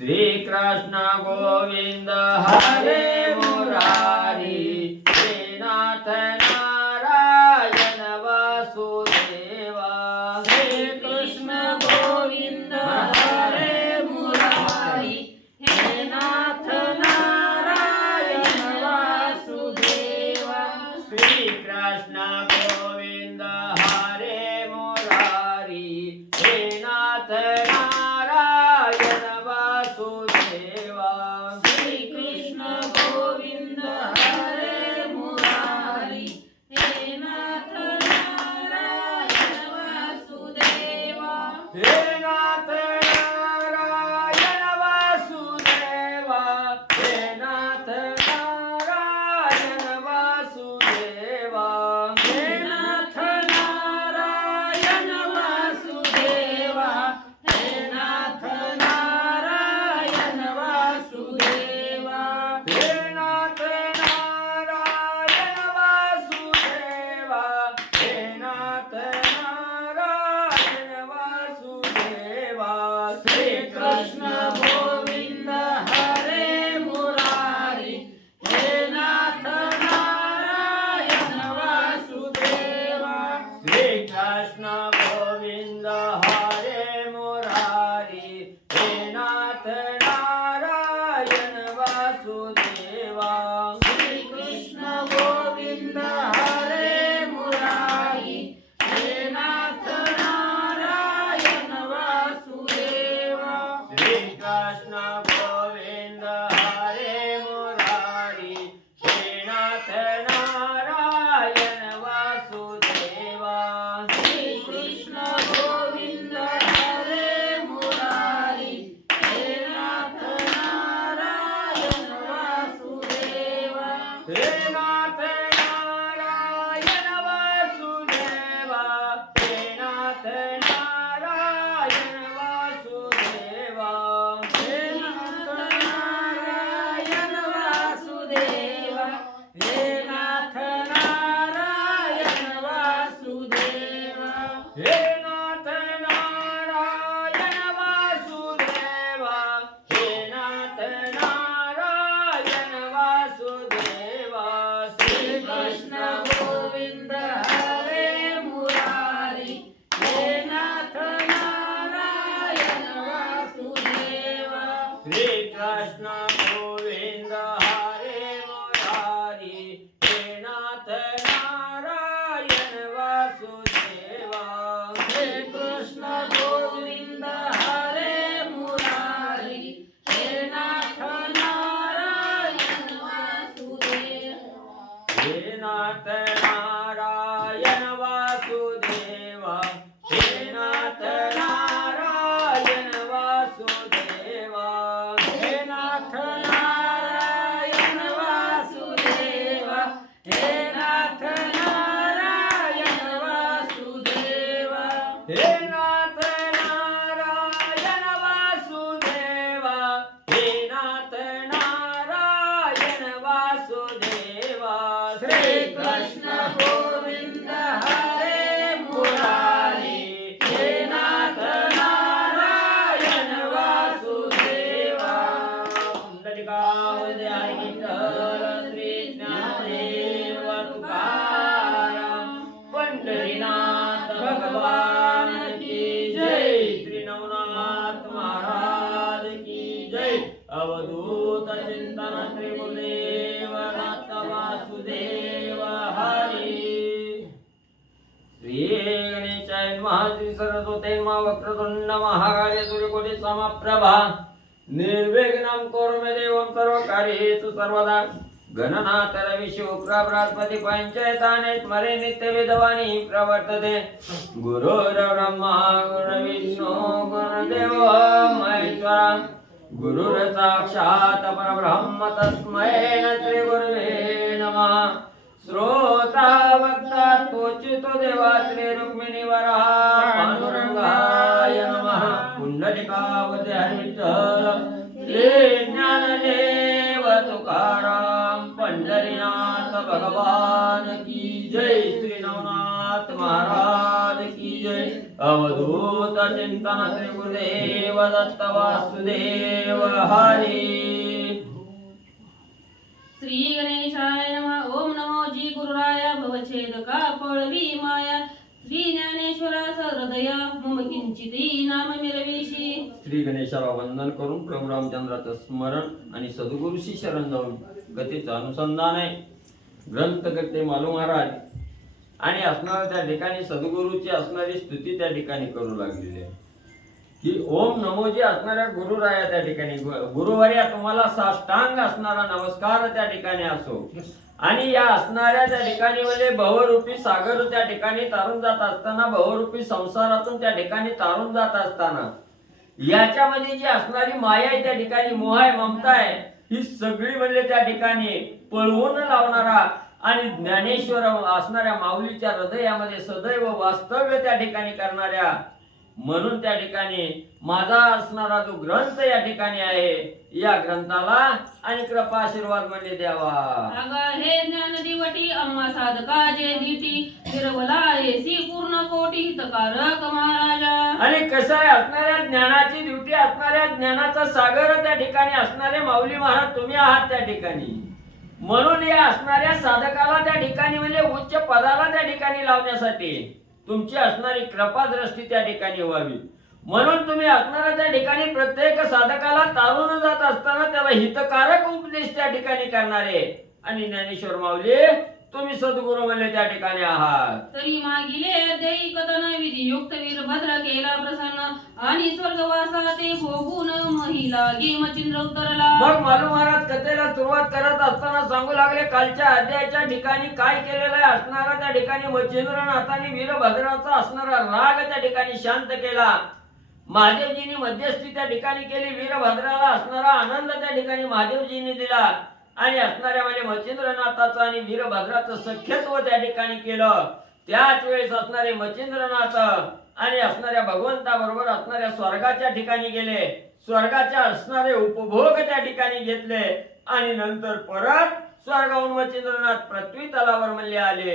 श्री कृष्ण गोविंद हरे मुरारी हे नाथ नारायण वासुदेवा श्री कृष्ण गोविंद हरे मुरारी हे नाथ नारायण वासुदेवा श्री कृष्ण गोविंद हरे मुरारी हे नाथ नारायण वासुदेवा श्री कृष्ण गोविंद हरे मुरारी हे नाथ नारायण वासुदेवा हे नाथ नारायण वासुदेवा हे नाथ नारायण वासुदेवा हे नाथ नारायण वासुदेवा हे नाथ नारायण वासुदेवा हे नाथ नारायण वासुदेवा हे नाथ नारायण वासुदेवा श्री कृष्ण गोविंद हरे मुरारी हे नाथ नारायण वासुदेवा श्री कृष्ण गोविंद हरे मुरारी हे नाथ नारायण वासुदेवा श्री कृष्ण गोविंद हरे मुरारी हे नाथ नारायण वासुदेवा श्री कृष्ण गोविंद हरे मुरारी हे नाथ नारायण वासुदेवा श्री कृष्ण गोविंद हरे मुरारी हे नाथ नारायण वासुदेवा हे नाथ नारायण वासुदेवा हे नाथ नारायण वासुदेवा हे नाथ नारायण वासुदेवा हे नाथ नारायण वासुदेवा हे नाथ नारायण वासुदेवा हे नाथ नारायण वासुदेवा श्री कृष्ण गोविंद हरे मुरारी हे नाथ नारायण वासुदेवा श्री कृष्ण गोविंद हरे मुरारी हे नाथ नारायण वासुदेवा श्री कृष्ण गोविंद हरे मुरारी हे नाथ नारायण वासुदेवा हे नाथ नारायण वासुदेवा हे नाथ नारायण वासुदेवा हे नाथ नारायण वासुदेवा हे नाथ नारायण वासुदेवा हे नाथ नारायण वासुदेवा हे नाथ नारायण वासुदेवा श्री कृष्ण गोविंद हरे मुरारी हे नाथ नारायण वासुदेवा पुंडलिकावद्य विठ्ठल श्री ज्ञानदेव तुकाराम पंढरीनाथ भगवान की जय श्री नवनाथ महाराज की जय अवधूत चिंतन श्री गुरुदेव दत्त वासुदेव हरी श्री गणेशाय नमः श्री सरस्वती नमः वक्रतुंड महाकाय सूर्यकोटि समप्रभा निर्विघ्नं कुरु मे देवं सर्वकार्येषु सर्वदा गणनाथ रवि शुक्र बृहस्पति पंचैताने स्मरे नित्य विद्वानी प्रवर्तते गुरुर्ब्रह्मा गुरुर्विष्णु गुरुर्देवो महेश्वरा गुरुर साक्षात् परब्रह्म तस्मै श्री गुरुवे नमः श्रोता वक्ता तोचितो देवा श्री रुक्मिणी वरः पांडुरंगाय नमः पुंडलिकावद्य विठ्ठल श्री ज्ञानदेव तुकाराम पंढरीनाथ भगवान की जय श्री नवनाथ महाराज की जय अवधूत चिंतन श्री गुरुदेव दत्त वासुदेव हरी. श्री गणेशाय नमः. ओम नमो जी गुरुराया भवच्छेदका पळवी माया. श्री ज्ञानेश्वरा सहृदय मम किंचिती नाम मिरविशी. श्री गणेशाला वंदन करून प्रभू रामचंद्राचं स्मरण आणि सद्गुरूशी शरण जाऊन कथेचं अनुसंधान आहे. ग्रंथकर्ते मालू महाराज आणि असणाऱ्या त्या ठिकाणी सद्गुरूची असणारी स्तुती त्या ठिकाणी करू लागलेली आहे की ओम नमो जी असणाऱ्या गुरुराया त्या ठिकाणी गुरुवर्या तुम्हाला साष्टांग असणारा नमस्कार त्या ठिकाणी असो. आणि या असणाऱ्या त्या ठिकाणी म्हणजे भवरूपी सागर त्या ठिकाणी तारून जात असताना भवरूपी संसारातून त्या ठिकाणी तारून जात असताना याच्यामध्ये जी असणारी माया आहे त्या ठिकाणी मोह आहे ममता आहे ही सगळी म्हणजे त्या ठिकाणी पळवून लावणारा आणि ज्ञानेश्वर असणाऱ्या माऊलीच्या हृदयामध्ये सदैव वास्तव्य त्या ठिकाणी करणाऱ्या म्हणून त्या ठिकाणी माझा असणारा जो ग्रंथ या ठिकाणी आहे या ग्रंथाला आणि कृपा आशीर्वाद म्हणजे द्यावा. अगं हे ज्ञान दिवटी अम्मा साधका जे दिटी फिरवला एसी पूर्ण कोटी हितकारक महाराजा. आणि कसं आहे असणाऱ्या ज्ञानाची ड्युटी असणाऱ्या ज्ञानाचा सागर त्या ठिकाणी असणारे माऊली महाराज तुम्ही आहात त्या ठिकाणी. म्हणून या असणाऱ्या साधकाला त्या ठिकाणी म्हणजे उच्च पदाला त्या ठिकाणी लावण्यासाठी तुमची असणारी कृपा दृष्टी त्या ठिकाणी व्हावी म्हणून तुम्ही असणाऱ्या त्या ठिकाणी प्रत्येक साधकाला तारून जात असताना त्याला हितकारक उपदेश त्या ठिकाणी करणारे आणि ज्ञानेश्वर माऊली तुम्ही सद्गुरू म्हणले त्या ठिकाणी आहात. तरी मागिले देई कथन विधियुक्त वीरभद्र केला प्रसन्न आणि स्वर्गवासा ते भोगून महिला गे मचिंद्र उतरला. मग मालू महाराज कथेला सुरुवात करत असताना सांगू लागले कालच्या अध्यायाच्या ठिकाणी काय केलेलं आहे असणारा त्या ठिकाणी मच्छिंद्रनाथाने वीरभद्राचा असणारा राग त्या ठिकाणी शांत केला. महादेवजींनी मध्यस्थी त्या ठिकाणी केली. वीरभद्राला असणारा आनंद त्या ठिकाणी महादेवजींनी दिला आणि असणाऱ्या म्हणजे मच्छिंद्रनाथाचं आणि वीरभद्राचं सख्यत्व त्या ठिकाणी केलं. त्याच वेळेस असणारे मच्छिंद्रनाथ आणि असणाऱ्या भगवंताबरोबर असणाऱ्या स्वर्गाच्या ठिकाणी गेले. स्वर्गाच्या असणारे उपभोग त्या ठिकाणी घेतले आणि नंतर परत स्वर्गाहून मच्छिंद्रनाथ पृथ्वी तलावर मल्ले आले.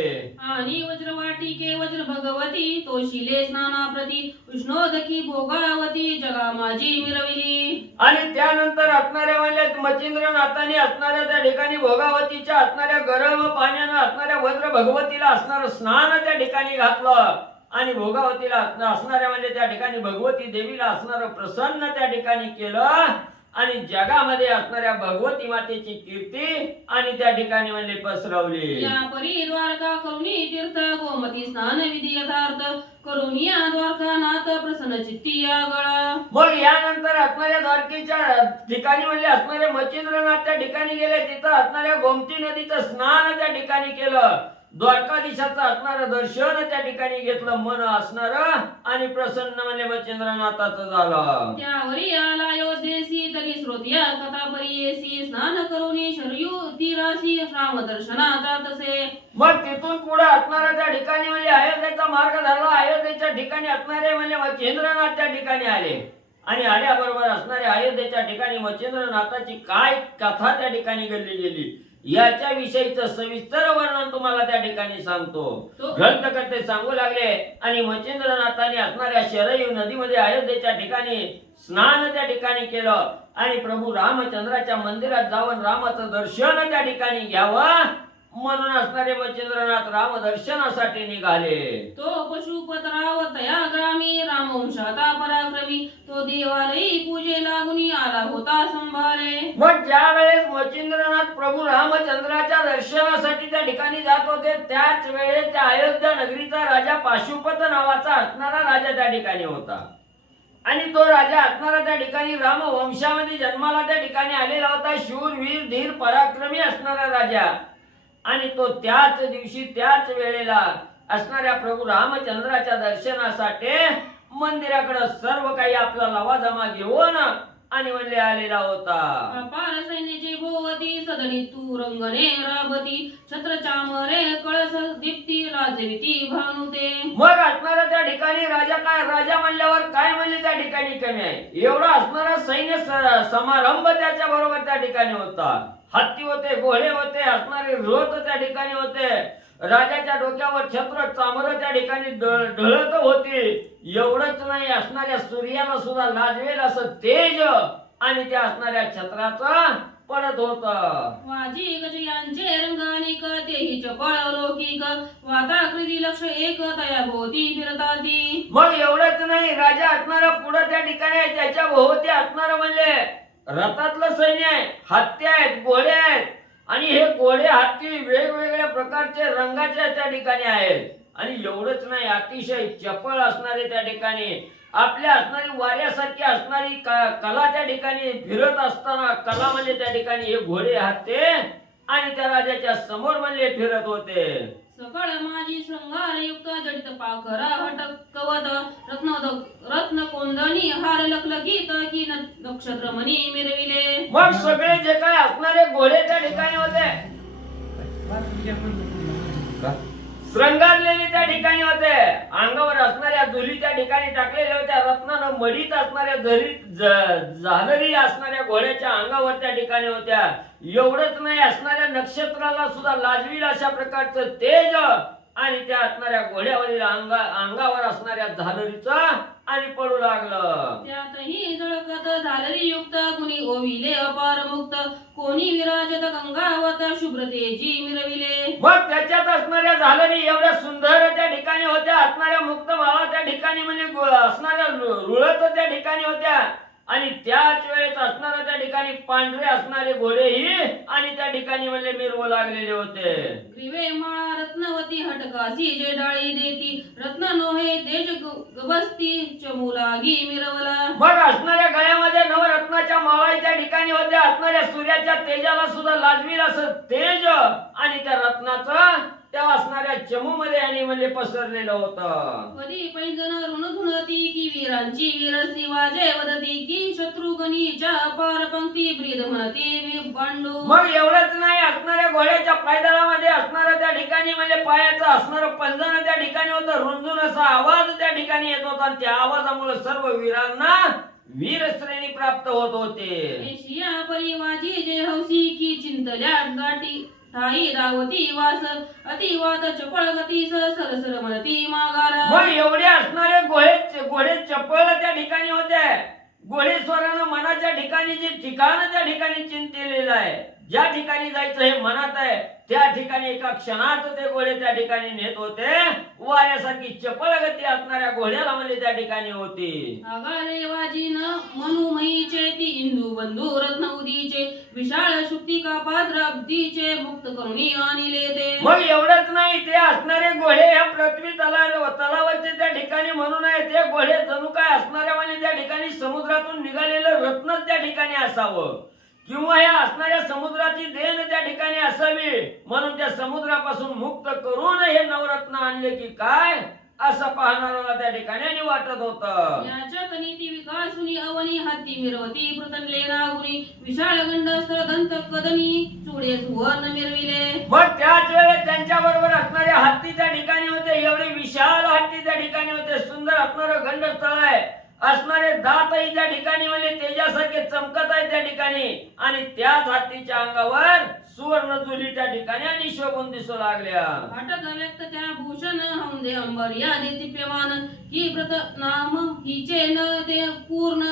आणि वज्रवाटिके वज्र भगवती तोशिले स्नानाप्रती उष्णोदकी भोगावती जगा माझी मिरविली. आणि त्यानंतर असणाऱ्या म्हणजे मच्छिंद्रनाथाने असणाऱ्या त्या ठिकाणी भोगावतीच्या असणाऱ्या गरम पाण्यानं असणाऱ्या वज्र भगवतीला असणारं स्नान त्या ठिकाणी घातलं आणि भोगावतीला असणाऱ्या म्हणजे त्या ठिकाणी भगवती देवीला असणारं प्रसन्न त्या ठिकाणी केलं आणि जगामध्ये असणाऱ्या भगवती मातेची कीर्ती आणि त्या ठिकाणी म्हणजे पसरवली. या परी द्वारका करुणी तीर्थ गोमती स्नान विधी यथार्थ करुणी या द्वारकानाथ प्रसन्न चित्ती या गळा. मग यानंतर असणाऱ्या द्वारकेच्या ठिकाणी म्हणजे असणारे मच्छिंद्रनाथ त्या ठिकाणी गेले. तिथं असणाऱ्या गोमती नदीचं स्नान त्या ठिकाणी केलं. द्वारकाधीशाचं असणारं दर्शन त्या ठिकाणी घेतलं. मन असणार आणि प्रसन्न म्हणजे मच्छिंद्रनाथाचं झालं. त्यावरी आला योध्येसी तरी श्रोत्या कथा परियेसी स्नान करुणी शरयू तीरासी राम दर्शना जातसे. मग तिथून पुढे असणाऱ्या त्या ठिकाणी म्हणजे अयोध्येचा मार्ग धरला. अयोध्येच्या ठिकाणी असणारे म्हणजे मच्छिंद्रनाथ त्या ठिकाणी आले आणि आल्याबरोबर असणाऱ्या अयोध्येच्या ठिकाणी मच्छिंद्रनाथाची काय कथा त्या ठिकाणी घडली गेली याच्या विषयीचं सविस्तर वर्णन तुम्हाला त्या ठिकाणी सांगतो. ग्रंथकर्ते सांगू लागले आणि मच्छिंद्रनाथाने असणाऱ्या शरयू नदीमध्ये अयोध्येच्या ठिकाणी स्नान त्या ठिकाणी केलं आणि प्रभू रामचंद्राच्या मंदिरात जाऊन रामाचं दर्शन त्या ठिकाणी घ्यावं म्हणून असणारे मच्छिंद्रनाथ राम दर्शनासाठी निघाले. तो पशुपतराव तया ग्रामी रामवंशाता पराक्रमी तो देवालयी पूजे लागुनी आला होता संभारे. मग ज्या वेळेस मच्छिंद्रनाथ प्रभू रामचंद्राच्या दर्शनासाठी त्या ठिकाणी जात होते त्याच वेळेस त्या अयोध्या नगरीचा राजा पाशुपत नावाचा असणारा राजा त्या ठिकाणी होता आणि तो राजा असणारा त्या ठिकाणी राम वंशामध्ये जन्माला त्या ठिकाणी आलेला होता. शूरवीर धीर पराक्रमी असणारा राजा आणि तो त्याच दिवशी त्याच वेळेला असणाऱ्या प्रभू रामचंद्राच्या दर्शनासाठी मंदिराकडे सर्व काही आपला लवाजमा घेऊन आणि म्हणले आलेला होता. अपार सैन्याची भोवती सदनी तू रंगणे राबती छत्र चामरे कळस दीप्ती राजविती भानुते. मग असणारा त्या ठिकाणी राजा काय राजा म्हणल्यावर काय म्हणले त्या ठिकाणी कमी आहे. एवढा असणारा सैन्य समारंभ त्याच्या बरोबर त्या ठिकाणी होता. हत्ती होते घोडे होते असणारे रथ त्या ठिकाणी होते. राजाच्या डोक्यावर छत्र चामर त्या ठिकाणी ढळत होती. एवढंच नाही असणाऱ्या सूर्याला सुद्धा लाजवेल असं तेज आणि त्या असणाऱ्या छत्राचं पडत होत. वाजी गजयांचे रंगानिक तेही चपळ लौकिक वाताकृती लक्ष एक तया भोवती फिरताती. मग एवढंच नाही, राजा असणारा पुढे त्या ठिकाणी आहे, त्याच्या भोवती असणार म्हणले रथातलं सैन्य आहे, हत्ती आहेत, घोडे आहेत. आणि हे घोडे हत्ती वेगवेगळ्या प्रकारचे रंगाचे त्या ठिकाणी आहेत. आणि एवढंच नाही, अतिशय चपळ असणारे त्या ठिकाणी आपल्या असणारी वाऱ्यासारखी असणारी कला त्या ठिकाणी फिरत असताना, कला म्हणजे त्या ठिकाणी हे घोडे हत्ती आणि त्या राजाच्या समोर म्हणले फिरत होते. सकळ माझी शृंगारयुक्त जडित पाखरा हटक कवत रत्न कोंदणी हार लखलखीत की नक्षत्र मणी मिरविले. मग सगळे जे काय असणारे घोडे त्या ठिकाणी होते श्रंगारलेले त्या ठिकाणी होते, अंगावर असणाऱ्या झुली त्या ठिकाणी टाकलेल्या होत्या, रत्नानं मडीत असणाऱ्या झालरी असणाऱ्या घोड्याच्या अंगावर त्या ठिकाणी होत्या. एवढंच नाही, असणाऱ्या नक्षत्राला सुद्धा लाजवील अशा प्रकारचं तेज आणि त्या असणाऱ्या घोड्यावरील अंगावर असणाऱ्या झालरीचा आणि पडू लागलं. त्यातही झळकत झालरी युक्त कुणी ओविले अपार मुक्त कोणी विराजत गंगावत शुभ्र तेजी मिरविले. मग त्याच्यात असणाऱ्या झालरी एवढ्या सुंदर त्या ठिकाणी होत्या, असणाऱ्या मुक्त माळा त्या ठिकाणी म्हणजे असणाऱ्या रुळत त्या ठिकाणी होत्या. आणि त्याच वेळेस असणाऱ्या त्या ठिकाणी पांढरे असणारे घोडेही आणि त्या ठिकाणी म्हणजे मिरवू लागलेले होते. ग्रीवे माळा रत्नवती हटकासी जे डाळी देती रत्न नोहे तेज गबस्ती चमुलागी मिरवला. मग असणाऱ्या गळ्यामध्ये नवरत्नाच्या माळा त्या ठिकाणी होत्या, असणाऱ्या सूर्याच्या तेजाला सुद्धा लाजवील असं तेज आणि त्या रत्नाचं त्या असणाऱ्या चमूमध्ये आणि म्हणजे पसरलेलं होतं. कधी पैंजन ऋणधुनती की वीरांची वीरसी वाजे वदती की शत्रुघ्नीच्या अपार पंक्ती ब्रीद म्हणती पांडू. मग एवढंच नाही, असणाऱ्या घोड्याच्या पायदळामध्ये असणाऱ्या त्या ठिकाणी म्हणजे पायाचं असणारं पंजन त्या ठिकाणी होतं, रुंजून असा आवाज त्या ठिकाणी येत होता. आणि त्या आवाजामुळे सर्व वीरांना वीर श्रेणी प्राप्त होत होते. एशिया परिवाजी जे हौसी की चिंतल्या गाठी ठाई रावती वास अतिवात चपळ गतीस सरसर म्हणती मागारा. मग एवढे असणारे घोडे चपळ त्या ठिकाणी होते. घोडेस्वारानं मनाच्या ठिकाणी जे ठिकाण त्या ठिकाणी चिंतलेलं आहे, ज्या ठिकाणी जायचं हे मनात आहे, त्या ठिकाणी एका क्षणात ते घोडे त्या ठिकाणी नेत होते. वाऱ्यासारखी चपळ गती असणाऱ्या घोड्याला म्हणजे त्या ठिकाणी होती. आगारे वाजीन मनुमयीचे ती इंदू बंधू रत्न उदीचे विशाळ शुक्तिका पात्र अब्दीचे मुक्त करुणी आणिले ते. मग एवढंच नाही, ते असणारे घोडे ह्या पृथ्वी तलावरचे त्या ठिकाणी म्हणून आहे, ते घोडे जणू काय असणाऱ्या म्हणजे त्या ठिकाणी समुद्रातून निघालेलं रत्नच त्या ठिकाणी असावं, किंवा या असणाऱ्या समुद्राची देण त्या ठिकाणी असावी, म्हणून त्या समुद्रापासून मुक्त करून हे नवरत्न आणले की काय असं पाहणाऱ्याला त्या ठिकाणी वाटत होतं. याच्या कनिती विकासुनी अवनी हाती मिरवती पृतनले नागुनी विशाळ गंडस्त्र दंत कदनी चुडे सुवर्ण मिरविले. मग त्याच वेळेस त्यांच्या बरोबर असणारे हत्ती त्या ठिकाणी होते, एवढे विशाल हत्ती त्या ठिकाणी होते, सुंदर असणारं गंडस्थळ आहे, असणारे दातही त्या ठिकाणी म्हणजे तेजासारखे चमकत आहे त्या ठिकाणी. आणि त्याच हत्तीच्या अंगावर सुवर्ण जुली त्या ठिकाणी आणि शोभून दिसू लागल्या. हटक व्यक्त त्या भूषण हौंदे अंबर या दिप्यमान की प्रत नाम हिचे न ते पूर्ण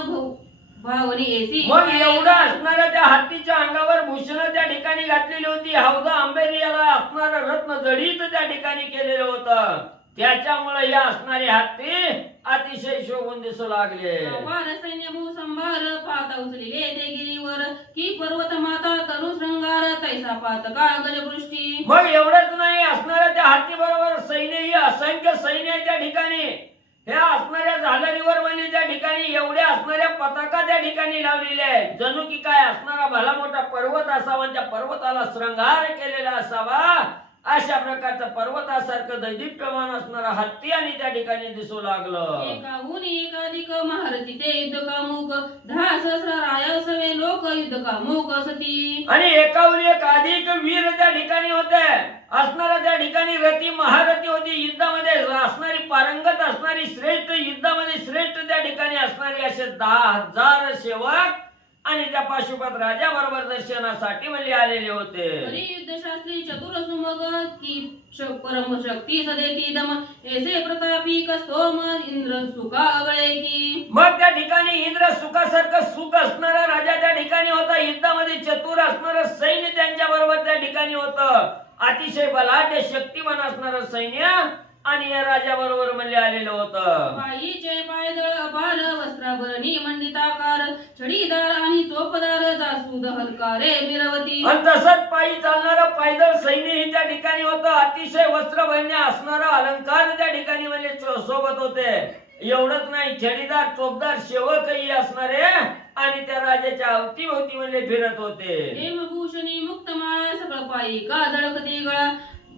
भावनी एसी. मग एवढं असणाऱ्या त्या हत्तीच्या अंगावर भूषण त्या ठिकाणी घातलेली होती, हौदा अंबेरी याला असणारं रत्न जडित त्या ठिकाणी केलेलं होतं. त्याच्यामुळे या असणारे हत्ती अतिशय शोभून दिसू लागले. सैन्य भूसंभार पाता उचलिले ते गिरीवर की पर्वत माता तनु शृंगार तैसा पातका गजवृष्टी. मग एवढंच नाही, असणाऱ्या त्या हत्ती बरोबर सैन्यही असंख्य सैन्य आहे त्या ठिकाणी. ह्या असणाऱ्या झालरीवर म्हणजे त्या ठिकाणी एवढ्या असणाऱ्या पताका त्या ठिकाणी लावलेल्या आहेत, जणू की काय असणारा भला मोठा पर्वत असावा, त्या पर्वताला शृंगार केलेला असावा, अशा प्रकारचं पर्वतासारखं दैदिप्यमान असणारा हत्ती आणि त्या ठिकाणी दिसू लागलं. एकाहून एकाधिक महारथी ते युद्ध कामुक 10 सहस्र राया सवे लोक युद्ध कामुक असती. आणि एकाहून एक अधिक वीर त्या ठिकाणी होते, असणाऱ्या त्या ठिकाणी रथी महारथी होती, युद्धामध्ये असणारी पारंगत असणारी श्रेष्ठ, युद्धामध्ये श्रेष्ठ त्या ठिकाणी असणारी असे 10,000 सेवक आणि त्या पाशुपत राजा बरोबर दर्शनासाठी म्हणले आलेले होते. युद्धशास्त्री चतुर सुमग की परम शक्ती सदेती दम ऐसे प्रतापी कस्तोम इंद्र सुखा अगळे की. मग त्या ठिकाणी इंद्र सुखासारखं सुख असणारा राजा त्या ठिकाणी होता. युद्धामध्ये चतुर असणारं सैन्य त्यांच्या बरोबर त्या ठिकाणी होतं. अतिशय बलाढ्य शक्तिमान असणारं सैन्य आणि या राजा बरोबर म्हणले आलेलं होतं. पायीचे पायदळ अपार वस्त्राभरणी मंडिताकार छडीदार आणि चोपदार जासूद हलकारे मिरवती. आणि तसंच पायी चालणारं पायदळ सैन्यही त्या ठिकाणी होतं. अतिशय वस्त्रभरण्य असणारा अलंकार त्या ठिकाणी म्हणजे सोबत होते. एवढंच नाही, छडीदार चोपदार सेवकही असणारे आणि त्या राजाच्या अवतीभोवती म्हणजे फिरत होते. हेमभूषणी मुक्तमाळा सकळ पायी का झळकती गळा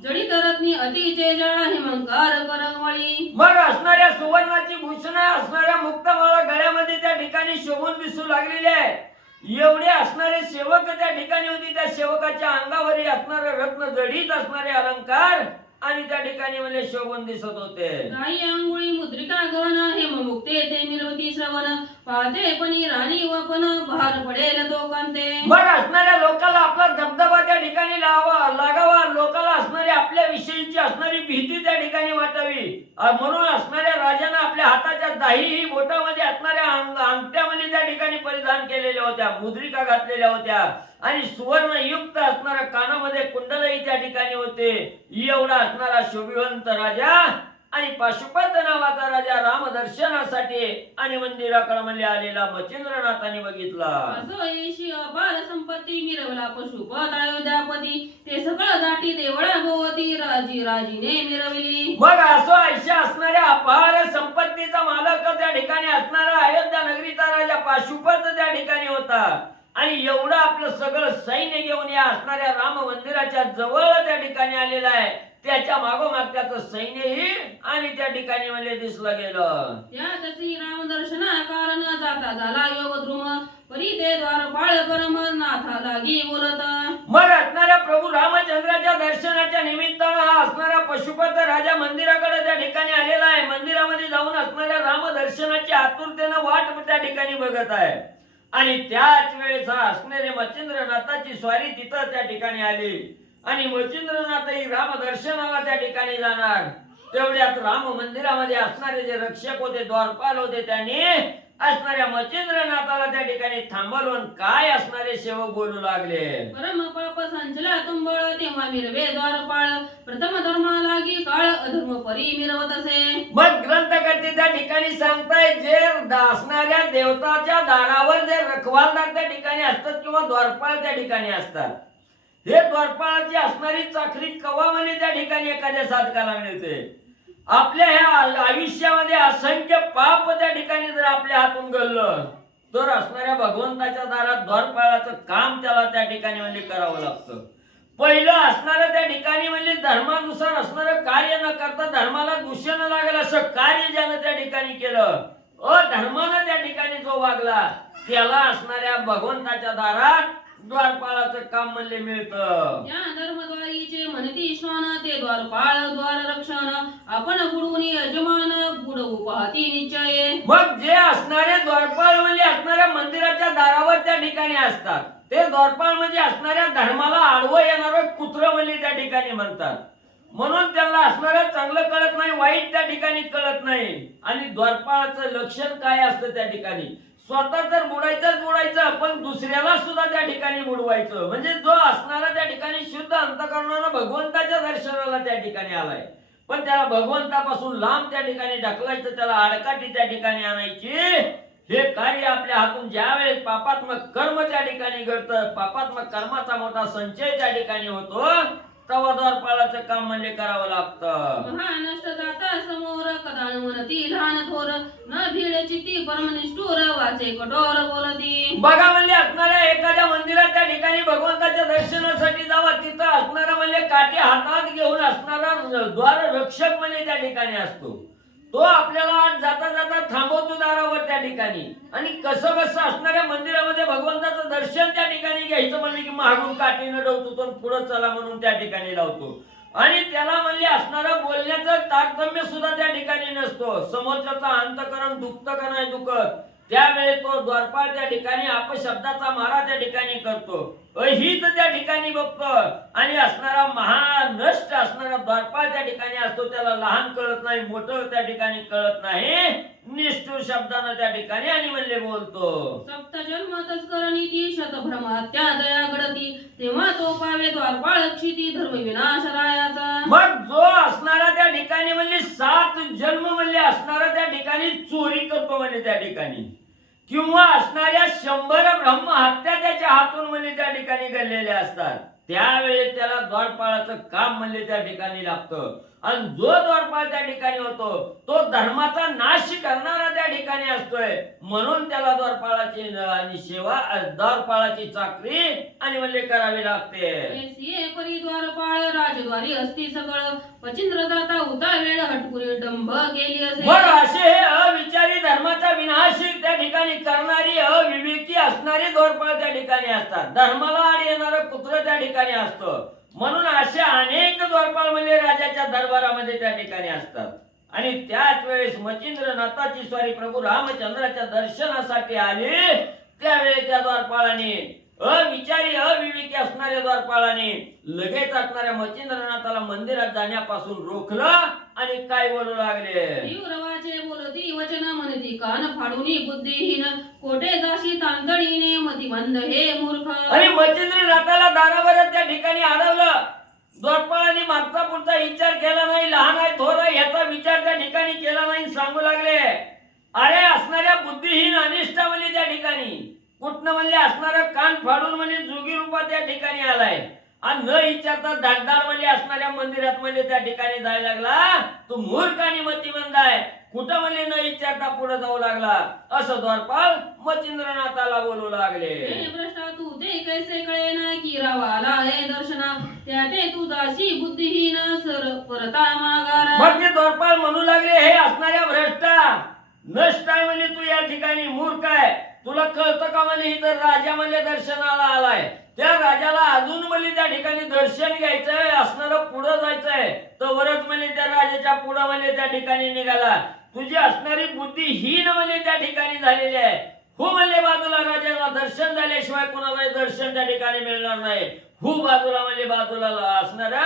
जडित रत्नी अतिचे जाळा हिमंकार करंगवळी. मग असणाऱ्या सुवर्णाची भूषण असणाऱ्या मुक्तमाळा गळ्यामध्ये त्या ठिकाणी शोभून दिसू लागलेले आहे. एवढे असणारे सेवक त्या ठिकाणी होते. त्या सेवकाच्या अंगावरही असणारे रत्न जडित असणारे अलंकार आणि त्या ठिकाणी म्हणजे शोभून दिसत होते. काही अंगुळी मुद्रिका गहन हेम मुक्ते ते मिरवती श्रवण पाहते पणी राणी वपन भार पडेल तो कांते. मग असणाऱ्या लोकांना आपला दबदबा त्या ठिकाणी लागावा. लोकांना असणारी आपल्या विषयीची असणारी भीती त्या ठिकाणी वाटावी म्हणून असणाऱ्या राजाने आपल्या हाताच्या दाही बोटामध्ये असणाऱ्या अंगठ्यामध्ये त्या ठिकाणी परिधान केलेल्या होत्या, मुद्रिका घातलेल्या होत्या आणि सुवर्ण युक्त असणाऱ्या कानामध्ये कुंडलही त्या ठिकाणी होते. एवढा असणारा शोभिवंत राजा आणि पाशुपत नावाचा राजा रामदर्शनासाठी आणि मंदिराकडे म्हणले आलेला मच्छिंद्रनाथाने बघितला. असो येशी अपार संपत्ती मिरवला पशुपत अयोध्यापती ते सगळं दाटी देवळा भोवती राजीने मिरवली. मग असो आयशा असणाऱ्या अपार संपत्तीचा मालक त्या ठिकाणी असणारा अयोध्या नगरीचा राजा पाशुपत त्या ठिकाणी होता आणि एवढं आपलं सगळं सैन्य घेऊन या असणाऱ्या राम मंदिराच्या जवळ त्या ठिकाणी आलेला आहे. त्याच्या मागोमाग त्याचं सैन्यही आणि त्या ठिकाणी म्हणजे दिसलं गेलं. त्यात श्री राम दर्शना कारण जाता झाला योग द्रुम परी ते द्वारपाळ परम नाथा लागी बोलत. मग असणाऱ्या प्रभू रामचंद्राच्या दर्शनाच्या निमित्तानं हा असणारा पशुपत राजा मंदिराकडे त्या ठिकाणी आलेला आहे. मंदिरामध्ये जाऊन असणाऱ्या राम दर्शनाची आतुरतेनं वाट त्या ठिकाणी बघत आहे आणि त्याच वेळेस हा असणारे मच्छिंद्रनाथाची स्वारी तिथं त्या ठिकाणी आली आणि मच्छिंद्रनाथही राम दर्शनाला त्या ठिकाणी जाणार. तेवढ्यात राम मंदिरामध्ये असणारे जे रक्षक होते, द्वारपाल होते, त्यांनी असणाऱ्या मच्छिंद्रनाथाला त्या ठिकाणी थांबवून काय असणारे सेवक बोलू लागले. परम पाप संचला तुंबळ तेव्हा मिरवे द्वारपाळ प्रथम धर्मा लागी काळ अधर्म परी मिरवत असे. मग ग्रंथकर्ते त्या ठिकाणी सांगताय जे असणाऱ्या देवताच्या दारावर जे रखवालदार त्या ठिकाणी असतात किंवा द्वारपाळ त्या ठिकाणी असतात, हे द्वारपाळाची असणारी चाकरी कवामध्ये त्या ठिकाणी एखाद्या साधकाला मिळते. आपल्या ह्या आयुष्यामध्ये असंख्य पाप त्या ठिकाणी जर आपल्या हातून गळलं तर असणाऱ्या भगवंताच्या दारात द्वारपाळाचं काम त्याला त्या ठिकाणी म्हणजे करावं लागतं. पहिलं असणारं त्या ठिकाणी म्हणजे धर्मानुसार असणारं कार्य न करता धर्माला दूषण लागेल असं कार्य ज्यानं त्या ठिकाणी केलं, अधर्मानं त्या ठिकाणी जो वागला त्याला असणाऱ्या भगवंताच्या दारात द्वारपाळाचं काम म्हणले मिळतं. या धर्मद्वारीचे म्हणती श्वान ते द्वारपाळ द्वार रक्षण आपण बुडून यजमान बुडवू पाहती निश्चय. मग जे असणारे द्वारपाळ म्हणजे असणाऱ्या मंदिराच्या दारावर त्या ठिकाणी असतात, ते द्वारपाळ म्हणजे असणाऱ्या धर्माला आडवं येणारं कुत्र म्हणजे त्या ठिकाणी म्हणतात. म्हणून त्यांना असणारं चांगलं कळत नाही, वाईट त्या ठिकाणी कळत नाही. आणि द्वारपाळाचं लक्षण काय असतं त्या ठिकाणी, स्वतः तर बुडायचं पण दुसऱ्याला सुद्धा त्या ठिकाणी बुडवायचं. म्हणजे जो असणारा त्या ठिकाणी शुद्ध अंतःकरणानं भगवंताच्या दर्शनाला त्या ठिकाणी आलाय पण त्याला भगवंतापासून लांब त्या ठिकाणी ढकलायचं, त्याला आडकाठी त्या ठिकाणी आणायची, हे कार्य आपल्या हातून ज्या वेळेस पापात्मक कर्म त्या ठिकाणी घडतं, पापात्मक कर्माचा मोठा संचय त्या ठिकाणी होतो, तेव्हा द्वारपाळाचं काम म्हणजे करावं लागतं. महानष्ट जाता समोर कदान म्हणती लहान थोर न भिडे चित्ती परमनिष्ठूर वाचे कठोर बोलती. बघा म्हणजे असणाऱ्या एखाद्या मंदिरात त्या ठिकाणी भगवंताच्या दर्शनासाठी जावा, तिथं असणारा म्हणजे काठी हातात घेऊन असणारा द्वार रक्षक म्हणजे त्या ठिकाणी असतो. तो आपल्याला आज जाता जाता थांबवतो दारावर त्या ठिकाणी आणि कसं असणाऱ्या मंदिरामध्ये भगवंताचं दर्शन त्या ठिकाणी घ्यायचं म्हणजे की मागून काठीनं डवतो तो पुढे चला म्हणून त्या ठिकाणी लावतो आणि त्याला म्हणजे असणारं बोलण्याचं तारतम्य सुद्धा त्या ठिकाणी नसतो. समोरच्याचा अंतकरण दुखतं का नाही दुखत त्यावेळी तो द्वारपाळ त्या ठिकाणी अपशब्दाचा मारा त्या ठिकाणी करतो, अहित त्या ठिकाणी बघतो आणि असणारा महानष्ट असणारा द्वारपाळ त्या ठिकाणी असतो. त्याला लहान कळत नाही, मोठं त्या ठिकाणी कळत नाही, निष्ठुर शब्दानं त्या ठिकाणी आणि म्हणले बोलतो. सप्त जन्म तस्कर नीती शतभ्रमा त्या दया घडती तेव्हा तो पावे द्वारपाळ क्षिती धर्म विनाश रायाचा. मग जो असणारा त्या ठिकाणी म्हणले 7 जन्म म्हणले असणारा त्या ठिकाणी चोरी करतो म्हणले त्या ठिकाणी, किंवा असणाऱ्या 100 ब्रह्महत्या त्याच्या हातून म्हणजे त्या ठिकाणी घडलेल्या असतात, त्यावेळी त्याला द्वारपाळाचं काम म्हणजे त्या ठिकाणी लागतं. आणि जो द्वारपाळ त्या ठिकाणी होतो तो धर्माचा नाश करणारा त्या ठिकाणी असतोय, म्हणून त्याला द्वारपाळाची आणि सेवा द्वारपाळाची चाकरी आणि म्हणले करावी लागते. ऐसिये परी द्वारपाळ राजद्वारी असती सगळ पचिंद्र जाता उता वेळ हटकुरी डंभ गेली असे. बरं, असे हे अविचारी धर्माचा विनाश त्या ठिकाणी करणारी अविवेकी असणारी द्वारपाळ त्या ठिकाणी असतात. धर्माला आड येणारं कुत्र त्या ठिकाणी असतं, म्हणून असे अनेक द्वारपाळ म्हणजे राजाच्या दरबारामध्ये त्या ठिकाणी असतात. आणि त्याच वेळेस मचिंद्रनाथाची स्वारी प्रभू रामचंद्राच्या दर्शनासाठी आली, त्यावेळी त्या द्वारपाळाने अविचारी अविवेकी असणाऱ्या द्वारपाळाने लगेच असणाऱ्या मचिंद्रनाथाला मंदिरात जाण्यापासून रोखलं आणि काय बोलू लागले. तीव्रवाचे बोलती वचन म्हणती कान फाडूनी बुद्धिहीन कोठे जाशी तांतडीने मतिमंद हे मूर्ख. आणि मचिंद्रनाथाला दारावर त्या ठिकाणी अडवलं. द्वारपाळाने मागचा पुढचा विचार केला नाही, लहान आहे थोर आहे याचा विचार त्या ठिकाणी केला नाही. सांगू लागले, अरे असणाऱ्या बुद्धिहीन अनिष्ठा म्हणजे त्या ठिकाणी कुठनं म्हणजे असणारं कान फाडून म्हणजे जोगी रूपात त्या ठिकाणी आलाय आणि न विचारता दागदार म्हणजे असणाऱ्या मंदिरात म्हणजे त्या ठिकाणी जायला लागला. तू मूर्ख आणि मतिमंद आहे, कुठं म्हणजे न विचारता पुढे जाऊ लागला, असं द्वारपाल मचिंद्रनाथाला बोलू लागले. हे भ्रष्टा तू ते कैसे कळेना की रावाला हे दर्शना त्या ते तू दासी बुद्धिहीन सर परता मागारा. मग ते द्वारपाल म्हणू लागले, हे असणाऱ्या भ्रष्टा नष्ट आहे म्हणजे तू या ठिकाणी मूर्ख आहे, तुला कळतं का म्हणजे इथं राजा म्हणजे दर्शनाला आलाय, त्या राजाला अजून म्हणजे त्या ठिकाणी दर्शन घ्यायचंय, असणारं पुढं जायचंय, तर वरच म्हणजे त्या राजाच्या पुढं म्हणजे त्या ठिकाणी निघाला. तुझी असणारी बुद्धी हीन म्हणजे त्या ठिकाणी झालेली आहे. हो म्हणले बाजूला, राजाला दर्शन झाल्याशिवाय कोणालाही दर्शन त्या ठिकाणी मिळणार नाही. हो बाजूला म्हणजे बाजूला असणारा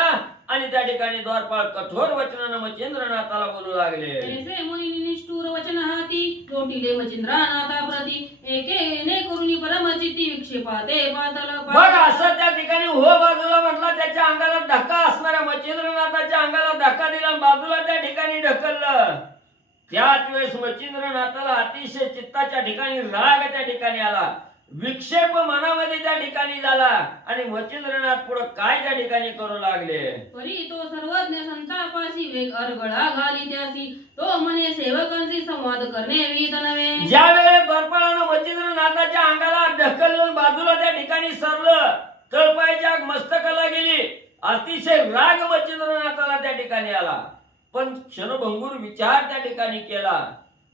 आणि त्या ठिकाणी द्वारपाळ कठोर वचनानं मचिंद्रनाथाला बोलू लागले. ऐसे मुनी निष्ठुर वचन हाती लोटिले मचिंद्रनाथा प्रती एकेने करुणी परमचिती विक्षेपाते पातल. बघ असं त्या ठिकाणी हो बाजूला म्हटला, त्याच्या अंगाला धक्का असणाऱ्या मचिंद्रनाथाच्या अंगाला धक्का दिला, बाजूला त्या ठिकाणी ढकललं. त्याच वेळेस मचिंद्रनाथाला अतिशय चित्ताच्या ठिकाणी राग त्या ठिकाणी आला, विक्षेप मनामध्ये त्या ठिकाणी झाला आणि मचिंद्रनाथ पुढे काय त्या ठिकाणी करू लागले. परी तो सर्वज्ञ संतापाशी वेग अरगळा घाली त्यासी तो म्हणे सेवकांशी संवाद करणे विहित नव्हे. ज्या वेळेस द्वारपाळानं मचिंद्रनाथाच्या अंगाला ढकलून बाजूला त्या ठिकाणी सरलं, तळपायाच्या मस्तकाला गेली, अतिशय राग मचिंद्रनाथाला त्या ठिकाणी आला. पण क्षणभंगूर विचार त्या ठिकाणी केला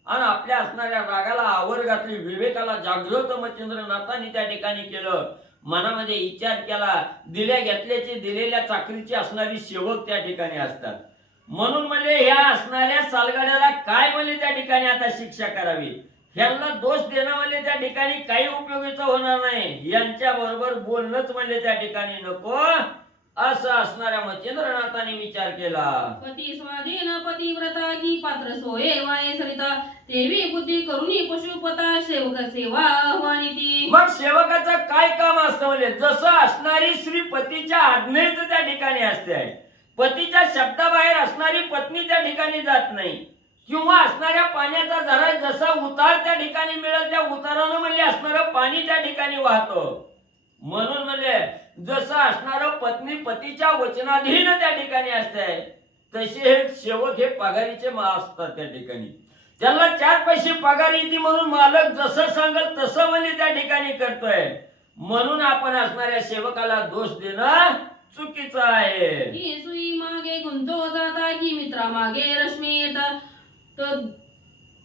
आणि आपल्या असणाऱ्या रागाला आवर घातली, विवेकाला जागृत मचिंद्रनाथांनी त्या ठिकाणी केलं. मनामध्ये विचार केला, दिल्या घेतल्याची दिलेल्या चाकरीची असणारी सेवक त्या ठिकाणी असतात, म्हणून म्हणजे ह्या असणाऱ्या सालगाड्याला काय म्हणजे त्या ठिकाणी आता शिक्षा करावी, ह्यांना दोष देणं म्हणजे त्या ठिकाणी काही उपयोगीचं होणार नाही, यांच्या बरोबर बोलणंच म्हणजे त्या ठिकाणी नको, असं असणाऱ्या मचिंद्रनाथाने विचार केला. पती स्वाधीन पतिव्रता की पात्र सोये वाये सरिता देवी बुद्धी करुणी पशुपता सेवक सेवा आव्हानिती. मग सेवकाचं काय काम असतं म्हणजे जसं असणारी स्त्री पतीच्या आज्ञेत त्या ठिकाणी असते, पतीच्या शब्दाबाहेर असणारी पत्नी त्या ठिकाणी जात नाही, किंवा असणाऱ्या पाण्याचा झरा जसा उतार त्या ठिकाणी मिळेल त्या उतारानं म्हणजे असणारं पाणी त्या ठिकाणी वाहतं. म्हणून म्हणजे जसं असणारं पत्नी पतीच्या वचनाधीन त्या ठिकाणी असते, तसे हे सेवक हे पगारीचे असतात त्या ठिकाणी, त्यांना 4 पैसे पगार येते म्हणून मालक जसं सांगेल तसं म्हणजे त्या ठिकाणी करतोय. म्हणून आपण असणाऱ्या सेवकाला दोष देणं चुकीचं आहे. की सुई मागे गुंतो जाता की मित्रा मागे रश्मी येता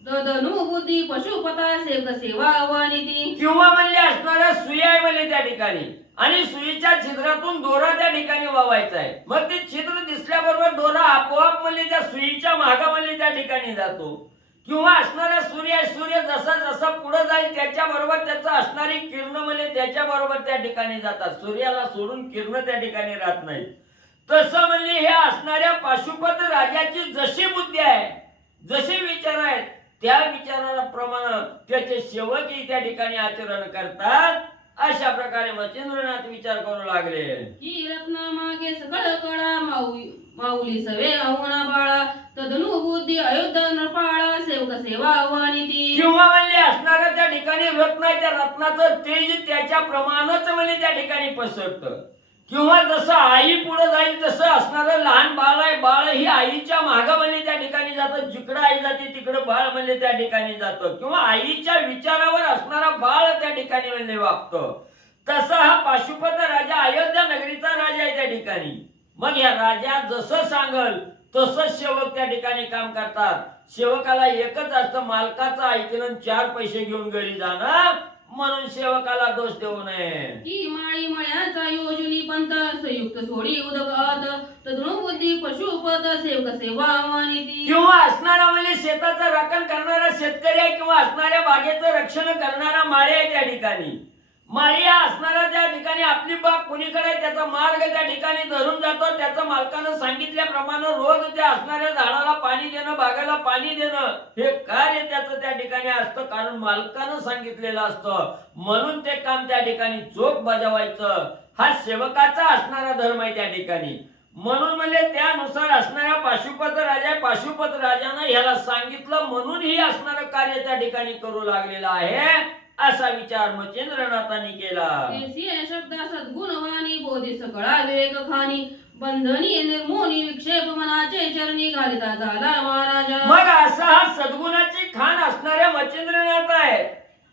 धनु बुद्धी पशुपता सेवक सेवा आव्हानिती. किंवा म्हणले असणाऱ्या सुई आहे म्हणले त्या ठिकाणी आणि सुईच्या छिद्रातून दोरा त्या ठिकाणी वावायचा आहे, मग ते छिद्र दिसल्याबरोबर दोरा आपोआप म्हणले त्या सुईच्या मागा म्हणले त्या ठिकाणी जातो. किंवा असणारा सूर्य आहे, सूर्य जसा जसा पुढे जाईल त्याच्याबरोबर त्याचं असणारी किरण म्हणजे त्याच्याबरोबर त्या ठिकाणी जातात. सूर्याला सोडून किरण त्या ठिकाणी राहत नाही. तसं म्हणजे हे असणाऱ्या पाशुपत राजाची जशी बुद्धी आहे, जसे विचार आहेत, त्या विचाराप्रमाणे त्याचे सेवकही त्या ठिकाणी आचरण करतात. अशा प्रकारे मच्छिंद्रनाथ विचार करू लागले की रत्ना मागे सकळ कडा माऊली सवे आव्हाना बाळा तदनु बुद्धी अयोध्या नरपाळा सेवक सेवा आव्हानी ती. किंवा म्हणजे असणाऱ्या त्या ठिकाणी रत्न आहे, त्या रत्नाचं तेज त्याच्याप्रमाणेच म्हणजे त्या ठिकाणी पसरतं. किंवा जसं आई पुढे जाईल तसं असणारं लहान बाळ आहे, बाळ ही आईच्या मागं म्हणजे त्या ठिकाणी जातं. जिकडं आई जाते तिकडं बाळ म्हणजे त्या ठिकाणी जातं. किंवा आईच्या विचारावर असणारा बाळ त्या ठिकाणी म्हणजे वागतो. तसा हा पाशुपत राजा अयोध्या नगरीचा राजा आहे त्या ठिकाणी. मग या राजा जसं सांगल तसं सेवक त्या ठिकाणी काम करतात. सेवकाला एकच असतं, मालकाचं ऐकणं, 4 पैसे घेऊन घरी जाणं, म्हणून सेवकाला दोष देऊ नये. की माळी मळ्याचा योजनी पंत संयुक्त सोडी उदगात तदनु बुद्धी पशुपत सेवक सेवा आव्हानी ती. किंवा असणारा म्हणजे शेताचं राखण करणारा शेतकरी आहे, किंवा असणाऱ्या बागेचं रक्षण करणारा माळी आहे त्या ठिकाणी. माळी हा असणारा त्या ठिकाणी आपली बाग कुणीकडे आहे त्याचा मार्ग त्या ठिकाणी धरून जातो. त्याचं मालकानं सांगितल्याप्रमाणे रोज त्या असणाऱ्या झाडाला पाणी देणं, बागेला पाणी देणं हे कार्य त्याचं त्या ठिकाणी असतं. कारण मालकानं सांगितलेलं असतं, म्हणून ते काम त्या ठिकाणी चोख बजावायचं. हा सेवकाचा असणारा धर्म आहे त्या ठिकाणी. म्हणून म्हणजे त्यानुसार असणाऱ्या पाशुपत राजा, पाशुपत राजानं ह्याला सांगितलं म्हणून ही असणारं कार्य त्या ठिकाणी करू लागलेलं आहे. असा विचार मच्छिंद्रनाथांनी केला. तेसी शब्दा सद्गुणवाणी बोधी सकळा विवेक खानी बंधनी निर्मोनी विक्षेप मनाचे चरणी घालिता झाला महाराजा. मग असा हा सद्गुणाची खान असणाऱ्या मच्छिंद्रनाथ आहे.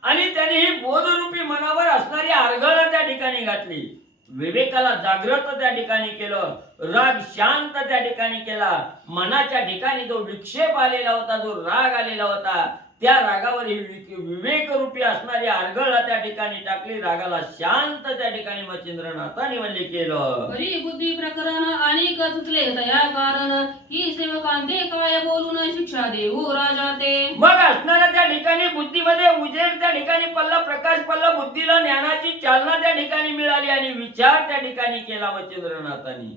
आणि त्याने ही बोधरूपी मनावर असणारी आरगळ त्या ठिकाणी घातली. विवेकाला जागृत त्या ठिकाणी केलं, राग शांत त्या ठिकाणी केला. मनाच्या ठिकाणी जो विक्षेप आलेला होता, जो राग आलेला होता, त्या रागावर ही विवेक रूपी असणारी आरगळ त्या ठिकाणी टाकली. रागाला शांत त्या ठिकाणी मच्छिंद्रनाथांनी म्हणजे केलं. बरी बुद्धी प्रकरण आणि सुचले दया कारण ही सेवकांते काय बोलून शिक्षा देऊ राजा ते. मग असणाऱ्या त्या ठिकाणी बुद्धीमध्ये उजेड त्या ठिकाणी पडला, प्रकाश पडला, बुद्धीला ज्ञानाची चालना त्या ठिकाणी मिळाली आणि विचार त्या ठिकाणी केला मच्छिंद्रनाथांनी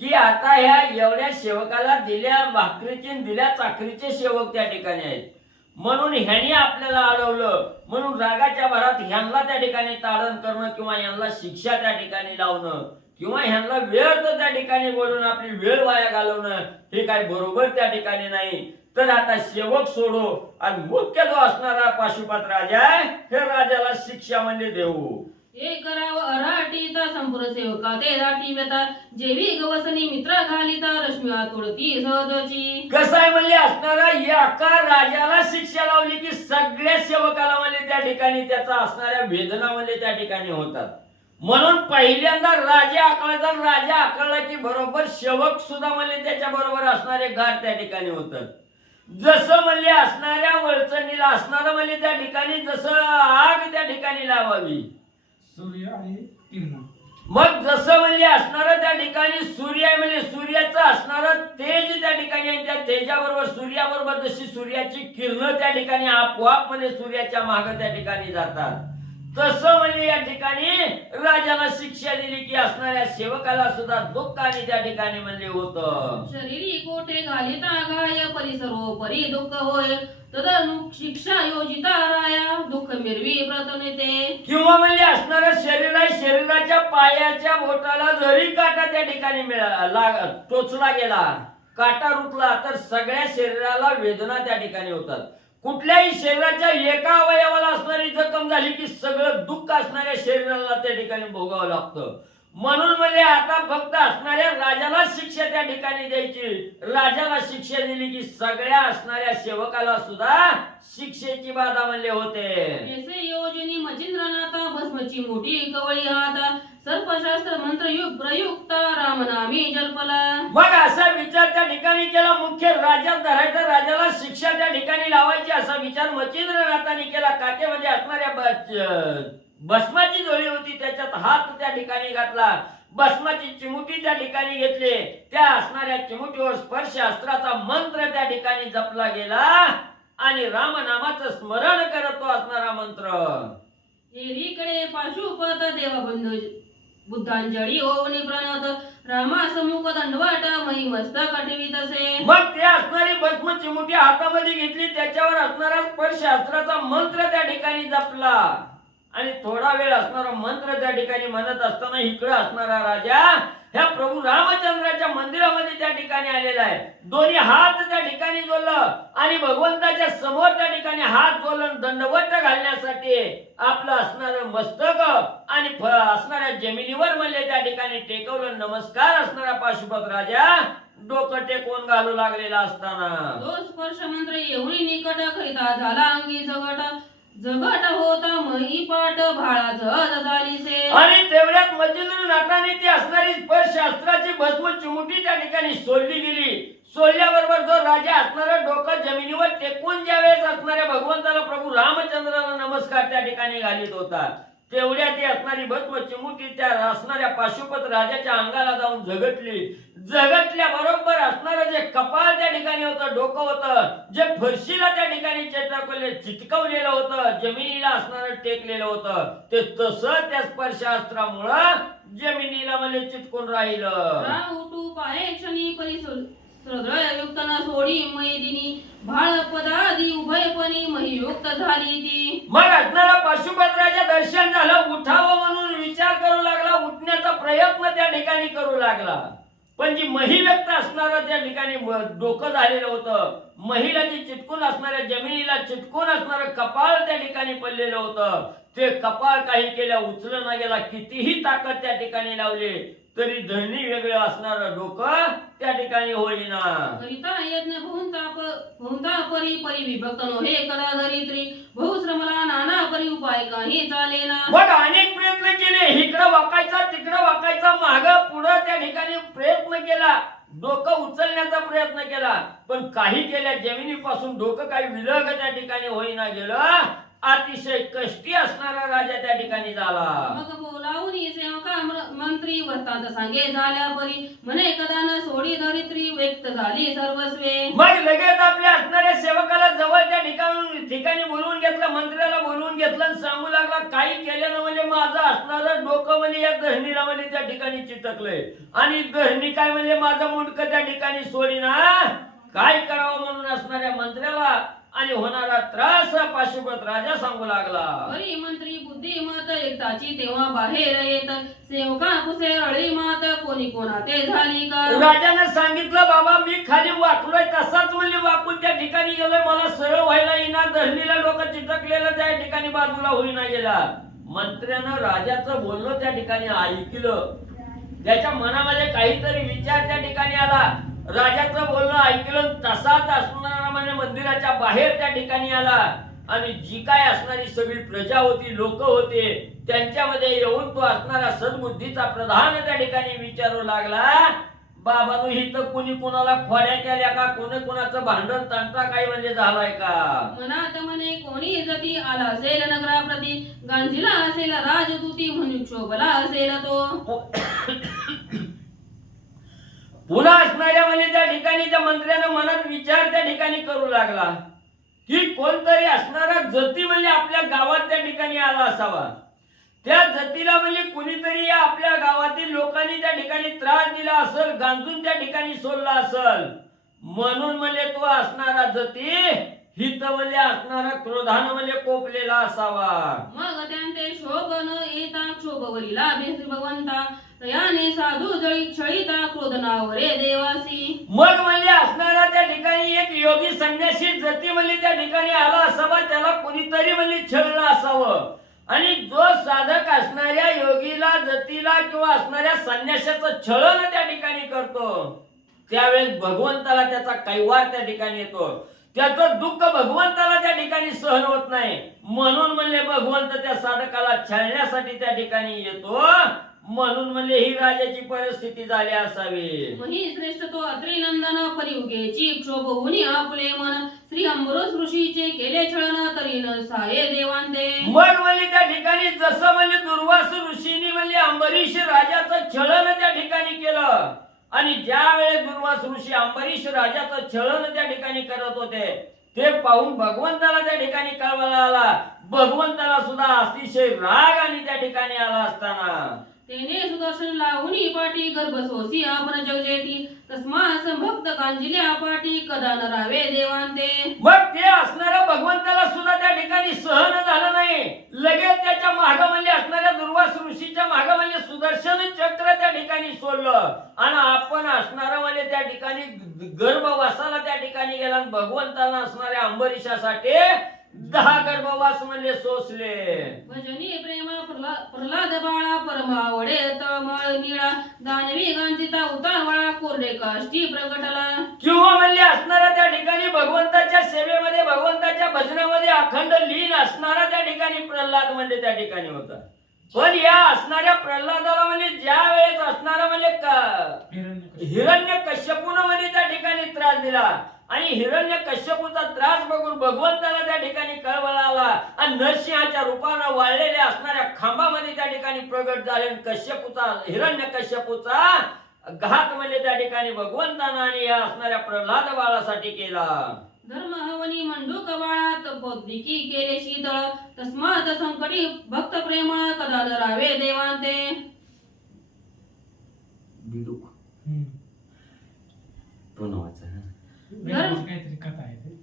की आता ह्या एवढ्या सेवकाला दिल्या भाकरीचे दिल्या चाकरीचे सेवक त्या ठिकाणी आहेत. म्हणून ह्याने आपल्याला अडवलं, म्हणून रागाच्या भरात ह्यांना त्या ठिकाणी ताडण करणं किंवा ह्यांना शिक्षा त्या ठिकाणी लावणं किंवा ह्यांना व्यर्थ त्या ठिकाणी बोलून आपली वेळ वाया घालवणं हे काय बरोबर त्या ठिकाणी नाही. तर आता सेवक सोडो आणि मुख्य जो असणारा पाशुपत राजा आहे हे राजाला शिक्षा म्हणजे देऊ. हे करावं अराटीता संपूर्ण सेवका ते दाटी व्यता जेवी गवसनी मित्र घालिता रश्मी तोडती सहजची. कसं आहे म्हणजे असणारा एका राजाला शिक्षा लावली की सगळ्या सेवकाला म्हणजे त्या ठिकाणी त्याचा असणाऱ्या वेदना म्हणजे त्या ठिकाणी होतात. म्हणून पहिल्यांदा राजा आकळाचा, राजा आकळला की बरोबर सेवक सुद्धा म्हणजे त्याच्या बरोबर असणारे गार त्या ठिकाणी होतात. जसं म्हणजे असणाऱ्या वळचणीला असणारं म्हणजे त्या ठिकाणी जसं आग त्या ठिकाणी लावावी, सूर्य आहे किरण. मग जसं म्हणजे असणारं त्या ठिकाणी सूर्य आहे म्हणजे सूर्याचं असणारं तेज त्या ठिकाणी आहे. त्या तेजाबरोबर सूर्याबरोबर जशी सूर्याची किरण त्या ठिकाणी आपोआप म्हणजे सूर्याच्या मागे त्या ठिकाणी जातात, तसं म्हणजे या ठिकाणी राजाला शिक्षा दिली की असणाऱ्या सेवकाला सुद्धा दुःख आणि त्या ठिकाणी म्हणजे होतं. शरीरी कोठे घालिता गाय परिसरोपरी दुःख होय तदनु शिक्षा योजिता राया दुःख मिरवी व्रत नेते. किंवा म्हणजे असणारं शरीर आहे, शरीराच्या पायाच्या बोटाला जरी काटा त्या ठिकाणी टोचला गेला, काटा रुतला तर सगळ्या शरीराला वेदना त्या ठिकाणी होतात. कुठल्याही शरीराच्या एका अवयवाला असणारी जखम झाली की सगळं दुःख असणाऱ्या शरीराला त्या ठिकाणी भोगावं लागतं. म्हणून म्हणजे आता फक्त असणाऱ्या राजाला शिक्षा त्या ठिकाणी द्यायची. राजाला शिक्षा दिली की सगळ्या असणाऱ्या सेवकाला सुद्धा शिक्षेची बाधा म्हणले होते. ऐसे योजनी मच्छिंद्रनाथा भस्मची मोठी कवळी हाता सर्पशास्त्र मंत्र प्रयुक्त रामनामी जल्पला. मग असा विचार त्या ठिकाणी केला, मुख्य राजा धरायचा, राजाला शिक्षा त्या ठिकाणी लावायची असा विचार मच्छिंद्रनाथांनी केला. काटे म्हणजे असणाऱ्या भस्माची झोळी होती, त्याच्यात हात त्या ठिकाणी घातला, भस्माची चिमुटी त्या ठिकाणी घेतली, त्या असणाऱ्या चिमुटीवर स्पर्श अस्त्राचा मंत्र त्या ठिकाणी जपला गेला आणि रामनामाचं स्मरण करत तो असणारा मंत्र. एकीकडे पाशुपत देवबंधू बुद्धांजली ओवनी प्रणत रामासमुख दंडवाट मही मस्तक ठेवीतसे. मग ते असणारी भस्म चिमुटी हातामध्ये घेतली, त्याच्यावर असणारा स्पर्शास्त्राचा मंत्र त्या ठिकाणी जपला आणि थोडा वेळ असणारा मंत्र त्या ठिकाणी म्हणत असताना इकडे असणारा राजा ह्या प्रभू रामचंद्राच्या मंदिरामध्ये त्या ठिकाणी आलेला आहे. दोन्ही हात त्या ठिकाणी जोडलं आणि भगवंताच्या समोर त्या ठिकाणी हात जोडून दंडवत घालण्यासाठी आपलं असणारं मस्तक आणि असणाऱ्या जमिनीवर म्हणले त्या ठिकाणी टेकवलं. नमस्कार असणारा पाशुपत राजा डोकं टेकवून घालू लागलेला असताना तो स्पर्श मंत्र एवढी निकट करिता झाला अंगी जगट होता मही पाट भाळा जज झालीसे. आणि तेवढ्यात मच्छिंद्रनाथाने ती असणारी स्पर्शास्त्राची भस्म चिमुटी त्या ठिकाणी सोडली गेली. सोडल्याबरोबर जो राजा असणारा डोकं जमिनीवर टेकून ज्यावेळेस असणाऱ्या भगवंताला प्रभू रामचंद्राला नमस्कार त्या ठिकाणी घालीत होता, तेवढ्या ती असणारी भस्म चिमुटी त्या असणाऱ्या पाशुपत राजाच्या अंगाला जाऊन झगटली. झगटल्या बरोबर असणारं जे कपाळ त्या ठिकाणी होतं, डोकं होतं, जे फरशीला त्या ठिकाणी चिटकवलेलं होतं, जमिनीला असणारं टेकलेलं होतं, ते तसं त्या स्पर्शास्त्रामुळं जमिनीला म्हणजे चिटकून राहिलं. उठू पाहे क्षणी युक्त न सोडी मैदिनी भाळ पदादी उभयपणी महियुक्त झाली ती. मग असणारा पाशुपत राजा दर्शन झालं, उठावं म्हणून विचार करू लागला, उठण्याचा प्रयत्न त्या ठिकाणी करू लागला. पण जी मही व्यक्त असणारं त्या ठिकाणी डोकं झालेलं होतं, महिला जी चिटकून असणाऱ्या जमिनीला चिटकून असणारं कपाळ त्या ठिकाणी पडलेलं होतं, ते कपाळ काही केल्या उचललं ना गेला. कितीही ताकद त्या ठिकाणी लावली तरी धरणी वेगळं असणारं डोकं त्या ठिकाणी होईना. करिता यज्ञ भूंता परी परी विभक्त नो हे कदा धरित्री बहुश्रमला नाना परी उपाय काही चालेना. मग अनेक प्रयत्न केले, इकडं वाकायचा तिकडं वाकायचा, माग पुढं त्या ठिकाणी प्रयत्न केला, डोकं उचलण्याचा प्रयत्न केला, पण काही केल्या जमिनीपासून डोकं काही विलग त्या ठिकाणी होईना गेलं. अतिशय कष्टी असणारा राजा त्या ठिकाणी झाला. मग बोलावून सेवका मंत्री वृत्तांत सांगे झाल्या परी म्हणे कदा न सोडी धरित्री व्यक्त झाली सर्वस्वे. मग लगेच आपल्या असणाऱ्या सेवकाला जवळ त्या ठिकाणी बोलवून घेतलं, मंत्र्याला बोलवून घेतलं आणि सांगू लागला, काही केल्यानं म्हणजे माझं असणारं डोकं म्हणजे या गहणीला म्हणजे त्या ठिकाणी चिटकलंय आणि गहणी काय म्हणजे माझं मुंडकं त्या ठिकाणी सोडीना, काय करावं म्हणून असणाऱ्या मंत्र्याला आणि होणारा त्रास पाशुपत राजा सांगू लागला. परी मंत्री बुद्धिमत एकटाची तेव्हा बाहेर येत सेवका पुसे रळी मात कोणी कोणा ते झाली का. राजाने सांगितलं, बाबा मी खाली वाकलोय तसाच म्हणजे वाकून त्या ठिकाणी गेलोय, मला सरळ व्हायला येईना, धरणीला डोकं चिटकलेलं त्या ठिकाणी बाजूला होईना गेला. मंत्र्यानं राजाचं बोलणं त्या ठिकाणी ऐकलं, त्याच्या मनामध्ये काहीतरी विचार त्या ठिकाणी आला. राजाचं बोलणं ऐकलं, तसाच असणारा म्हणजे मंदिराच्या बाहेर त्या ठिकाणी आला आणि जी काय असणारी सगळी प्रजा होती, लोक होते, त्यांच्यामध्ये येऊन तो असणारा सद्बुद्धीचा प्रधान त्या ठिकाणी विचारू लागला, बाबांनो इथं कुणी कुणाला खोड्या केल्या का, कोणी कुणाचं भांडण तंटा काही म्हणजे झालाय का. मनात म्हणे कोणी जती आला असेल नगराप्रती गांजीला असेल राजदूती म्हणून शोभला असेल तो. पुन्हा असणाऱ्या म्हणजे त्या ठिकाणी त्या मंत्र्यानं मनात विचार त्या ठिकाणी करू लागला की कोणतरी असणारा जती म्हणजे आपल्या गावात त्या ठिकाणी आला असावा, त्या जतीला म्हणजे कुणीतरी आपल्या गावातील लोकांनी त्या ठिकाणी त्रास दिला असेल, गांजून त्या ठिकाणी सोडला असेल, म्हणून म्हणजे तो असणारा जती हित म्हणजे असणारा क्रोधानं म्हणजे कोपलेला असावा. मग त्यांचे शोभ न येता क्षोभवरीला भेट भगवंता तयाने साधू जळी क्षळिता क्रोधनावरे देवासी. मग म्हणजे असणारा त्या ठिकाणी एक योगी संन्यासी जती म्हणजे त्या ठिकाणी आला असावा, त्याला कुणीतरी म्हणजे छळलं असावं आणि जो साधक असणाऱ्या योगीला जतीला किंवा असणाऱ्या संन्याशाचं छळण त्या ठिकाणी करतो, त्यावेळेस भगवंताला त्याचा कैवार त्या ठिकाणी येतो, त्याचं दुःख भगवंताला त्या ठिकाणी सहन होत नाही, म्हणून म्हणजे भगवंत त्या साधकाला छळण्यासाठी त्या ठिकाणी येतो, म्हणून म्हणजे ही राजाची परिस्थिती झाली असावी. मही श्रेष्ठ तो अत्रिनंदन परिउगेची क्षोभ होऊनी आपले मन श्री अंबरोस ऋषीचे केले छळण तरी न साये देवांते. मग म्हणजे त्या ठिकाणी जसं म्हणजे दुर्वास ऋषींनी म्हणजे अंबरीश राजाचं छळण त्या ठिकाणी केलं आणि ज्या वेळेस दुर्वास ऋषी अंबरीश राजाचं छळण त्या ठिकाणी करत होते, ते पाहून भगवंताला त्या ठिकाणी कळवळा आला. भगवंताला सुद्धा अतिशय राग आणि त्या ठिकाणी आला असताना तेने सुदर्शन लावूनी पाटी गर्भसोसी आपण जगजेटी तस्मास भक्त कांजिल्या पाटी कदा न रावे देवांते. मग ते असणाऱ्या भगवंताला सुद्धा त्या ठिकाणी सहन झालं नाही. लगेच त्याच्या मागामध्ये असणाऱ्या दुर्वास ऋषीच्या मागामध्ये सुदर्शन चक्र त्या ठिकाणी सोडलं आणि आपण असणारा म्हणजे त्या ठिकाणी गर्भवासाला त्या ठिकाणी गेला आणि भगवंताला असणाऱ्या अंबरीशासाठी 10 गर्भवास म्हणजे सोसले. भजनी प्रेम प्रल्हाद बाळा परमावडे तळमळ निळा दानवी गांजिता उतावळा कोरडे काष्टी प्रगटला. किंवा म्हणजे असणारा त्या ठिकाणी भगवंताच्या सेवेमध्ये भगवंताच्या भजनामध्ये अखंड लीन असणारा त्या ठिकाणी प्रल्हाद म्हणजे त्या ठिकाणी होता. पण या असणाऱ्या प्रल्हादाला म्हणजे ज्या वेळेस असणारा म्हणजे हिरण्यकश्यपूने म्हणजे त्या ठिकाणी त्रास दिला आणि हिरण्यकश्यपूचा त्रास बघून भगवंताला त्या ठिकाणी कळवळा आला आणि नरसिंहाच्या रूपानं वाळलेल्या असणाऱ्या खांबामध्ये त्या ठिकाणी प्रगट झाले. हिरण्यकश्यपूचा घात म्हणजे त्या ठिकाणी भगवंतानं आणि या असणाऱ्या प्रल्हाद बाळासाठी केला. धर्म हवनी मंडूक बाळात बौद्धिकी केले शीतळ तस्मात संकटी भक्त प्रेमळ कदा न रावे देवांते. बिडूक तो नावाचा काहीतरी कथा आहे ते.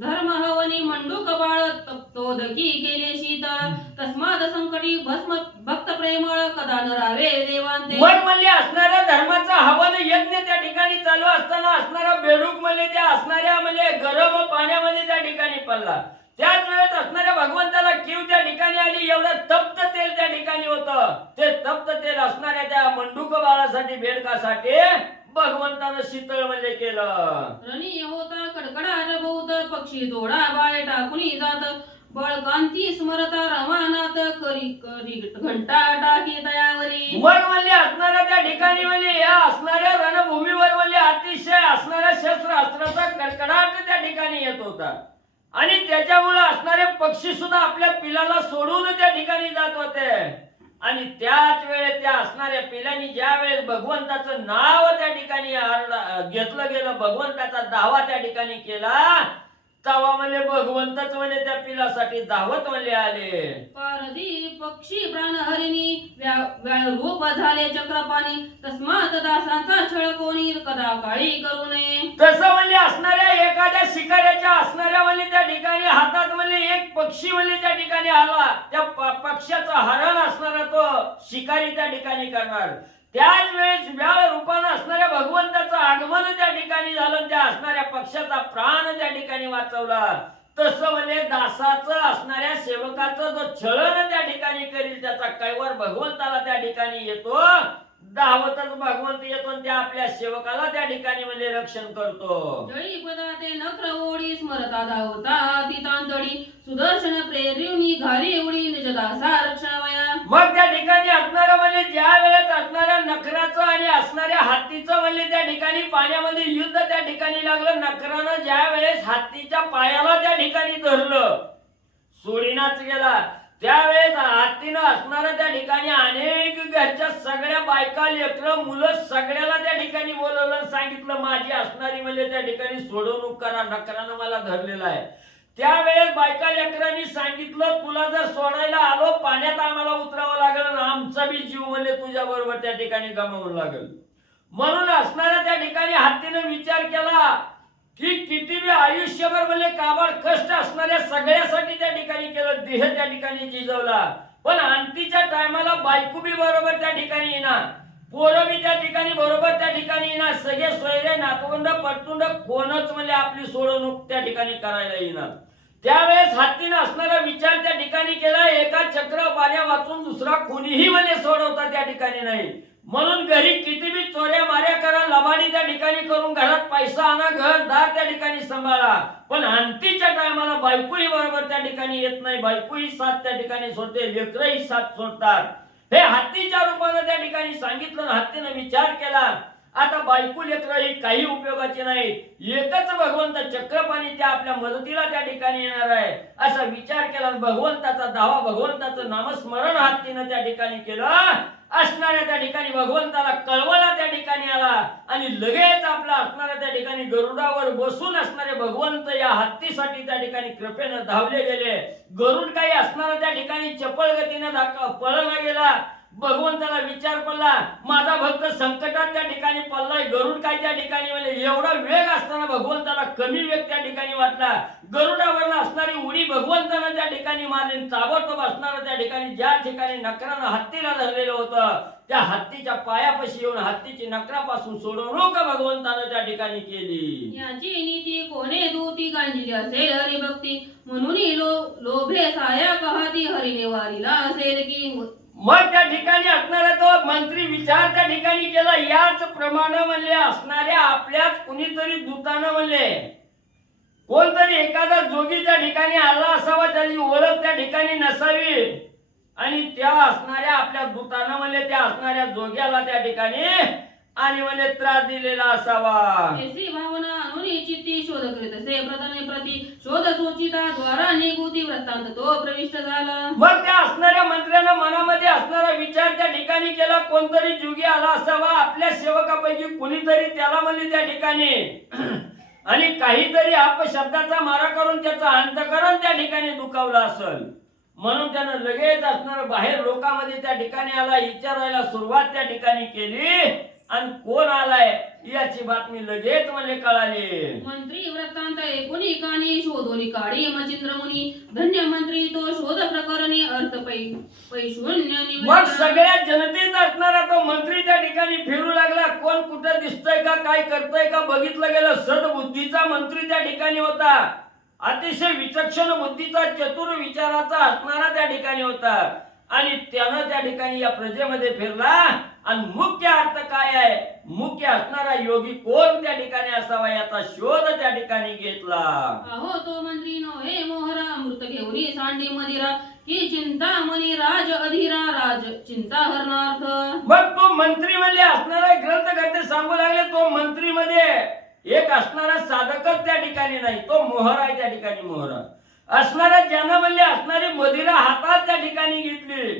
धर्म हवनी मंडूक बाळ तप्तोदकी केले शीतळ तस्मात संकटी भस्म भक्त प्रेमळ कदा न रावे देवांते. मन म्हणजे असणाऱ्या धर्माचा हवन यज्ञ त्या ठिकाणी चालू असताना असणारा बेडूक म्हणजे त्या असणाऱ्या म्हणजे गरम पाण्यामध्ये त्या ठिकाणी पडला. त्याच वेळेस असणाऱ्या भगवंताला कीव त्या ठिकाणी आली. एवढं तप्त तेल त्या ठिकाणी होतं. ते तप्त तेल असणाऱ्या त्या मंडूक बाळासाठी बेडकासाठी भगवंतानं शीतळ म्हणजे केलं. रणी होता कडकडाट बहुत पक्षी जोडा बाळे टाकुनी जात बळकांती स्मरता रमानात करी करी घंटा टाकी तयावरी. मन म्हणजे असणाऱ्या त्या ठिकाणी म्हणजे या असणाऱ्या रणभूमीवर म्हणजे अतिशय असणाऱ्या शस्त्रास्त्राचा कडकडाट त्या ठिकाणी येत होता आणि त्याच्यामुळे असणारे पक्षी सुद्धा आपल्या पिलाला सोडून त्या ठिकाणी जात होते. आणि त्याच वेळेस त्या असणाऱ्या पिलांनी ज्या वेळेस भगवंताचं नाव त्या ठिकाणी घेतलं गेलं, भगवंताचा दावा त्या ठिकाणी केला, तवा म्हणजे भगवंतच म्हणजे त्या पिलासाठी दावत म्हणजे आले. पारधी पक्षी प्राण हरिणी व्याळ रूप झाले चक्रपाणी तस्मात दासांचा छळ कोणी कदा काळी करू नये. तसं म्हणजे असणाऱ्या एखाद्या शिकाऱ्याच्या असणाऱ्या म्हणजे त्या ठिकाणी हातात म्हणजे एक पक्षी म्हणजे त्या ठिकाणी आला. त्या पक्ष्याचं हरण असणारा तो शिकारी त्या ठिकाणी करणार. त्याच वेळेस व्याळ रूपानं असणाऱ्या भगवंताचं आगमन त्या ठिकाणी झालं. त्या असणाऱ्या पक्षाचा प्राण त्या ठिकाणी वाचवला. तसं म्हणजे दासाचं असणाऱ्या सेवकाचं जो छळन त्या ठिकाणी करील त्याचा कैवार भगवंताला त्या ठिकाणी येतो. धावतच भगवंत येतो आणि त्या आपल्या सेवकाला त्या ठिकाणी म्हणजे रक्षण करतो. जळी पदाते नक्र ओढी स्मरता धावता तितांतडी सुदर्शन प्रेरिणी घारी उडी निज दासा रक्षावया. मग त्या ठिकाणी असणारा म्हणजे ज्या वेळेस असणाऱ्या नखराचं आणि असणाऱ्या हत्तीचं म्हणजे त्या ठिकाणी पाण्यामध्ये युद्ध त्या ठिकाणी लागलं. नखरानं ज्या वेळेस हत्तीच्या पायाला त्या ठिकाणी धरलं, सोडीनाच गेला. त्यावेळेस हत्तीनं असणारा त्या ठिकाणी अनेक घरच्या सगळ्या बायका लेकरं मुलं सगळ्याला त्या ठिकाणी बोलवलं, सांगितलं माझी असणारी म्हणजे त्या ठिकाणी सोडवणूक करा, नखरानं मला धरलेला आहे. त्यावेळेस बायका लेकरांनी सांगितलं तुला जर सोडायला आलो पाण्यात आम्हाला उतरावं लागेल आणि आमचा बी जीव म्हणजे तुझ्या बरोबर त्या ठिकाणी गमावून लागेल. म्हणून असणाऱ्या त्या ठिकाणी हत्तीनं विचार केला की किती बी आयुष्यभर म्हणजे काबाड कष्ट असणाऱ्या सगळ्यासाठी त्या ठिकाणी केलं, देह त्या ठिकाणी जिजवला, पण अंतीच्या टायमाला बायको बी बरोबर त्या ठिकाणी येणार, पोरं बी त्या ठिकाणी बरोबर त्या ठिकाणी येणार, सगळे सोयरे नातवंड परतुंड कोणच म्हणजे आपली सोडवणूक त्या ठिकाणी करायला येणार. त्यावेळेस हत्तीनं असणारा विचार त्या ठिकाणी केला, एका चक्र पाण्या वाचून दुसरा कोणीही म्हणजे सोडवता त्या ठिकाणी नाही. म्हणून घरी किती बी चोऱ्या माऱ्या करा, लबाडी त्या ठिकाणी करून घरात पैसा आणा, घरदार त्या ठिकाणी सांभाळा, पण अंतीच्या टायमाला बायकोही बरोबर त्या ठिकाणी येत नाही. बायकोही साथ त्या ठिकाणी सोडते, लेकरही साथ सोडतात. हे हत्तीच्या रूपानं त्या ठिकाणी सांगितलं. हत्तीनं विचार केला आता बायको लेकरं ही काही उपयोगाची नाहीत, एकच भगवंत चक्रपाणी त्या आपल्या मदतीला त्या ठिकाणी येणार आहे असा विचार केला. भगवंताचा धावा, भगवंताचं नामस्मरण हत्तीनं त्या ठिकाणी केलं. असणाऱ्या त्या ठिकाणी भगवंताला कळवला त्या ठिकाणी आला आणि लगेच आपला असणाऱ्या त्या ठिकाणी गरुडावर बसून असणारे भगवंत या हत्तीसाठी त्या ठिकाणी कृपेनं धावले गेले. गरुड काही असणारा त्या ठिकाणी चपळ गतीनं पळला गेला. भगवंताला विचार पडला, माझा भक्त संकटात त्या ठिकाणी पडलाय, गरुड काय त्या ठिकाणी म्हणजे एवढा वेग असताना भगवंताला कमी वेग त्या ठिकाणी वाटला. गरुडावर असणारी उडी भगवंतानं त्या ठिकाणी मारली. ताबडतोब असणारा त्या ठिकाणी ज्या ठिकाणी नकरानं हत्तीला धरलेलं होतं त्या हत्तीच्या पायापाशी येऊन हत्तीची नकरापासून सोडवणूक भगवंतानं त्या ठिकाणी केली. याची नीती कोणे दूती गांजली असेल हरिभक्ती, म्हणून लोभे साया कहाती हरिने वारीला असेल की. मग त्या ठिकाणी असणारा तो मंत्री विचार त्या ठिकाणी केला. याच प्रमाणे म्हणले असणाऱ्या आपल्याच कुणीतरी दूतानं म्हणले कोणतरी एखादा जोगी त्या ठिकाणी आला असावा, त्याची ओळख त्या ठिकाणी नसावी आणि त्या असणाऱ्या आपल्या दूतानं म्हणले त्या असणाऱ्या जोग्याला त्या ठिकाणी आणि म्हणले त्रास दिलेला असावा. ऐसी भावना अनुनी चित्ती शोध करीत असे प्रधाने प्रति शोध सोचिता द्वारा निगुती वृत्तांत तो प्रविष्ट झाला. मग त्या असणाऱ्या मंत्र्यानं मनामध्ये असणारा विचार त्या ठिकाणी केला, कोणतरी जोगी आला असावा आपल्या सेवकापैकी कुणीतरी त्याला म्हणले त्या ठिकाणी आणि काहीतरी अपशब्दाचा मारा करून त्याचा अंतकरण त्या ठिकाणी दुखावला असेल, म्हणून त्यानं लगेच असणार बाहेर लोकांमध्ये त्या ठिकाणी आला, विचारायला सुरुवात त्या ठिकाणी केली आणि कोण आलाय याची बातमी लगेच मला कळाली. मंत्री वृत्तांत एकुणी कानी शोधोली काढी मचिंद्र मुनी, धन्य मंत्री तो शोध प्रकरणी अर्थ पैशून्य. मग सगळ्या जनतेत असणारा तो मंत्री त्या ठिकाणी फिरू लागला. कोण कुठं दिसतंय का, काय करतंय का बघितलं गेलं. सद्बुद्धीचा मंत्री त्या ठिकाणी होता, अतिशय विचक्षण बुद्धीचा, चतुर विचाराचा असणारा त्या ठिकाणी होता आणि त्यानं त्या ठिकाणी या प्रजेमध्ये फिरला आणि मुख्य अर्थ काय आहे, मुख्य असणारा योगी कोण त्या ठिकाणी असावा याचा शोध त्या ठिकाणी घेतला. अहो तो मंत्री नो हे मोहरा अमृत घेऊनी सांडी मदिरा की चिंता मनी राज अधिरा राज चिंता हरणार्थ. मग तो मंत्री म्हणजे असणारा ग्रंथकर्ते सांगू लागले, तो मंत्री मध्ये एक असणारा साधकच त्या ठिकाणी नाही, तो मोहरा आहे त्या ठिकाणी. मोहरा असणारा ज्यानं म्हणजे असणारी मदिरा हातात त्या ठिकाणी घेतली,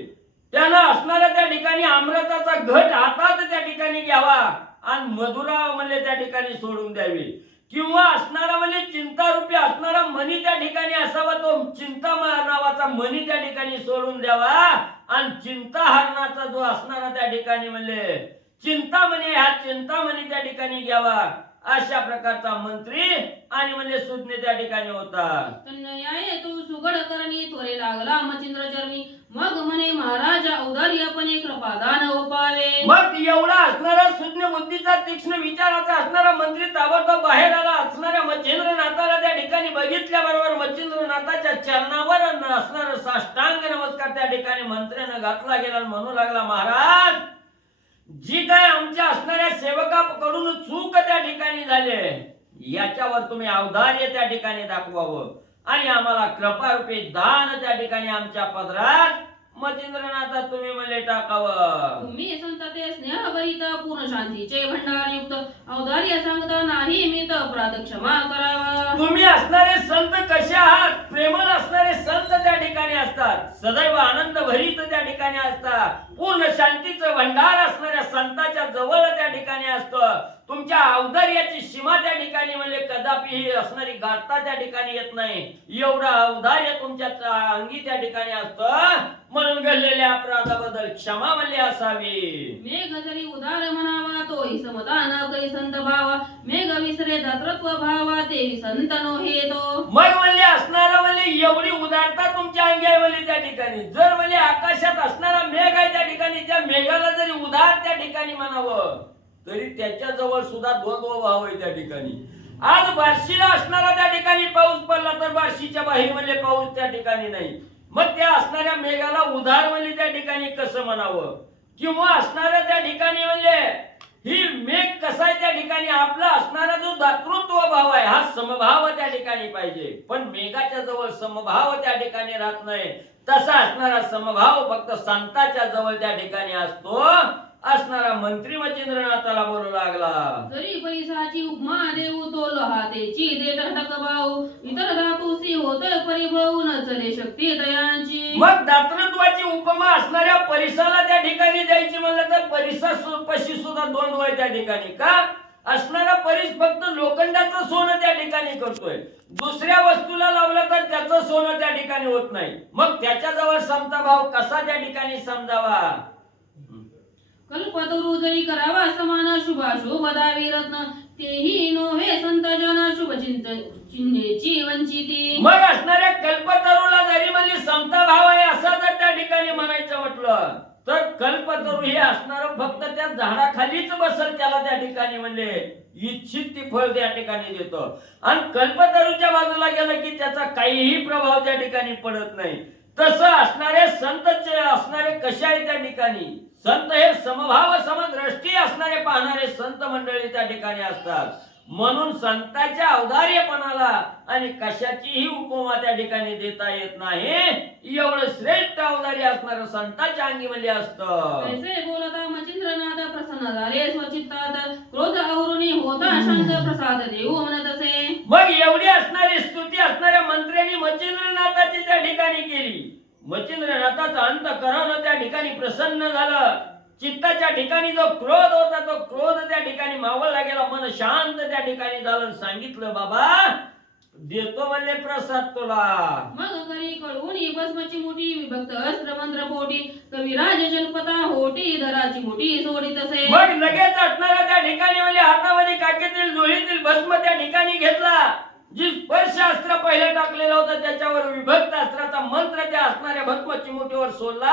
त्यानं असणारा त्या ठिकाणी अमृताचा घट हातात त्या ठिकाणी घ्यावा आणि मधुरा म्हणजे त्या ठिकाणी सोडून द्यावी. किंवा असणारा म्हणजे चिंतारूपी असणारा मनी त्या ठिकाणी असावा, तो चिंता नावाचा मनी त्या ठिकाणी सोडून द्यावा आणि चिंता हरणाचा जो असणारा त्या ठिकाणी म्हणजे चिंतामणी, ह्या चिंतामणी त्या ठिकाणी घ्यावा. अशा प्रकारचा मंत्री आणि म्हणजे सुज्ञ त्या ठिकाणी होता. न्याय तो सुगड करणी त्वरे लागला मचिंद्र चरणी, मग म्हणे महाराज औदार्यपणे कृपादान उपावे. मग एवढा असणारा सुज्ञ बुद्धीचा तीक्ष्ण विचाराचा असणारा मंत्री ताबडतोब बाहेर आला. असणाऱ्या मच्छिंद्रनाथाला त्या ठिकाणी बघितल्याबरोबर मच्छिंद्रनाथाच्या चरणावर असणारा साष्टांग नमस्कार त्या ठिकाणी मंत्र्यानं घातला गेला. म्हणू लागला, महाराज जी काय आमच्या असणाऱ्या सेवकाकडून चूक त्या ठिकाणी झाले याच्यावर तुम्ही औदार्य त्या ठिकाणी दाखवावं आणि आम्हाला कृपारूपी दान त्या ठिकाणी आमच्या पदरात मच्छिंद्रनाथा तुम्ही मला टाकावं. तुम्ही संतते स्नेहभरित पूर्ण शांतीचे भंडार युक्त औदार्य सांगता नाही मी तर अपराध क्षमा करावा. तुम्ही असणारे संत कसे आहात, प्रेमळ असणारे संत त्या ठिकाणी असतात, सदैव आनंद भरीत त्या ठिकाणी असतात, पूर्ण शांतीचं भंडार असणाऱ्या संताच्या जवळ त्या ठिकाणी असतं. तुमच्या औदार्याची सीमा त्या ठिकाणी म्हणजे कदापि ही असणारी गाठता त्या ठिकाणी येत नाही. एवढं औदार्य तुमच्या अंगी त्या ठिकाणी असतं, म्हणून घडलेल्या अपराधाबद्दल क्षमा म्हणली असावी. मेघ जरी उदार म्हणावा तोही समता न करी संत भावा, मेघ विसरे दातृत्व भावा तेही संत नो हे तो. मग म्हणले असणारा म्हणजे एवढी उदारता तुमच्या अंगी आहे म्हणजे त्या ठिकाणी. जर म्हणजे आकाशात असणारा मेघ आहे त्या ठिकाणी, त्या मेघाला जरी उदार त्या ठिकाणी म्हणावं तरी त्याच्या जवळ सुद्धा द्वंद्व भाव आहे त्या ठिकाणी. आज बार्शीला असणारा त्या ठिकाणी पाऊस पडला तर बार्शीच्या बाहेर म्हणजे पाऊस त्या ठिकाणी नाही. मग त्या असणाऱ्या मेघाला उधार म्हणजे त्या ठिकाणी कसं म्हणावं, किंवा असणाऱ्या त्या ठिकाणी म्हणजे ही मेघ कसा आहे त्या ठिकाणी आपला असणारा जो दातृत्व भाव आहे हा समभाव त्या ठिकाणी पाहिजे. पण मेघाच्या जवळ समभाव त्या ठिकाणी राहत नाही. तसा असणारा समभाव फक्त संताच्या जवळ त्या ठिकाणी असतो. असणारा मंत्री मच्छिंद्रनाथाला बोलू लागला. जरी परिसाची उपमा देऊ तो लहातेची दे टक भाऊ इतर धातुसी होतोय परिभव न चले शक्ती दयांची. मग दातृत्वाची उपमा असणाऱ्या परिसाला त्या ठिकाणी द्यायची म्हणलं तर परिसापाशी सुद्धा द्वंद्व आहे त्या ठिकाणी. का असणारा परिस फक्त लोखंडाचं सोनं त्या ठिकाणी करतोय, दुसऱ्या वस्तूला लावलं तर त्याचं सोनं त्या ठिकाणी होत नाही. मग त्याच्याजवळ समता भाव कसा त्या ठिकाणी समजावा. कल्पतरू जरी करावा समान शुभाशुभ दावी रत्न तेही नोहे संत जन शुभ चिन्हेची वंचिती. मग असणाऱ्या कल्पतरूला जरी म्हणजे समता भाव आहे असं जर त्या ठिकाणी म्हणायचं म्हटलं तर कल्पतरू हे असणार फक्त त्या झाडाखालीच बसल, त्याला त्या ठिकाणी म्हणजे इच्छित ती फळ त्या ठिकाणी देतो. आणि कल्पतरूच्या बाजूला गेलं की त्याचा काहीही प्रभाव त्या ठिकाणी पडत नाही. तसं असणारे संत असणारे कसे आहे त्या ठिकाणी. संत हे समभाव समदृष्टी असणारे पाहणारे संत मंडळी त्या ठिकाणी असतात. म्हणून संतांच्या औदार्यपणाला आणि कशाचीही उपमा त्या ठिकाणी देता येत नाही. एवढं श्रेष्ठ औदार्य असणारं संतांच्या अंगीमध्ये असतं. कैसे बोलता मच्छिंद्रनाथ प्रसन्न झाले स्वचित्तात क्रोध आवरुनी होता शांत प्रसाद देऊ म्हणत असे. मग एवढी असणारी स्तुती असणाऱ्या मंत्र्यांनी मच्छिंद्रनाथाची त्या ठिकाणी केली. मच्छिंद्रनाथाचं अंतःकरण त्या ठिकाणी प्रसन्न झालं. चित्ताच्या ठिकाणी जो क्रोध होता तो क्रोध त्या ठिकाणी मावळला गेला. मन शांत त्या ठिकाणी झालं. सांगितलं बाबा देतो म्हणले प्रसाद तुला. मग करी कळवून भस्मची मोठी विभक्त अस्त्र मंत्र पोटी कविराज जलपता होटी धराची मोठी सोडित असे. मग लगेच असणारा त्या ठिकाणी म्हणजे हातामध्ये काकेतील जोळीतील भस्म त्या ठिकाणी घेतला. जी स्पर्श अस्त्र पहिले टाकलेलं होतं त्याच्यावर विभक्त अस्त्राचा मंत्र त्या असणाऱ्या भस्मची मुठीवर सोडला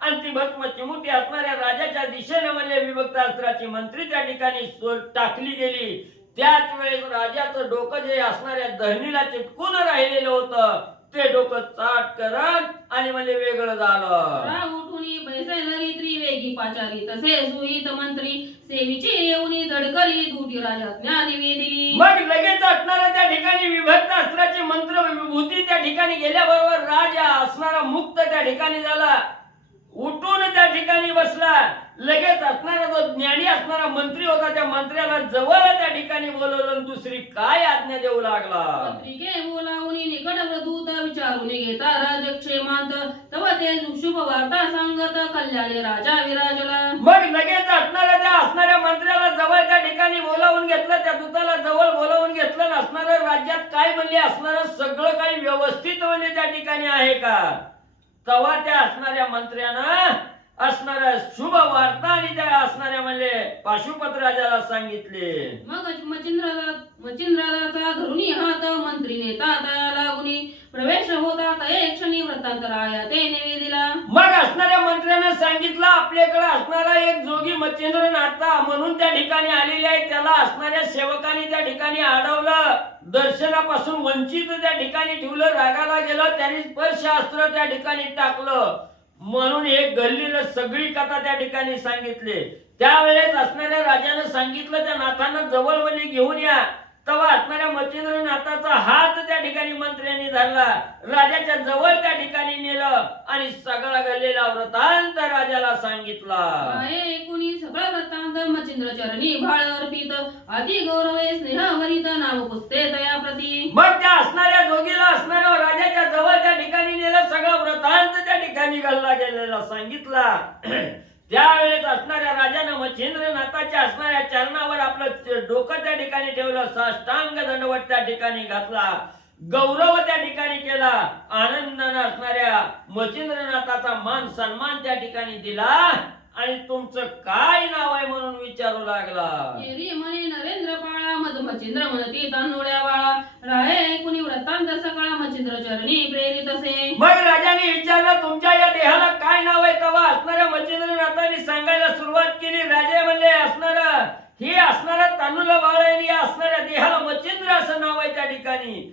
आणि ती भस्मची मुठी असणाऱ्या राजाच्या दिशेने म्हणजे विभक्त अस्त्राची मंत्री त्या ठिकाणी टाकली गेली. त्याच वेळेस राजाचं डोकं जे असणाऱ्या दहनीला चिटकून राहिलेलं होतं ते डोकं चाट करत आणि म्हणजे वेगळं झालं. राग उठुनी बैसे नरी त्रिवेगी पाचारी तसे सुहित मंत्री सेवीची येऊनी जडकरी दुटी राजाज्ञा निवेदिली. मग लगेच असणारा त्या ठिकाणी विभक्त अस्त्राची मंत्र विभूती त्या ठिकाणी गेल्याबरोबर राजा असणारा मुक्त त्या ठिकाणी झाला. उठून त्या ठिकाणी बसला. लगेच असणारा जो ज्ञानी असणारा मंत्री होता त्या मंत्र्याला जवळ त्या ठिकाणी बोलवलं. दुसरी काय आज्ञा देऊ लागला. पत्रिके बोलावूनी निकट दूत विचारून घेता राजक्षेमांत तव ते शुभ वार्ता सांगत कल्याणे राजा विराजला. मग लगेच असणाऱ्या मंत्र्याला जवळ त्या ठिकाणी बोलावून घेतलं. त्या दूताला जवळ बोलावून घेतलं. असणाऱ्या राज्यात काय म्हणले असणारं सगळं काही व्यवस्थित म्हणजे त्या ठिकाणी आहे का. तेव्हा त्या असणाऱ्या मंत्र्यानं असणाऱ्या शुभ वार्ता आणि त्या असणाऱ्या म्हणजे पाशुपत राजाला सांगितले. मग मच्छिंद्राचा धरुणी हात मंत्री नेता तया लागुनी प्रवेश होता तये क्षणी वृत्तांतराया ते निवेदिला. मग असणाऱ्या मंत्र्यानं सांगितलं आपल्याकडे असणारा एक जोगी मच्छिंद्रनाथा म्हणून त्या ठिकाणी आलेले आहे. त्याला असणाऱ्या सेवकांनी त्या ठिकाणी अडवलं. दर्शनापासून वंचित त्या ठिकाणी ठेवलं. रागाला गेलं. त्यांनी स्पर्शास्त्र त्या ठिकाणी टाकलं. म्हणून हे गल्लीला सगळी कथा त्या ठिकाणी सांगितले. त्यावेळेस असणाऱ्या राजानं सांगितलं त्या नाथांना जवळ म्हणजे घेऊन या. तेव्हा असणाऱ्या मच्छिंद्रनाथाचा हात त्या ठिकाणी मंत्र्यांनी धरला. राजाच्या जवळ त्या ठिकाणी नेलं आणि सगळा गल्लेला वृत्तांत राजाला सांगितला. एकूणी सगळा वृत्तांत मच्छिंद्र चरणी भाळ अर्पित आधी गौरवे स्नेहवरित नाम पुसते तया प्रती. मग त्या असणाऱ्या जोगीला असणाऱ्या राजाच्या जवळ त्या ठिकाणी नेलं. सगळा वृत्तांत त्या ठिकाणी घालला गेलेला सांगितला. त्यावेळेस असणाऱ्या राजानं मच्छिंद्रनाथाच्या असणाऱ्या चरणावर आपलं डोकं त्या ठिकाणी ठेवलं. साष्टांग दंडवत त्या ठिकाणी घातला. गौरव त्या ठिकाणी केला. आनंदानं असणाऱ्या मच्छिंद्रनाथाचा मान सन्मान त्या ठिकाणी दिला. आणि तुमचं काय नाव आहे म्हणून विचारू लागला. एरी म्हणे नरेंद्र पाळा मज मच्छिंद्र म्हणती तांदुळ्या बाळा राहे कुणी वृत्तांत सगळा मच्छिंद्र चरणी प्रेरित असे. मग राजाने विचारलं तुमच्या या देहाला काय नाव आहे. तेव्हा असणाऱ्या मच्छिंद्रनाथांनी सांगायला सुरुवात केली. राजा म्हणले असणारं हे असणारं तांदूळ बाळ आहे. या असणाऱ्या देहाला मच्छिंद्र असं नाव आहे त्या ठिकाणी.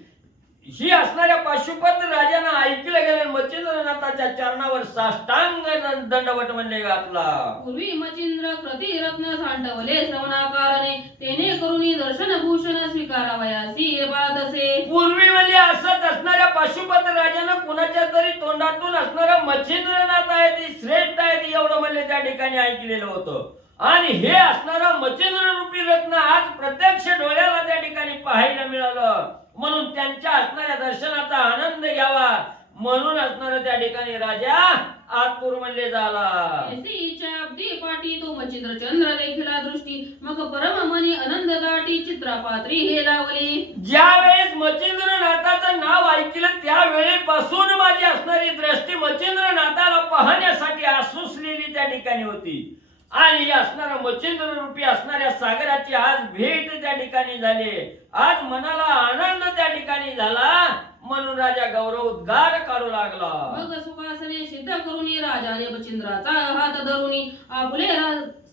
ही असणाऱ्या पाशुपत राजानं ऐकलं गेलं. मच्छिंद्रनाथाच्या चरणावर साष्टांग दंडवट म्हणले घातला. पूर्वी मच्छिंद्र प्रतिरत्न सांडवले श्रवणाकारणे तेने करुणी दर्शन भूषण स्वीकारावयासी बाद असे. पूर्वी म्हणजे असंच असणाऱ्या पाशुपत राजानं कुणाच्या तरी तोंडातून असणारा मच्छिंद्रनाथ आहे ती श्रेष्ठ आहे ती एवढं म्हणले त्या ठिकाणी ऐकलेलं होतं. आणि हे असणारा मच्छिंद्र रूपी रत्न आज प्रत्यक्ष डोळ्याला त्या ठिकाणी पाहायला मिळालं. म्हणून त्यांच्या असणाऱ्या दर्शनाचा आनंद घ्यावा म्हणून असणारा त्या ठिकाणी राजा आतुर म्हणले झाला. ऐसीच्या अब्दी पाटी तो मच्छिंद्र चंद्र देखिला दृष्टी मग परम मनी आनंद दाटी चित्रापात्री हे लावली. ज्या वेळेस मच्छिंद्रनाथाचं नाव ऐकलं त्यावेळेपासून माझी असणारी दृष्टी मच्छिंद्रनाथाला पाहण्यासाठी आसुसलेली त्या ठिकाणी होती. आणि असणारा मच्छिंद्र रूपी असणाऱ्या सागराची आज भेट त्या ठिकाणी झाली. आज मनाला आनंद त्या ठिकाणी झाला म्हणून राजा गौरव उद्गार काढू लागला. मग सुखासने सिद्ध करूनी राजाने मच्छिंद्राचा हात धरूनी आपले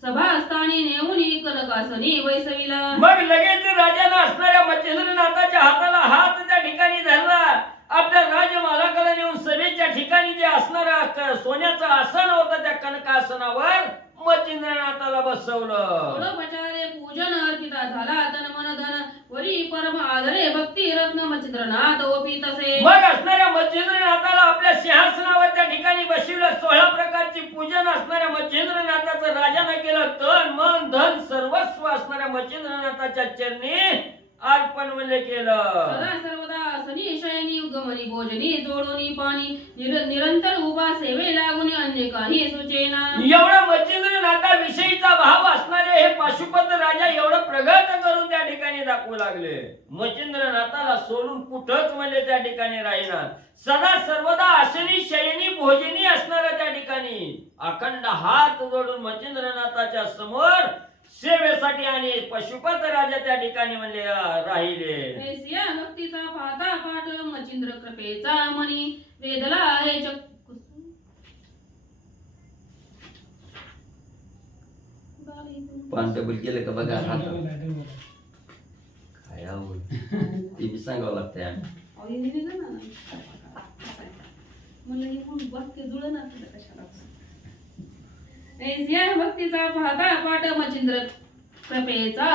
सभास्थानी नेऊनी कनकासनी बैसविला. मग लगेच राजानं असणाऱ्या मच्छिंद्रनाथाच्या हाताला हात त्या ठिकाणी धरला. आपल्या राजमालाकडे नेऊन सभेच्या ठिकाणी जे असणारा सोन्याचं आसन होतं त्या कनकासनावर मच्छिंद्रनाथाला बसवलं. सोडोपचारे पूजन अर्पिता झाला तन मन धन वरी परम आदरे भक्ती रत्न मच्छिंद्रनाथ ओपी तसे. मग असणाऱ्या मच्छिंद्रनाथाला आपल्या सिंहासनावर त्या ठिकाणी बसवलं. 16 प्रकारची पूजन असणाऱ्या मच्छिंद्रनाथाचं राजानं केलं. तन मन धन सर्वस्व असणाऱ्या मच्छिंद्रनाथाच्या चरणी अर्पण म्हणले केलं. सदा सर्वदा सनी शयनी गमनी भोजनी जोडोनी पाणी निरंतर उभा सेवे लागून अन्य काही सुचेना. एवढा मच्छिंद्रनाथाविषयीचा भाव असणारे हे पाशुपत राजा एवढं प्रगट करून त्या ठिकाणी दाखवू लागले. मच्छिंद्रनाथाला सोडून कुठंच म्हणले त्या ठिकाणी राहिना. सदा सर्वदा आसनी शयनी भोजनी असणाऱ्या त्या ठिकाणी अखंड हात जोडून मच्छिंद्रनाथाच्या समोर सेवेसाठी आणि पशुपत राजा त्या ठिकाणी म्हणले राहिले. ऐसिया भक्तीचा पाहता पाठ मच्छिंद्र कृपेचा मनी वेदला आहे पांढरबुल केलं का बघा डबल हात आहे, डबल आहे. काय आवड ते बी सांगावं लागतंय आम्ही. ऐसिया भक्तीचा पाहता पाठ मच्छिंद्र कृपेचा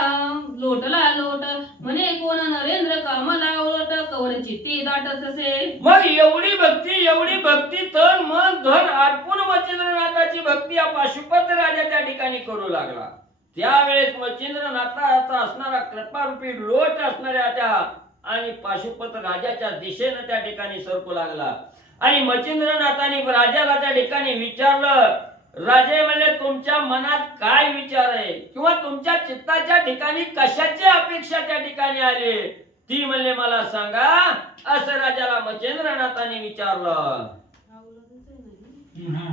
लोटला लोट म्हणे कोण नरेंद्र कामला ओट कवर चित्ती दाटत असे. मग एवढी भक्ती तन मन धन अर्पून मच्छिंद्रनाथाची भक्ती या पाशुपत राजा त्या ठिकाणी करू लागला. त्यावेळेस मच्छिंद्रनाथाचा असणारा कृपारूपी लोट असणाऱ्या त्या आणि पाशुपत राजाच्या दिशेने त्या ठिकाणी सरकू लागला. आणि मच्छिंद्रनाथाने राजाला त्या ठिकाणी विचारलं. राजे म्हणले तुमच्या मनात काय विचार आहे किंवा तुमच्या चित्ताच्या ठिकाणी कशाची अपेक्षा त्या ठिकाणी आली ती म्हणले मला सांगा असं राजाला मच्छिंद्रनाथाने विचारलं. हा.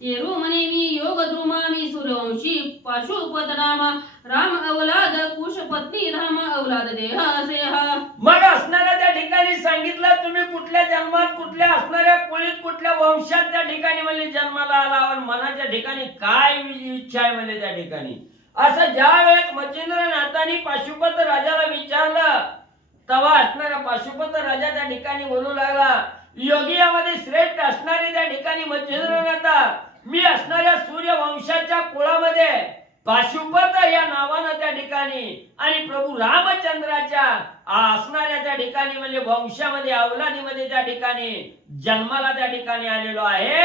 येरू म्हणे मी योग द्रुमा मी सूर्यवंशी पाशुपत नामा राम अवलाद कुश पत्नी राम अवलाद देह असे हा. मग असणाऱ्या त्या ठिकाणी सांगितलं तुम्ही कुठल्या जन्मात कुठल्या असणाऱ्या कुळीत कुठल्या वंशात त्या ठिकाणी म्हणले जन्माला आला आणि मनाच्या ठिकाणी काय इच्छा आहे म्हणले त्या ठिकाणी. असं ज्या वेळेस मच्छिंद्रनाथाने पाशुपत राजाला विचारलं तेव्हा असणारा पाशुपत राजा त्या ठिकाणी बोलू लागला. योगियामध्ये श्रेष्ठ असणारे त्या ठिकाणी मच्छिंद्रनाथा मी असणाऱ्या सूर्यवंशाच्या कुळामध्ये पाशुपत या नावानं त्या ठिकाणी आणि प्रभू रामचंद्राच्या असणाऱ्या त्या ठिकाणी म्हणजे वंशामध्ये अवलादीमध्ये त्या ठिकाणी जन्माला त्या ठिकाणी आलेलो आहे.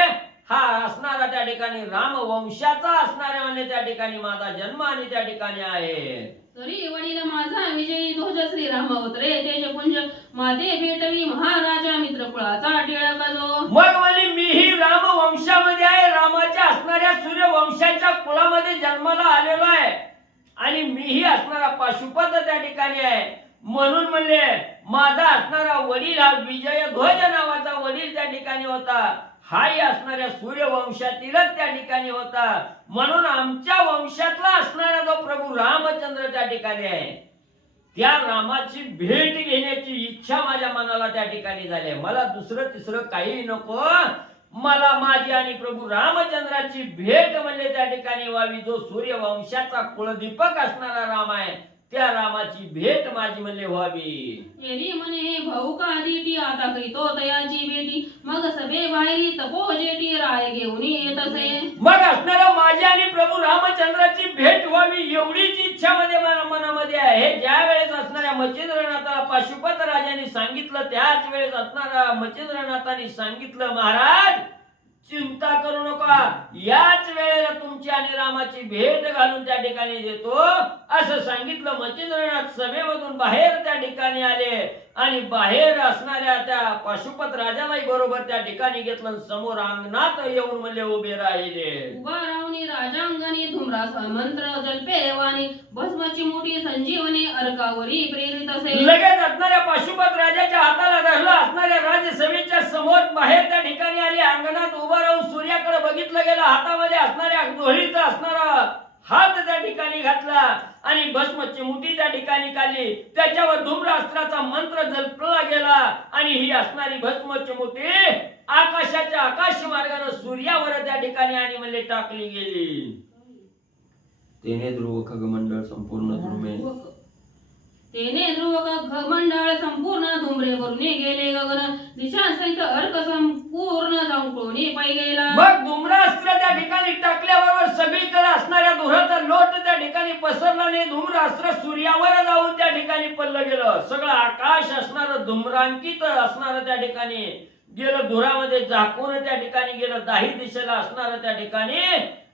हा असणारा त्या ठिकाणी राम वंशाचा असणाऱ्या म्हणजे त्या ठिकाणी माझा जन्म आणि त्या ठिकाणी आहे. तरी वडील माझा विजयी ध्वज श्री रामावतरे तेजपुंज माते भेटवी महाराजा मित्र कुळाचा टिळक जो. मग म्हणली मीही राम वंशामध्ये आहे. रामाच्या असणाऱ्या सूर्यवंशाच्या कुळामध्ये जन्माला आलेलो आहे आणि मीही असणारा पाशुपत त्या ठिकाणी आहे. म्हणून म्हणले माझा असणारा वडील हा विजय ध्वज नावाचा वडील त्या ठिकाणी होता. हाही असणाऱ्या सूर्यवंशातीलच त्या ठिकाणी होता. म्हणून आमच्या वंशातला असणारा जो प्रभू रामचंद्र त्या ठिकाणी आहे त्या रामाची भेट घेण्याची इच्छा माझ्या मनाला त्या ठिकाणी झाली. मला दुसरं तिसरं काही नको. मला माझी आणि प्रभू रामचंद्राची भेट म्हणजे त्या ठिकाणी व्हावी. जो सूर्यवंशाचा कुलदीपक असणारा राम आहे त्या रामाची भेट माझी म्हणले व्हावी. एरी म्हणे हे भाऊ का दिटी आता करीतो तयाची बेटी मग सभे बाहेरी तपो जेटी राय घेऊन येत असे. मग असणारा माझी आणि प्रभू रामचंद्राची भेट व्हावी एवढीच इच्छा मध्ये मला मनामध्ये आहे. ज्या वेळेस असणाऱ्या मच्छिंद्रनाथाला पाशुपत राजाने सांगितलं त्याच वेळेस असणारा मच्छिंद्रनाथाने सांगितलं महाराज चिंता करू नका. याच वेळेला तुमची आणि परशुरामाची भेट घालून त्या ठिकाणी देतो असं सांगितलं. मच्छिंद्रनाथ सभेमधून बाहेर त्या ठिकाणी आले आणि बाहेर असणाऱ्या त्या पाशुपत राजालाही बरोबर त्या ठिकाणी घेतलं. समोर अंगणात येऊन म्हणले उभे राहिले. उभा राहुनी राजांगणी धुम्रास मंत्र जल्पे वाणी भस्माची मोठी संजीवनी अर्कावरी प्रेरित असे. लगेच असणाऱ्या पाशुपत राजाच्या हाताला धरलं. असणाऱ्या राजसभेच्या समोर बाहेर त्या ठिकाणी आले. अंगणात उभा राहून सूर्याकडे बघितलं गेलं. हातामध्ये असणाऱ्या डोळीत असणारा हात त्या ठिकाणी घातला आणि भस्मची मुठी त्या ठिकाणी काढली. त्याच्यावर धूम्रास्त्राचा मंत्र जपला गेला आणि ही असणारी भस्मची मुठी आकाशाच्या आकाश मार्गाने सूर्यावर त्या ठिकाणी आणि म्हणले टाकली गेली. तेने ध्रुव खगमंडळ संपूर्ण ध्रुमे तेने ध्रुव खगमंडळ संपूर्ण धुमरे वरुनी गेले गगन दिशांसहित अर्क संपूर्ण जांकोणी पायी गेला. मग धूम्रास्त्र त्या ठिकाणी टाकल्याबरोबर सगळीकडे असणाऱ्या धुराचा लोट त्या ठिकाणी पसरला नाही. धूम्रास्त्र सूर्यावर जाऊन त्या ठिकाणी पडलं गेलं. सगळं आकाश असणारं धूम्रांकित असणारं त्या ठिकाणी गेलं. धुरामध्ये झाकून त्या ठिकाणी गेलं. दाही दिशेला असणारं त्या ठिकाणी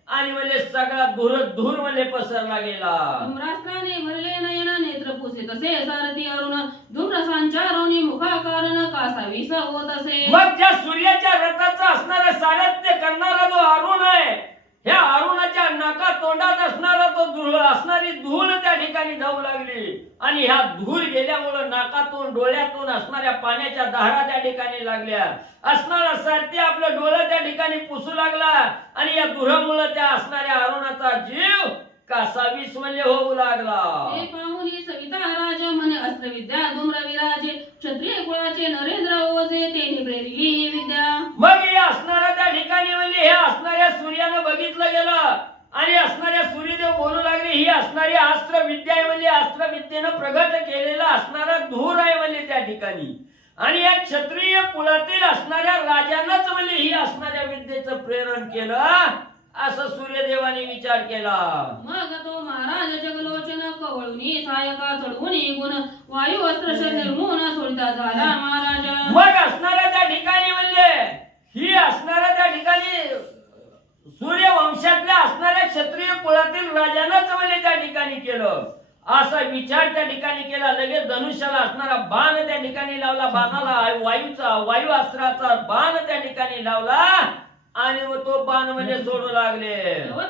आणि म्हणजे सगळा धूर म्हणजे पसरला गेला. धूम्रास्त्राने भरले नयन नेत्र पुसे तसे सारथी अरुण धूम्र संचारोनी मुखाकारण कासावीस होत असे. मग ज्या सूर्याच्या रथाचं असणारं सारथ्य करणारा जो अरुण आहे, ह्या अरुणाच्या नाका तोंडात असणारा तो असणारी धूळ त्या ठिकाणी जाऊ लागली आणि ह्या धूळ गेल्यामुळे नाकातून डोळ्यातून असणाऱ्या पाण्याच्या धारा त्या ठिकाणी लागल्या. असणारा सारथी आपलं डोळं त्या ठिकाणी पुसू लागला आणि या धुरामुळे त्या असणाऱ्या अरुणाचा जीव कासावीस म्हणजे होऊ लागला. हे पाहुनी सविता राज म्हणे अस्त्रविद्या धूम्र विराजे क्षत्रिय कुळाचे नरेंद्र ओझे तेने प्रेरिली विद्या. मग हे असणाऱ्या त्या ठिकाणी म्हणजे हे असणाऱ्या सूर्यानं बघितलं गेलं आणि असणाऱ्या सूर्यदेव बोलू लागले ही असणारी अस्त्र विद्या आहे म्हणजे अस्त्र विद्येनं प्रगट केलेला असणारा धूर आहे म्हणजे त्या ठिकाणी आणि या क्षत्रिय कुळातील असणाऱ्या राजानंच म्हणजे ही असणाऱ्या विद्येचं प्रेरण केलं असं सूर्यदेवाने विचार केला. मग तो महाराज जगलोचन कवळुनी सायका चढवून गुण वायू अस्त्र निर्मून सोडिता झाला महाराजा. मग असणाऱ्या त्या ठिकाणी म्हणजे ही असणाऱ्या त्या ठिकाणी सूर्यवंशातल्या असणाऱ्या क्षत्रिय कुळातील राजानंच म्हणजे त्या ठिकाणी केलं असा विचार त्या ठिकाणी केला. लगेच धनुष्याला असणारा बाण त्या ठिकाणी लावला. बाणाला वायू अस्त्राचा बाण त्या ठिकाणी लावला आणि मग तो बाण म्हणजे सोडू लागले.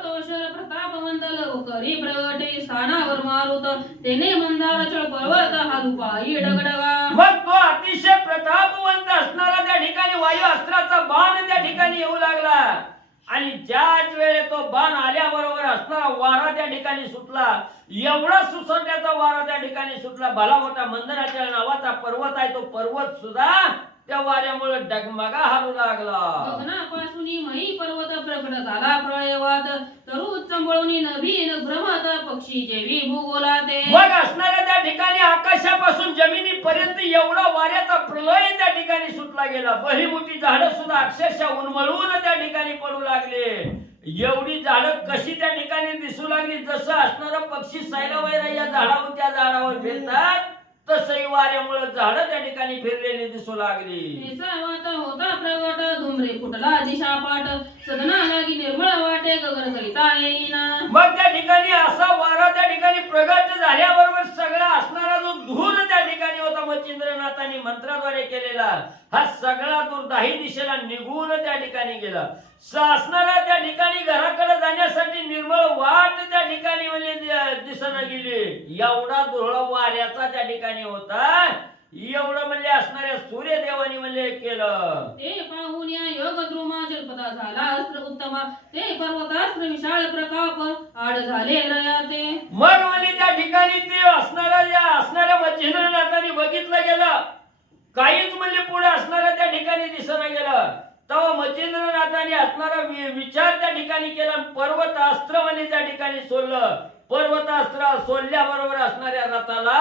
तोषर प्रताप मंदल करी प्रगटे स्थानावर मारुत तेने मंदार चळ पर्वत हालुपाई डगडगा. मग तो अतिशय प्रतापवंत असणारा त्या ठिकाणी वायू अस्त्राचा बाण त्या ठिकाणी येऊ लागला आणि ज्याच वेळे तो बाण आल्याबरोबर असणारा वारा त्या ठिकाणी सुटला. एवढा सुसट्याचा वारा त्या ठिकाणी सुटला. भला मोठा मंदराच्या नावाचा पर्वत आहे तो पर्वत सुद्धा त्या वाऱ्यामुळे डगमगा हालू लागला. गगनापासून मही पर्वत प्रकट झाला प्रळयवाद तरु चंबळून नवीन भ्रमत पक्षी जेवी भूगोलाते. मग असणाऱ्या त्या ठिकाणी आकाशापासून जमिनीपर्यंत एवढा वाऱ्याचा प्रलय त्या ठिकाणी सुटला गेला. बरी मोठी झाडं सुद्धा अक्षरशः उन्मळून त्या ठिकाणी पडू लागले. एवढी झाडं कशी त्या ठिकाणी दिसू लागली जसं असणारा पक्षी सैरा वैरा या झाडावर त्या झाडावर फिरतात तसंही वाऱ्यामुळे झाडं त्या ठिकाणी फिरलेली दिसू लागली. होता प्रगट धुमरे फुटला दिशा पाट सदना लागी निर्मळ वाटे गगन करिता येईना. मग त्या ठिकाणी असा वारा त्या ठिकाणी प्रगट झाल्याबरोबर सगळा असणारा जो धूर त्या ठिकाणी होता मच्छिंद्रनाथांनी मंत्राद्वारे केलेला हा सगळा धूर दाही दिशेला निघून त्या ठिकाणी गेला. असणारा त्या ठिकाणी घराकडे जाण्यासाठी निर्मळ वाट त्या ठिकाणी म्हणजे दिसना गेली. एवढा धुळ वाऱ्याचा त्या ठिकाणी होता. एवढं म्हणजे असणाऱ्या सूर्यदेवानी म्हणजे केलं. ते पाहून या योग द्रुमा जल्पता झाला अस्त्र उत्तमा ते पर्वतास्त्र विशाळ प्रकाप आड झाले रयाते. मग म्हणजे त्या ठिकाणी ते असणाऱ्या मच्छिंद्रनाथांनी बघितलं गेलं काहीच म्हणजे पुढे असणाऱ्या त्या ठिकाणी दिसना गेलं. तेव्हा मच्छिंद्रनाथांनी असणारा विचार त्या ठिकाणी केला. पर्वतास्त्र म्हणजे त्या ठिकाणी सोडलं. पर्वतास्त्र सोडल्याबरोबर असणाऱ्या रथाला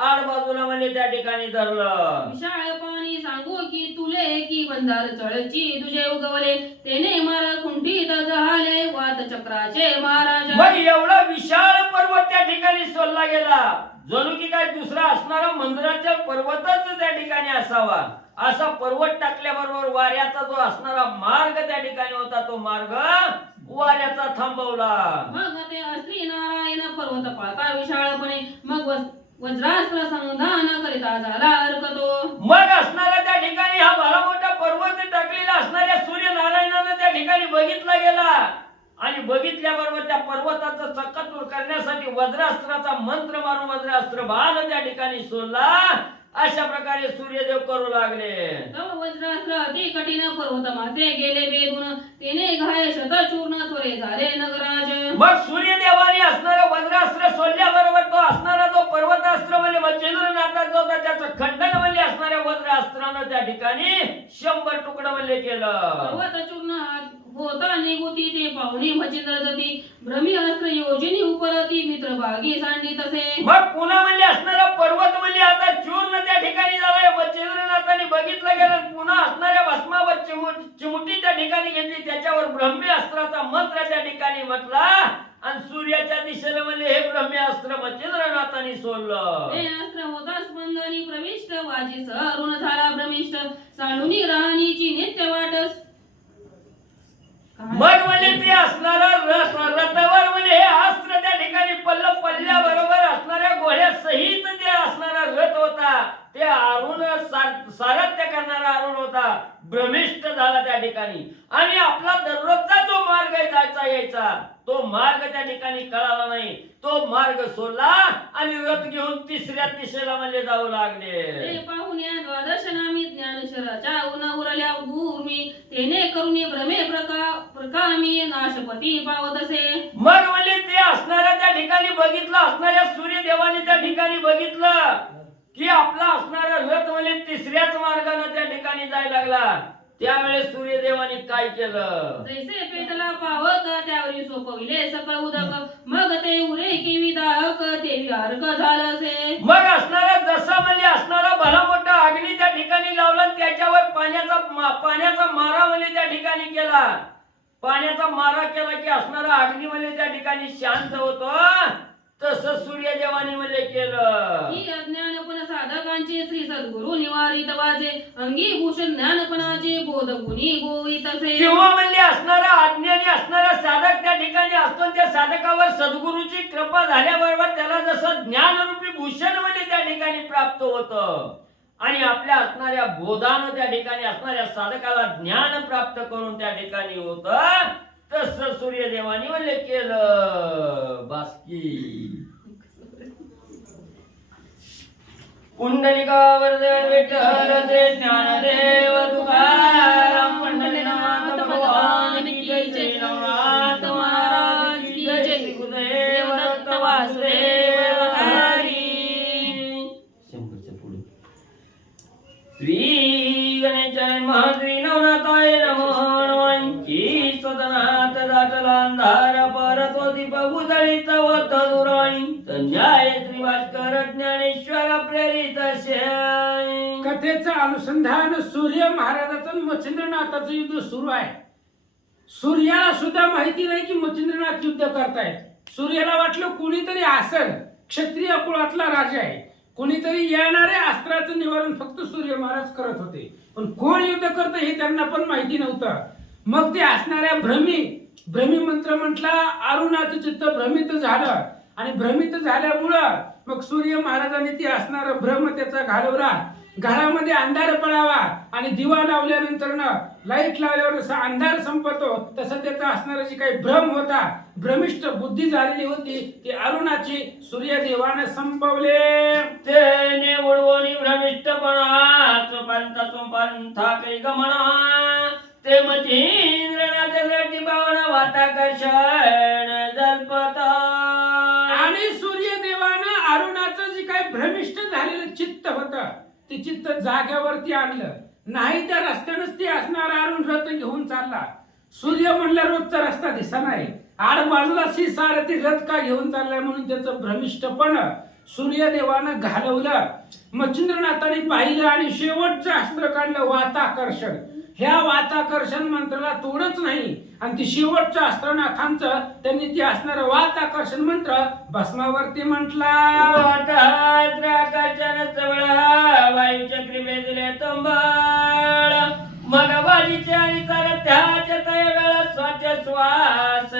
आड बाजूला म्हणजे त्या ठिकाणी धरलं. विशाळ पाणी सांगू की तुले की बंधार चळची तुझे उगवले तेने मार कुंठीत झाले वात चक्राचे महाराज. मग एवढा विशाळ पर्वत त्या ठिकाणी सोडला गेला जणू की काय दुसरा असणारा मंदिराचा पर्वतच त्या ठिकाणी असावा. असा पर्वत टाकल्याबरोबर वाऱ्याचा जो असणारा मार्ग त्या ठिकाणी होता तो मार्ग वाऱ्याचा थांबवला. मग ते श्री नारायण पर्वत पाळता विशाळपणे मग वज्रास्त्र संधान करिता झाला हरकतो. मग असणाऱ्या त्या ठिकाणी हा भला मोठा पर्वत टाकलेला असणाऱ्या सूर्यनारायणानं त्या ठिकाणी बघितला गेला आणि बघितल्याबरोबर त्या पर्वताचं चक्काचूर करण्यासाठी वज्रास्त्राचा मंत्र मारून वज्रास्त्र बाण त्या ठिकाणी सोडला. अशा प्रकारे सूर्यदेव करू लागले. तव वज्रास्त्र अति कठीण पर्वत माते गेले बेदून तेने घाय शतचूर्ण त्वरे झाले नगराज. मग सूर्यदेवाने असणारं वज्रास्त्र सोडल्याबरोबर तो असणारा जो पर्वतास्त्र म्हणजे मच्छिंद्रनाथाचा होता त्याचं खंडन म्हणजे असणाऱ्या वज्रास्त्रानं त्या ठिकाणी 100 तुकडं म्हणजे केलं. पर्वत चूर्ण होता निगुती ते पाहुणी मच्छिंद्र जती भ्रमी अस्त्र योजनी उपरती मित्र भागी सांडी तसे. मग पुन्हा म्हणजे असणारा पर्वत म्हणजे आता चूर्ण त्या ठिकाणी झालाय. मच्छिंद्रनाथाने बघितलं गेलं पुन्हा असणाऱ्या भस्मावर चिमुटी त्या ठिकाणी घेतली त्याच्यावर ब्रह्मी अस्त्राचा मंत्र त्या ठिकाणी म्हटला आणि सूर्याच्या दिशेला म्हणजे हे ब्रह्मी अस्त्र मच्छिंद्रनाथाने सोडलं. हे अस्त्र होता स्पंदनी प्रविष्ट वाजी सरुण झाला भ्रमिष्ट सांडूनी राणीची नित्य वाटस. मग म्हणजे ते असणारं रथावर म्हणजे हे अस्त्र त्या ठिकाणी पल्ल्याबरोबर असणाऱ्या घोड्या सहित जे असणारा रथ होता ते अरुण सारथ्य करणारा अरुण होता. भ्रमिष्ट झाला त्या ठिकाणी आणि आपला दररोजचा जो मार्ग जायचा यायचा तो मार्ग त्या ठिकाणी कळाला नाही. तो मार्ग सोडला आणि रथ घेऊन तिसऱ्या दिशेला म्हणजे जाऊ लागले. पाहुण्या द्वादश नामी ज्ञानेश्वराच्या उन उरल्या भूमी तेने करुणी भ्रमे प्रकामी नाशपती पावतसे. मग म्हणजे ते असणाऱ्या त्या ठिकाणी बघितलं असणाऱ्या सूर्यदेवाने त्या ठिकाणी बघितलं की आपला असणारा रथ म्हणजे तिसऱ्याच मार्गाने त्या ठिकाणी जायला लागला. त्यावेळेस सूर्यदेवाने काय केलं? जैसे पेटला पावक त्यावरी सोपविले सकळ उदक मग ते उरे केवी दाहक देवी अर्क झालंसे. मग असणारा जसा म्हणजे असणारा भला मोठा अग्नी त्या ठिकाणी लावला त्याच्यावर पाण्याचा मारा म्हणजे त्या ठिकाणी केला. पाण्याचा मारा केला की असणारा अग्नी म्हणजे त्या ठिकाणी शांत होतो. तसं सूर्यदेवाने म्हणजे केलं. ही अज्ञानपण साधकांचे श्री सद्गुरु निवारित वाजे अंगी भूषण ज्ञानपणाचे बोध गुणी गोवितसे. किंवा म्हणजे असणारा अज्ञानी असणारा साधक त्या ठिकाणी असतो त्या साधकावर सद्गुरूची कृपा झाल्याबरोबर त्याला जसं ज्ञानरूपी भूषण म्हणजे त्या ठिकाणी प्राप्त होतं आणि आपल्या असणाऱ्या बोधानं त्या ठिकाणी असणाऱ्या साधकाला ज्ञान प्राप्त करून त्या ठिकाणी होतं. तसं सूर्यदेवाने म्हणजे केलं. बास्की पुंडलिकावर विठ्ठल ते ज्ञानदेव तुकाराम पंढरीनाथ भगवान की जय. नवनाथ महाराज की जय. गुरुदेव दत्त वासुदेव हरी. शंभरच्या पुढे श्री गणेशाय महाश्री नवनाथाय नमः. की सदनात दाटला अंधार परतो दीप उजळीत होत दुराई संजय श्री भास्कर ज्ञानेश्वर प्रेरित शय. कथेचं अनुसंधान सूर्य महाराजाचं आणि मच्छिंद्रनाथाचं युद्ध सुरू आहे. सूर्याला सुद्धा माहिती नाही की मच्छिंद्रनाथ युद्ध करतायत. सूर्याला वाटलं कोणीतरी असेल, क्षत्रिय कुळातला राजा आहे, कोणीतरी येणारे अस्त्राचं निवारण फक्त सूर्य महाराज करत होते. पण कोण युद्ध करतं हे त्यांना पण माहिती नव्हतं. मग ते असणाऱ्या भ्रमी मंत्र म्हटला. अरुणाचं चित्त भ्रमित झालं आणि भ्रमित झाल्यामुळं मग सूर्य महाराजांनी ते असणारा भ्रम त्याचा घालवला. घरामध्ये अंधार पडावा आणि दिवा लावल्यानंतर लाईट लावल्यावर जसा अंधार संपतो तसं त्याचा असणारा जे काही भ्रम होता, भ्रमिष्ट बुद्धी झालेली होती ती अरुणाची सूर्यदेवाने संपवले. तेने उडवणी भ्रमिष्टपणा पंथा काही गमना ते मच्छिंद्रनाथ पावन वाताकर्षण जल्पता. आणि सूर्यदेवानं अरुणाचं जे काही भ्रमिष्ट झालेलं चित्त होतं ते चित्त जाग्यावरती आणलं. नाही त्या रस्त्यानंच ते असणार अरुण रथ घेऊन चालला. सूर्य म्हणलं रोजचा रस्ता दिसा नाही, आड बाजूला सारथी रथ का घेऊन चाललाय म्हणून त्याचं भ्रमिष्टपण सूर्यदेवानं घालवलं. मच्छिंद्रनाथाने पाहिलं आणि शेवटचं अस्त्र काढलं वाताकर्षण. ह्या वाताकर्षण मंत्राला तोडच नाही आणि ती शेवटच्या अस्त्रनाथांचं त्यांनी ते असणारं वाताकर्षण मंत्र भस्मावरती म्हटला. वाताकर्षण सबळ वायुचक्री बेदले तंबळ मग वाजीचे आणि सारथ्याचे तय वेळ स्वच्छ श्वास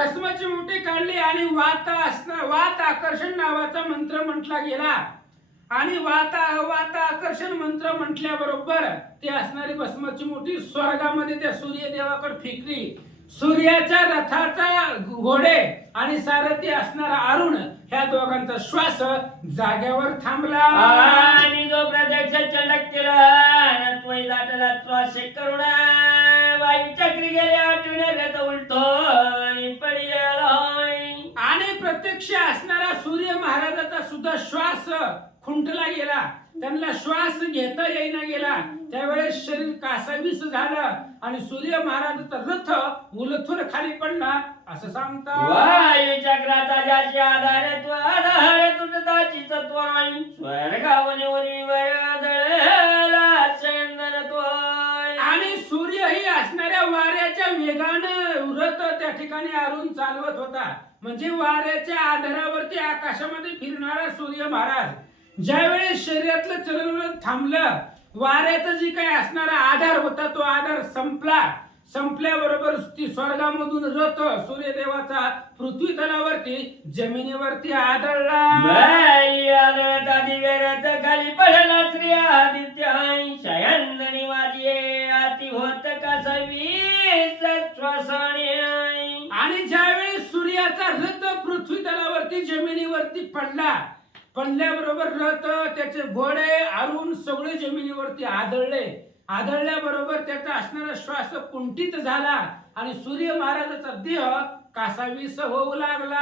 भस्माची मुठी काढली आणि वात आकर्षण नावाचा मंत्र म्हटला गेला आणि वात आकर्षण मंत्र म्हटल्याबरोबर ती असणारी भस्माची मुठी स्वर्गामध्ये त्या सूर्यदेवाकडे फेकली. सूर्याच्या रथाचा घोडे आणि सारथी असणारा अरुण ह्या दोघांचा श्वास जाग्यावर थांबला आणि जो प्रत्यक्ष चंडकेला त्वई दाटला श्वास करून वायू चक्री गेले आठवण रथ उलटो आणि पडला. आणि प्रत्यक्ष असणारा सूर्य महाराजाचा सुद्धा श्वास खुंटला गेला. त्यांना श्वास घेता येईना गेला. त्यावेळेस शरीर कासावीस झालं आणि सूर्य महाराजाचा रथ उलथून खाली पडला असं सांगतात. वायू चक्राचा ज्याची आधार तुटताची तत्वाई स्वर्गावने आणि सूर्य ही असणाऱ्या वाऱ्याच्या वेगानं रथ त्या ठिकाणी अरुण चालवत होता. म्हणजे वाऱ्याच्या आधारावरती आकाशामध्ये फिरणारा सूर्य महाराज ज्यावेळेस शरीरातलं चलनवलन थांबलं, वाऱ्याचा जी काही असणारा आधार होता तो आधार संपल्याबरोबर ती स्वर्गामधून रथ सूर्यदेवाचा पृथ्वी तलावरती जमिनीवरती आदळला. खाली पडला श्री आदित्य शयंदनी माझी आती होत आणि ज्यावेळेस सूर्याचा रथ पृथ्वी तलावरती जमिनीवरती पडल्याबरोबर रथ त्याचे घोडे अरुण सगळे जमिनीवरती आदळल्याबरोबर त्याचा असणारा श्वास कुंठित झाला आणि सूर्य महाराजाचा देह कासावीस होऊ लागला.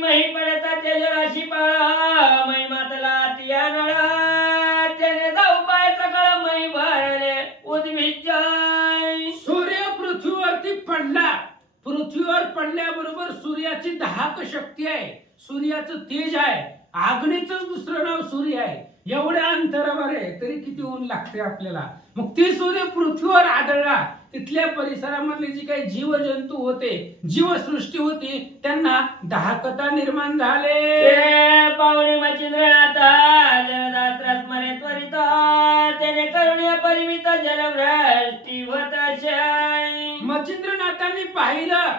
मही पडता तेजराशी पाळा मै मातला तिया नळा त्याने जाऊ पाय सकळ मै भरले उद्भिज. सूर्य पृथ्वीवरती पडला. पृथ्वीवर पडल्याबरोबर सूर्याची दाहक शक्ती आहे, सूर्याचं तेज आहे, आग्नेचंच दुसरं नाव सूर्य आहे. एवढ्या अंतरावर आहे तरी किती ऊन लागते आपल्याला. मग ते सूर्य पृथ्वीवर आदळला. तिथल्या परिसरामधले जी काही जीवजंतू होते, जीवसृष्टी होती, त्यांना दाहकता निर्माण झाले. पाहुणे मच्छिंद्रनाथा जनदात्रास मरे त्वरित त्याने करुण्या परिमित जलभ्रष्टी होत. मच्छिंद्रनाथांनी पाहिलं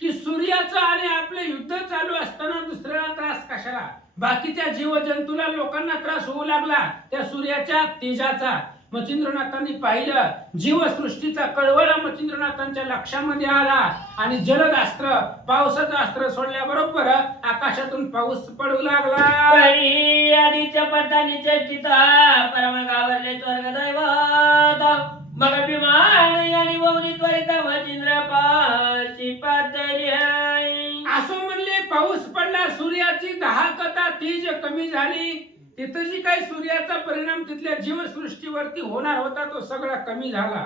की सूर्याचं आणि आपले युद्ध चालू असताना दुसऱ्याला त्रास कशाला, बाकीच्या जीवजंतूला लोकांना त्रास होऊ लागला त्या सूर्याच्या तेजाचा. मच्छिंद्रनाथांनी पाहिलं, जीवसृष्टीचा कळवळा मच्छिंद्रनाथांच्या लक्षामध्ये आला आणि जलद अस्त्र पावसाचं अस्त्र सोडल्याबरोबर आकाशातून पाऊस पडू लागला. आधीच्या पडतानी चेष्टिता परम गावरले स्वर्गदैवत मग विमान आणि वौनी त्वरित मच्छिंद्र पाशी पातळी. असं म्हणले पाऊस पडला, सूर्याची दाहकता तेज कमी झाली. तिथं जी काही सूर्याचा परिणाम तिथल्या जीवसृष्टीवरती होणार होता तो सगळा कमी झाला.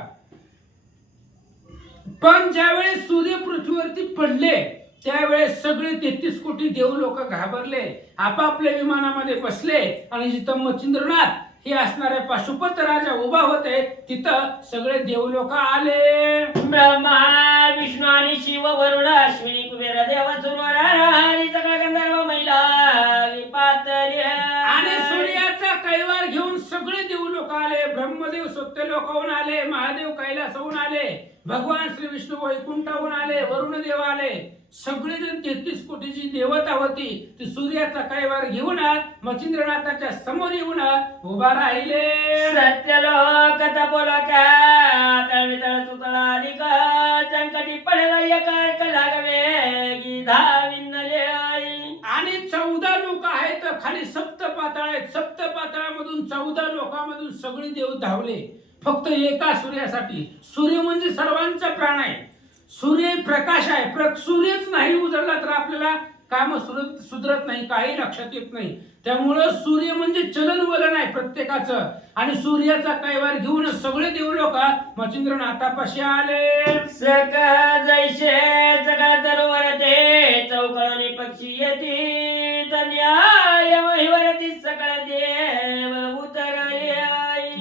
पण ज्यावेळेस सूर्य पृथ्वीवरती पडले त्यावेळेस सगळे 33 कोटी देव लोक घाबरले, आपापल्या विमानामध्ये बसले आणि जिथं मच्छिंद्रनाथ हे असणारे पाशुपत राजा उभा होते तिथं सगळे देव लोक आले. ब्रह्मा विष्णू आणि शिव वरुण अश्विनी कुबेर देव सुरवरा सगळा गंधर्व महिला पातळी. आणि सूर्याचा कैवार घेऊन सगळे देव लोक आले. ब्रह्मदेव सत्य लोकाहून आले, महादेव कैलासहून आले, भगवान श्री विष्णू वैकुंठाहून आले, वरुण देव आले. सगळेजण 33 कोटीची देवता होती ती सूर्याचा कैवार घेऊन मच्छिंद्रनाथाच्या समोर येऊन उभा राहिले. सत्यलोक तपोलोका तळवितळ सुतळा अधिक संकटी पडला एका लागवे की धाविनले. आणि 14 लोक आहेत खाली, सप्त पाताळ आहेत. सप्त पाताळामधून 14 लोकांमधून सगळे देव धावले फक्त एका सूर्यासाठी. सूर्य म्हणजे सर्वांचा प्राण आहे. सूर्य प्रकाश आहे. सूर्यच नाही उजळला तर आपल्याला काम सुधरत नाही, काही लक्षात येत नाही. त्यामुळं सूर्य म्हणजे चलनवलन आहे प्रत्येकाचं. आणि सूर्याचा कैवार घेऊन सगळे देव लोक मच्छिंद्रनाथापाशी आले. सका जैसे सका तरोवर ते चौकळणी पक्षी येती तन्याय महिवरती सकळ देव उतरले.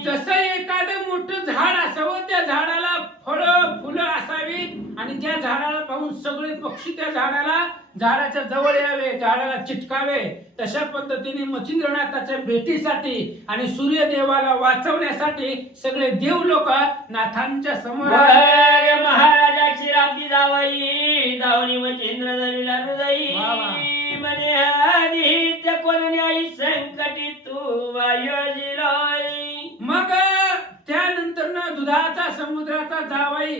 जसं एखादं मोठं झाड असावं, त्या झाडाला फळं फुलं असावी आणि त्या झाडाला पाहून सगळे पक्षी त्या झाडाच्या जवळ यावे, झाडाला चिटकावे. तशा पद्धतीने मच्छिंद्रनाथाच्या भेटीसाठी आणि सूर्यदेवाला वाचवण्यासाठी सगळे देव लोक नाथांच्या समोर महाराजाची राबदी जावई दावणी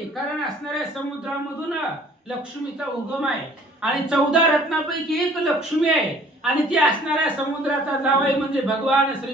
कारण असणाऱ्या समुद्रामधून लक्ष्मीचा उगम आहे आणि 14 रत्नापैकी एक लक्ष्मी आहे आणि ती असणाऱ्या समुद्राचा जावई म्हणजे भगवान श्री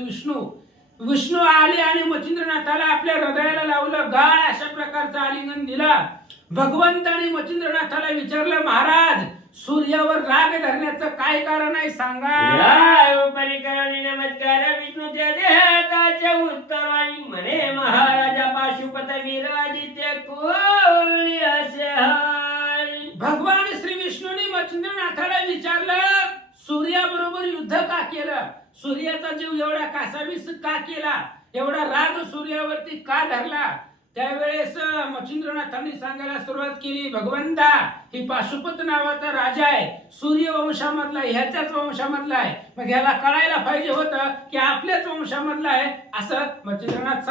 विष्णू आले आणि मच्छिंद्रनाथाला आपल्या हृदयाला लावलं, गाढ अशा प्रकारचं आलिंगन दिलं. भगवंताने मच्छिंद्रनाथाला विचारलं, महाराज सूर्यावर राग धरण्याचं काय कारण आहे सांगा. या उपरिकरणी नमस्कार विष्णूच्या देहाताच्या उत्तरायणी म्हणे, महाराजा पाशुपत वीर आदित्य कोणी असे हाय. भगवान श्री विष्णूने मच्छिंद्रनाथाला विचारलं, सूर्याबरोबर युद्ध का केलं, सूर्याचा जीव एवढा कासावीस का केला, एवढा राग सूर्यावरती का धरला. त्यावेळेस मच्छिंद्रनाथांनी सांगायला सुरुवात केली, भगवंता ही पाशुपत नावाचा राजा आहे, सूर्यवंशामधला, ह्याच्याच वंशामधला आहे, मग ह्याला कळायला पाहिजे होतं की आपल्याच वंशामधला आहे असं मच्छिंद्रनाथ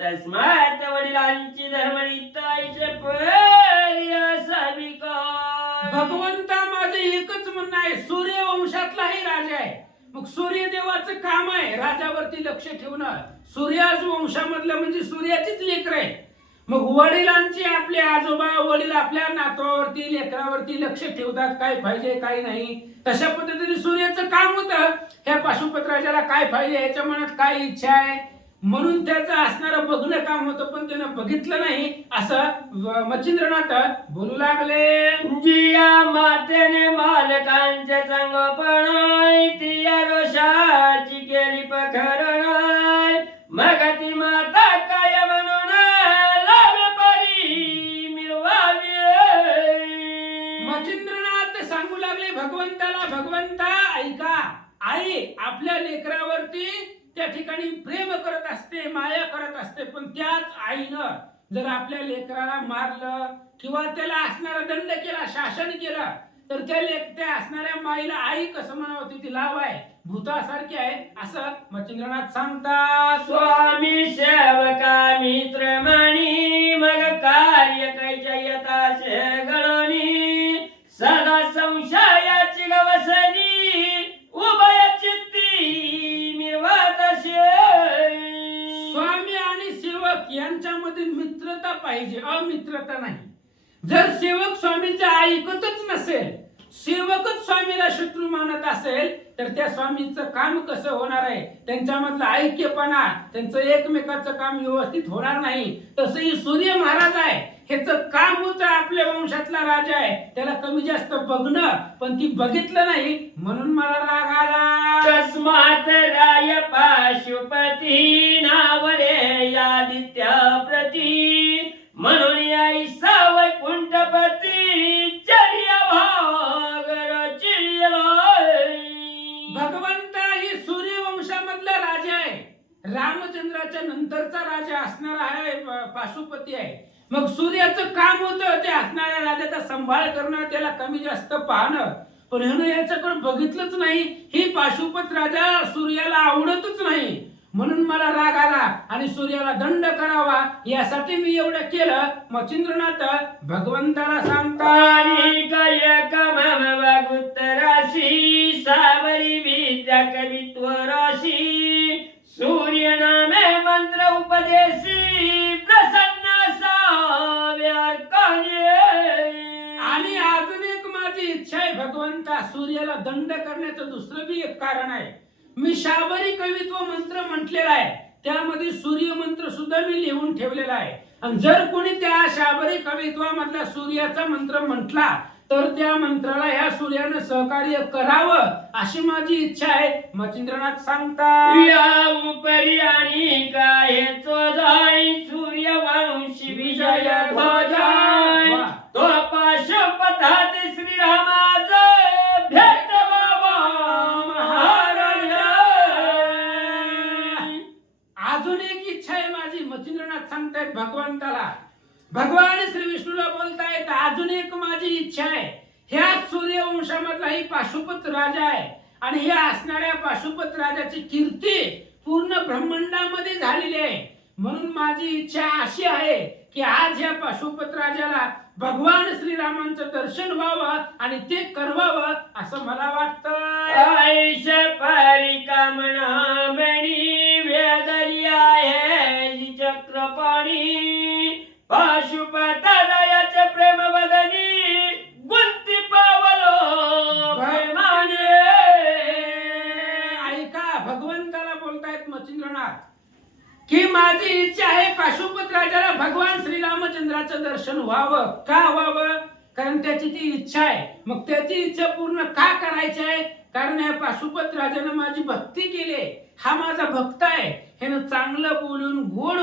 तस्मात वडिलांची धर्मनिष्ठाईचे भगवंता माझं एकच म्हणणं आहे, सूर्यवंशातलाही राजा आहे, मग सूर्यदेवाचं काम आहे राजावरती लक्ष ठेवणं. सूर्याच वंशामधलं म्हणजे सूर्याचीच लेकर आहे, मग वडिलांची आपले आजोबा वडील आपल्या नातवावरती लेकरावरती लक्ष ठेवतात, काय पाहिजे काय नाही. तशा पद्धतीने सूर्याचं काम होतं, ह्या पाशुपत राजाला काय पाहिजे, ह्याच्या मनात काय इच्छा आहे, म्हणून त्याचं असणारं बघणं काम होतं, पण त्यानं बघितलं नाही असं मच्छिंद्रनाथ बोलू लागले. जिया मातेने मालकांचे संगोपण तिया रोषाची केली पखरण, मग ती माता काय म्हणून लावे परी मिळवावी. मच्छिंद्रनाथ सांगू लागले भगवंताला, भगवंता ऐका, आई आपल्या लेकरावरती त्या ठिकाणी प्रेम करत असते, माया करत असते, पण त्याच आईनं जर आपल्या लेकराला मारलं किंवा त्याला असणारा दंड केला, शासन केलं, तर त्या असणाऱ्या माईला आई कसं म्हणावं, ती लाव आहे, भूतासारखी आहे असं मच्छिंद्रनाथ सांगतात. स्वामी सेवका मित्र मणी मग कार्य कैच्या यथाशे गणनी, सदा संशयाची गवसनी उभय चित्ती मिळवत असे. स्वामी आणि सेवक यांच्यामध्ये मित्रता पाहिजे, अमित्रता नाही. जर सेवक स्वामीचं ऐकतच नसेल, सेवकच स्वामीला शत्रू मानत असेल, तर त्या स्वामीचं काम कसं होणार आहे, त्यांच्यामधलं ऐक्यपणा, त्यांचं एकमेकाचं काम व्यवस्थित होणार नाही. तसंही सूर्य महाराज आहे, ह्याचं काम होतं आपल्या वंशातला राजा आहे, त्याला कमी जास्त बघणं, पण ती बघितलं नाही म्हणून मला राग आला. तस्मात राय पाशुपती नावरे आदित्य प्रती, म्हणून आई वैकुंठपती चर्या भागर भगवंता ही सूर्यवंशामधला राजा आहे, रामचंद्राच्या नंतरचा राजा असणारा आहे पाशुपती आहे. मग सूर्याचं काम होतं ते असणाऱ्या राजाचा सांभाळ करणं, त्याला कमी जास्त पाहणं, पण ह्यानं याच्याकडे बघितलंच नाही. ही पाशुपत राजा सूर्याला आवडतच नाही, म्हणून मला राग आला आणि सूर्याला दंड करावा यासाठी मी एवढं केलं. मच्छिंद्रनाथ भगवंताला सांगतात, राशी सावरी विद्या कवित्व राशी, सूर्य नामे मंत्र उपदेशी प्रसन्न साव्यार. आणि अजून एक माझी इच्छा आहे भगवंता, सूर्याला दंड करण्याचं दुसरं बी एक कारण आहे. मी शाबरी कवित्व मंत्र म्हटलेला आहे, त्यामध्ये सूर्य मंत्र सुद्धा मी लिहून ठेवलेला आहे, आणि जर कोणी त्या शाबरी कवित्वामधला सूर्याचा मंत्र म्हटला तर त्या मंत्राला ह्या सूर्यानं सहकार्य करावं अशी माझी इच्छा आहे. मच्छिंद्रनाथ सांगतात, या उपरी आणि काय चोजाई सूर्यवंशी विजय ध्वजाय, तो पाशुपतात श्रीरामाचा भेटवा महाराजा. अजून एक इच्छा आहे माझी. मच्छिंद्रनाथ सांगतायत भगवंताला, भगवान श्री विष्णूला बोलतायत, अजून एक माझी इच्छा आहे. ह्या सूर्यवंशामधला ही पाशुपत राजा आहे आणि ह्या असणाऱ्या पाशुपत राजाची कीर्ती पूर्ण ब्रह्मांडामध्ये झालेली आहे, म्हणून माझी इच्छा अशी आहे की आज ह्या पाशुपत राजाला भगवान श्रीरामांचं दर्शन व्हावं आणि ते करवावं असं मला वाटतं. आयुष परिकामना बणी की माझी इच्छा आहे पाशुपत राजाला भगवान श्रीरामचंद्राचं दर्शन व्हावं. का व्हावं? कारण त्याची ती इच्छा आहे. मग त्याची इच्छा पूर्ण का करायची आहे? कारण या पाशुपत राजानं माझी भक्ती केली. हा माझा भक्त आहे. ह्यानं चांगलं बोलून गोड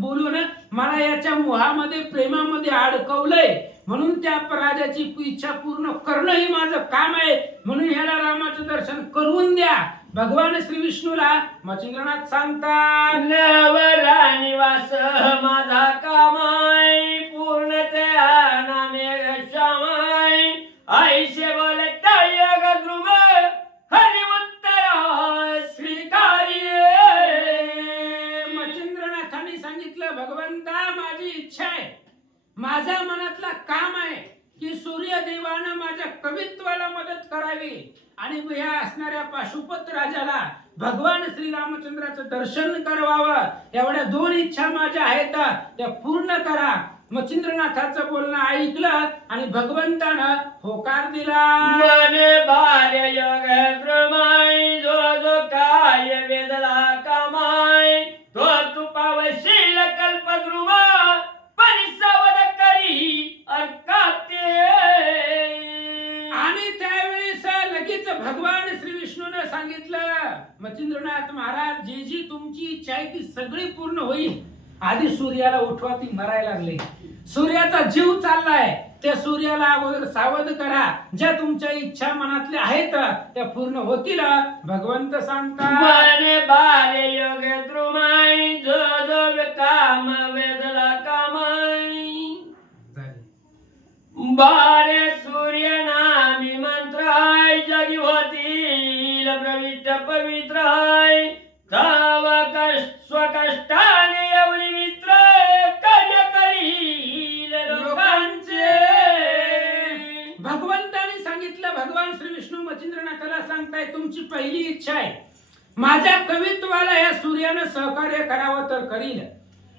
बोलून मला याच्या मोहामध्ये प्रेमामध्ये अडकवलंय. म्हणून त्या राजाची इच्छा पूर्ण करणं हे माझं काम आहे. म्हणून ह्याला रामाचं दर्शन करून द्या. भगवान श्री विष्णूला मच्छिंद्रनाथ सांगतात, नवरा निवास माझा कामाय पूर्ण त्या नामे श्यामाय आईशे बोले तयोग ध्रुव हरि उत्तर स्वीकारी. मच्छिंद्रनाथांनी सांगितलं, भगवंता माझी इच्छा आहे, माझ्या मनातला काम आहे की सूर्यदेवानं माझ्या कवित्वाला मदत करावी आणि ह्या असणाऱ्या पाशुपत राजाला भगवान श्रीरामचंद्राचं दर्शन करवावं. एवढ्या 2 इच्छा माझ्या आहेत, त्या पूर्ण करा. मच्छिंद्रनाथाचं बोलणं ऐकलं आणि भगवंतानं होकार दिला. मने भार्य योग द्रुमाय जो जो काय वेदला कामाय तो तू पावशील कल्पद्रुमा परिसवद करी अर्काते. आणि त्यावेळेस लगेच भगवान श्री विष्णूने सांगितलं, मच्छिंद्रनाथ महाराज जी जी तुमची इच्छा आहे ती सगळी पूर्ण होईल. आधी सूर्याला उठवा, ती मरायला लागली. सूर्याचा जीव चाललाय. त्या सूर्याला अगोदर सावध करा. ज्या तुमच्या इच्छा मनातल्या आहेत त्या पूर्ण होतील. भगवंत सांगतात, मने भार्य योग द्रुमाय जो जो काम वेदला कामाय बारे सूर्य नामी मंत्र हाय जगी होतील प्रविष्ट पवित्र हाय तव स्वकष्टाने एवढी मित्र कार्य करील लोकांचे. भगवंताने सांगितलं, भगवान श्री विष्णू मच्छिंद्रनाथाला सांगताय, तुमची पहिली इच्छा आहे माझ्या कवित्वाला या सूर्यानं सहकार्य करावं तर करील.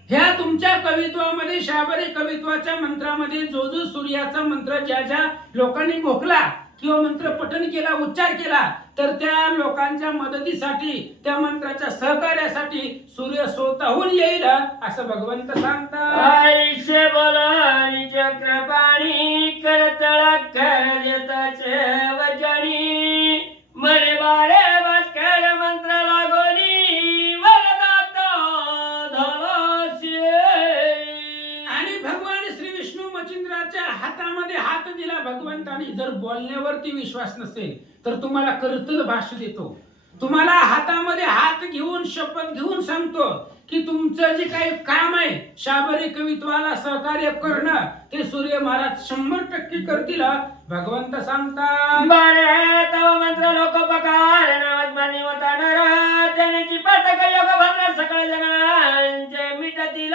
ह्या तुमच्या कवित्वामध्ये शाबरी कवित्वाच्या मंत्रामध्ये जो जो सूर्याचा मंत्र ज्या ज्या लोकांनी घोकला किंवा मंत्र पठण केला, उच्चार केला, तर त्या लोकांच्या मदतीसाठी त्या मंत्राच्या सहकार्यासाठी सूर्य स्वतःहून येईल असं भगवंत सांगतात. आईशे बोलानी चक्रपाणी करतळा कर देताचे वचनी मरे बारे भास्कर मंत्र लागोनी वरदाता धलाशे. आणि भगवान श्री विष्णू मच्छिंद्राच्या हातामध्ये हात दिला भगवंतानी. जर बोलण्यावरती विश्वास नसेल तर तुम्हाला कर्तल भाष्य देतो. तुम्हाला हातामध्ये हात घेऊन शपथ घेऊन सांगतो की तुमचं जे काही काम आहे शाबरी कवित्वाला सहकार्य करणं ते सूर्य महाराज 100% करतील. भगवंत सांगतात, बारे तव मंत्र लोकपकार नामस्मरणी होता नर जनेची पटक योग भद्र सकळ जनांचे मिटतील.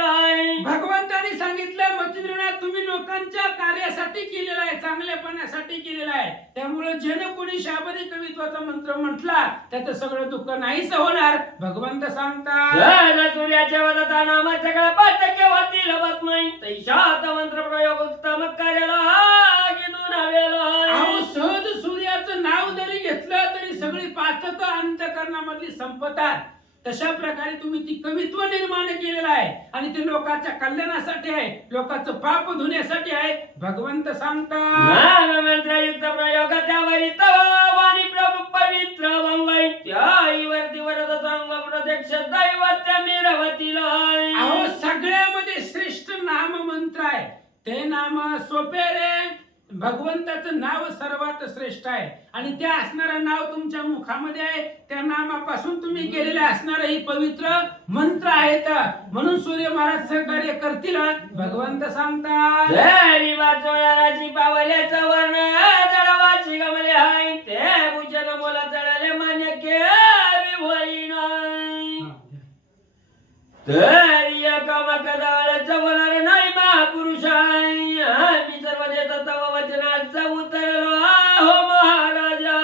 भगवंताने सांगितलं, मच्छिंद्रनाथ तुम्ही लोकांच्या कार्यासाठी केलेला आहे, चांगल्यापणासाठी केलेला आहे. त्यामुळे जन कोणी शाबरी कवित्वाचा मंत्र म्हटला त्याचं सगळं दुःख नाहीच होणार. भगवंत सांगतात, सूर्याच्या वदता नाम सगळं पटक होतील भस्मय तैशात मंत्र प्रयोग उत्तम कार्याला घेऊन अहो सहज सूर्याचं नाव जरी घेतलं तरी सगळी पातक अंतकरणामधली संपतात. तशा प्रकारे तुम्ही ती कवित्व निर्माण केलेलं आहे आणि ते लोकांच्या कल्याणासाठी आहे, लोकांचं पाप धुण्यासाठी आहे. भगवंत सांगतात, मंत्रयुक्त प्रयोग त्यावरी तव वाणी प्रभू पवित्र वंगई त्याईवरती वरद सांग प्रत्यक्ष दैवत्य मिरवतील. अहो सगळ्यामध्ये श्रेष्ठ नाम मंत्र आहे. ते नाम सोपे रे. भगवंताचं नाव सर्वात श्रेष्ठ आहे आणि त्या असणारं नाव तुमच्या मुखामध्ये आहे. त्या नामापासून तुम्ही केलेले असणारे ही पवित्र मंत्र आहेत. म्हणून सूर्य महाराज सहकार्य करतील. भगवंत सांगतात, जरी वाचोळाची पावल्याचं वर्ण जडवाची गमले हाय ते भूषण बोला चढले मान्य केवी होईन. तरी कमकदाळ चवणार नाही महापुरुष आहे. आम्ही सर्व देत तव वचनाचा उतरलो आहो महाराजा.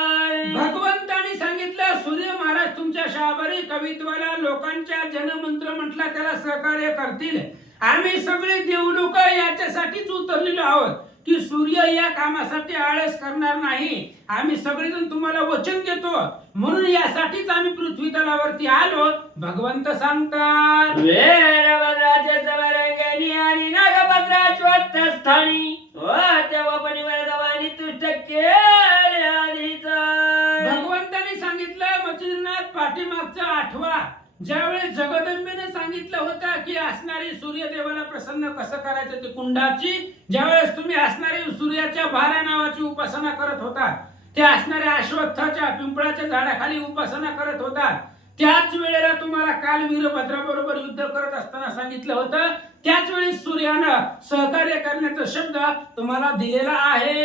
भगवंताने सांगितलं, सूर्य महाराज तुमच्या शाबरी कवित्वाला लोकांच्या जनमंत्र म्हटला त्याला सहकार्य करतील. आम्ही सगळे देवलोक याच्यासाठीच उतरलेलो आहोत. की सूर्य या कामासाठी आळस करणार नाही. आम्ही सगळेजण तुम्हाला वचन देतो, म्हणून यासाठीच आम्ही पृथ्वी तलावरती आलो. भगवंत सांगतात, वीरभद्राचे समरंगणी आणि नागभद्राश्वत्थस्थानी तेव्हा पण वरदवानी तुष्ट केले आधीच. भगवंताने सांगितलं मच्छिंद्रनाथ पाठीमागचा 8वा, ज्यावेळेस जगदंबेने सांगितलं होतं की असणारी सूर्यदेवाला प्रसन्न कसं करायचं ते कुंडाची, ज्यावेळेस तुम्ही असणारी सूर्याच्या भारा नावाची उपासना करत होता, त्या असणाऱ्या अश्वत्थाच्या पिंपळाच्या झाडाखाली उपासना करत होता, त्याच वेळेला तुम्हाला काल वीरभद्राबरोबर युद्ध करत असताना सांगितलं होतं, त्याच वेळी सूर्यानं सहकार्य करण्याचा शब्द तुम्हाला दिलेला आहे.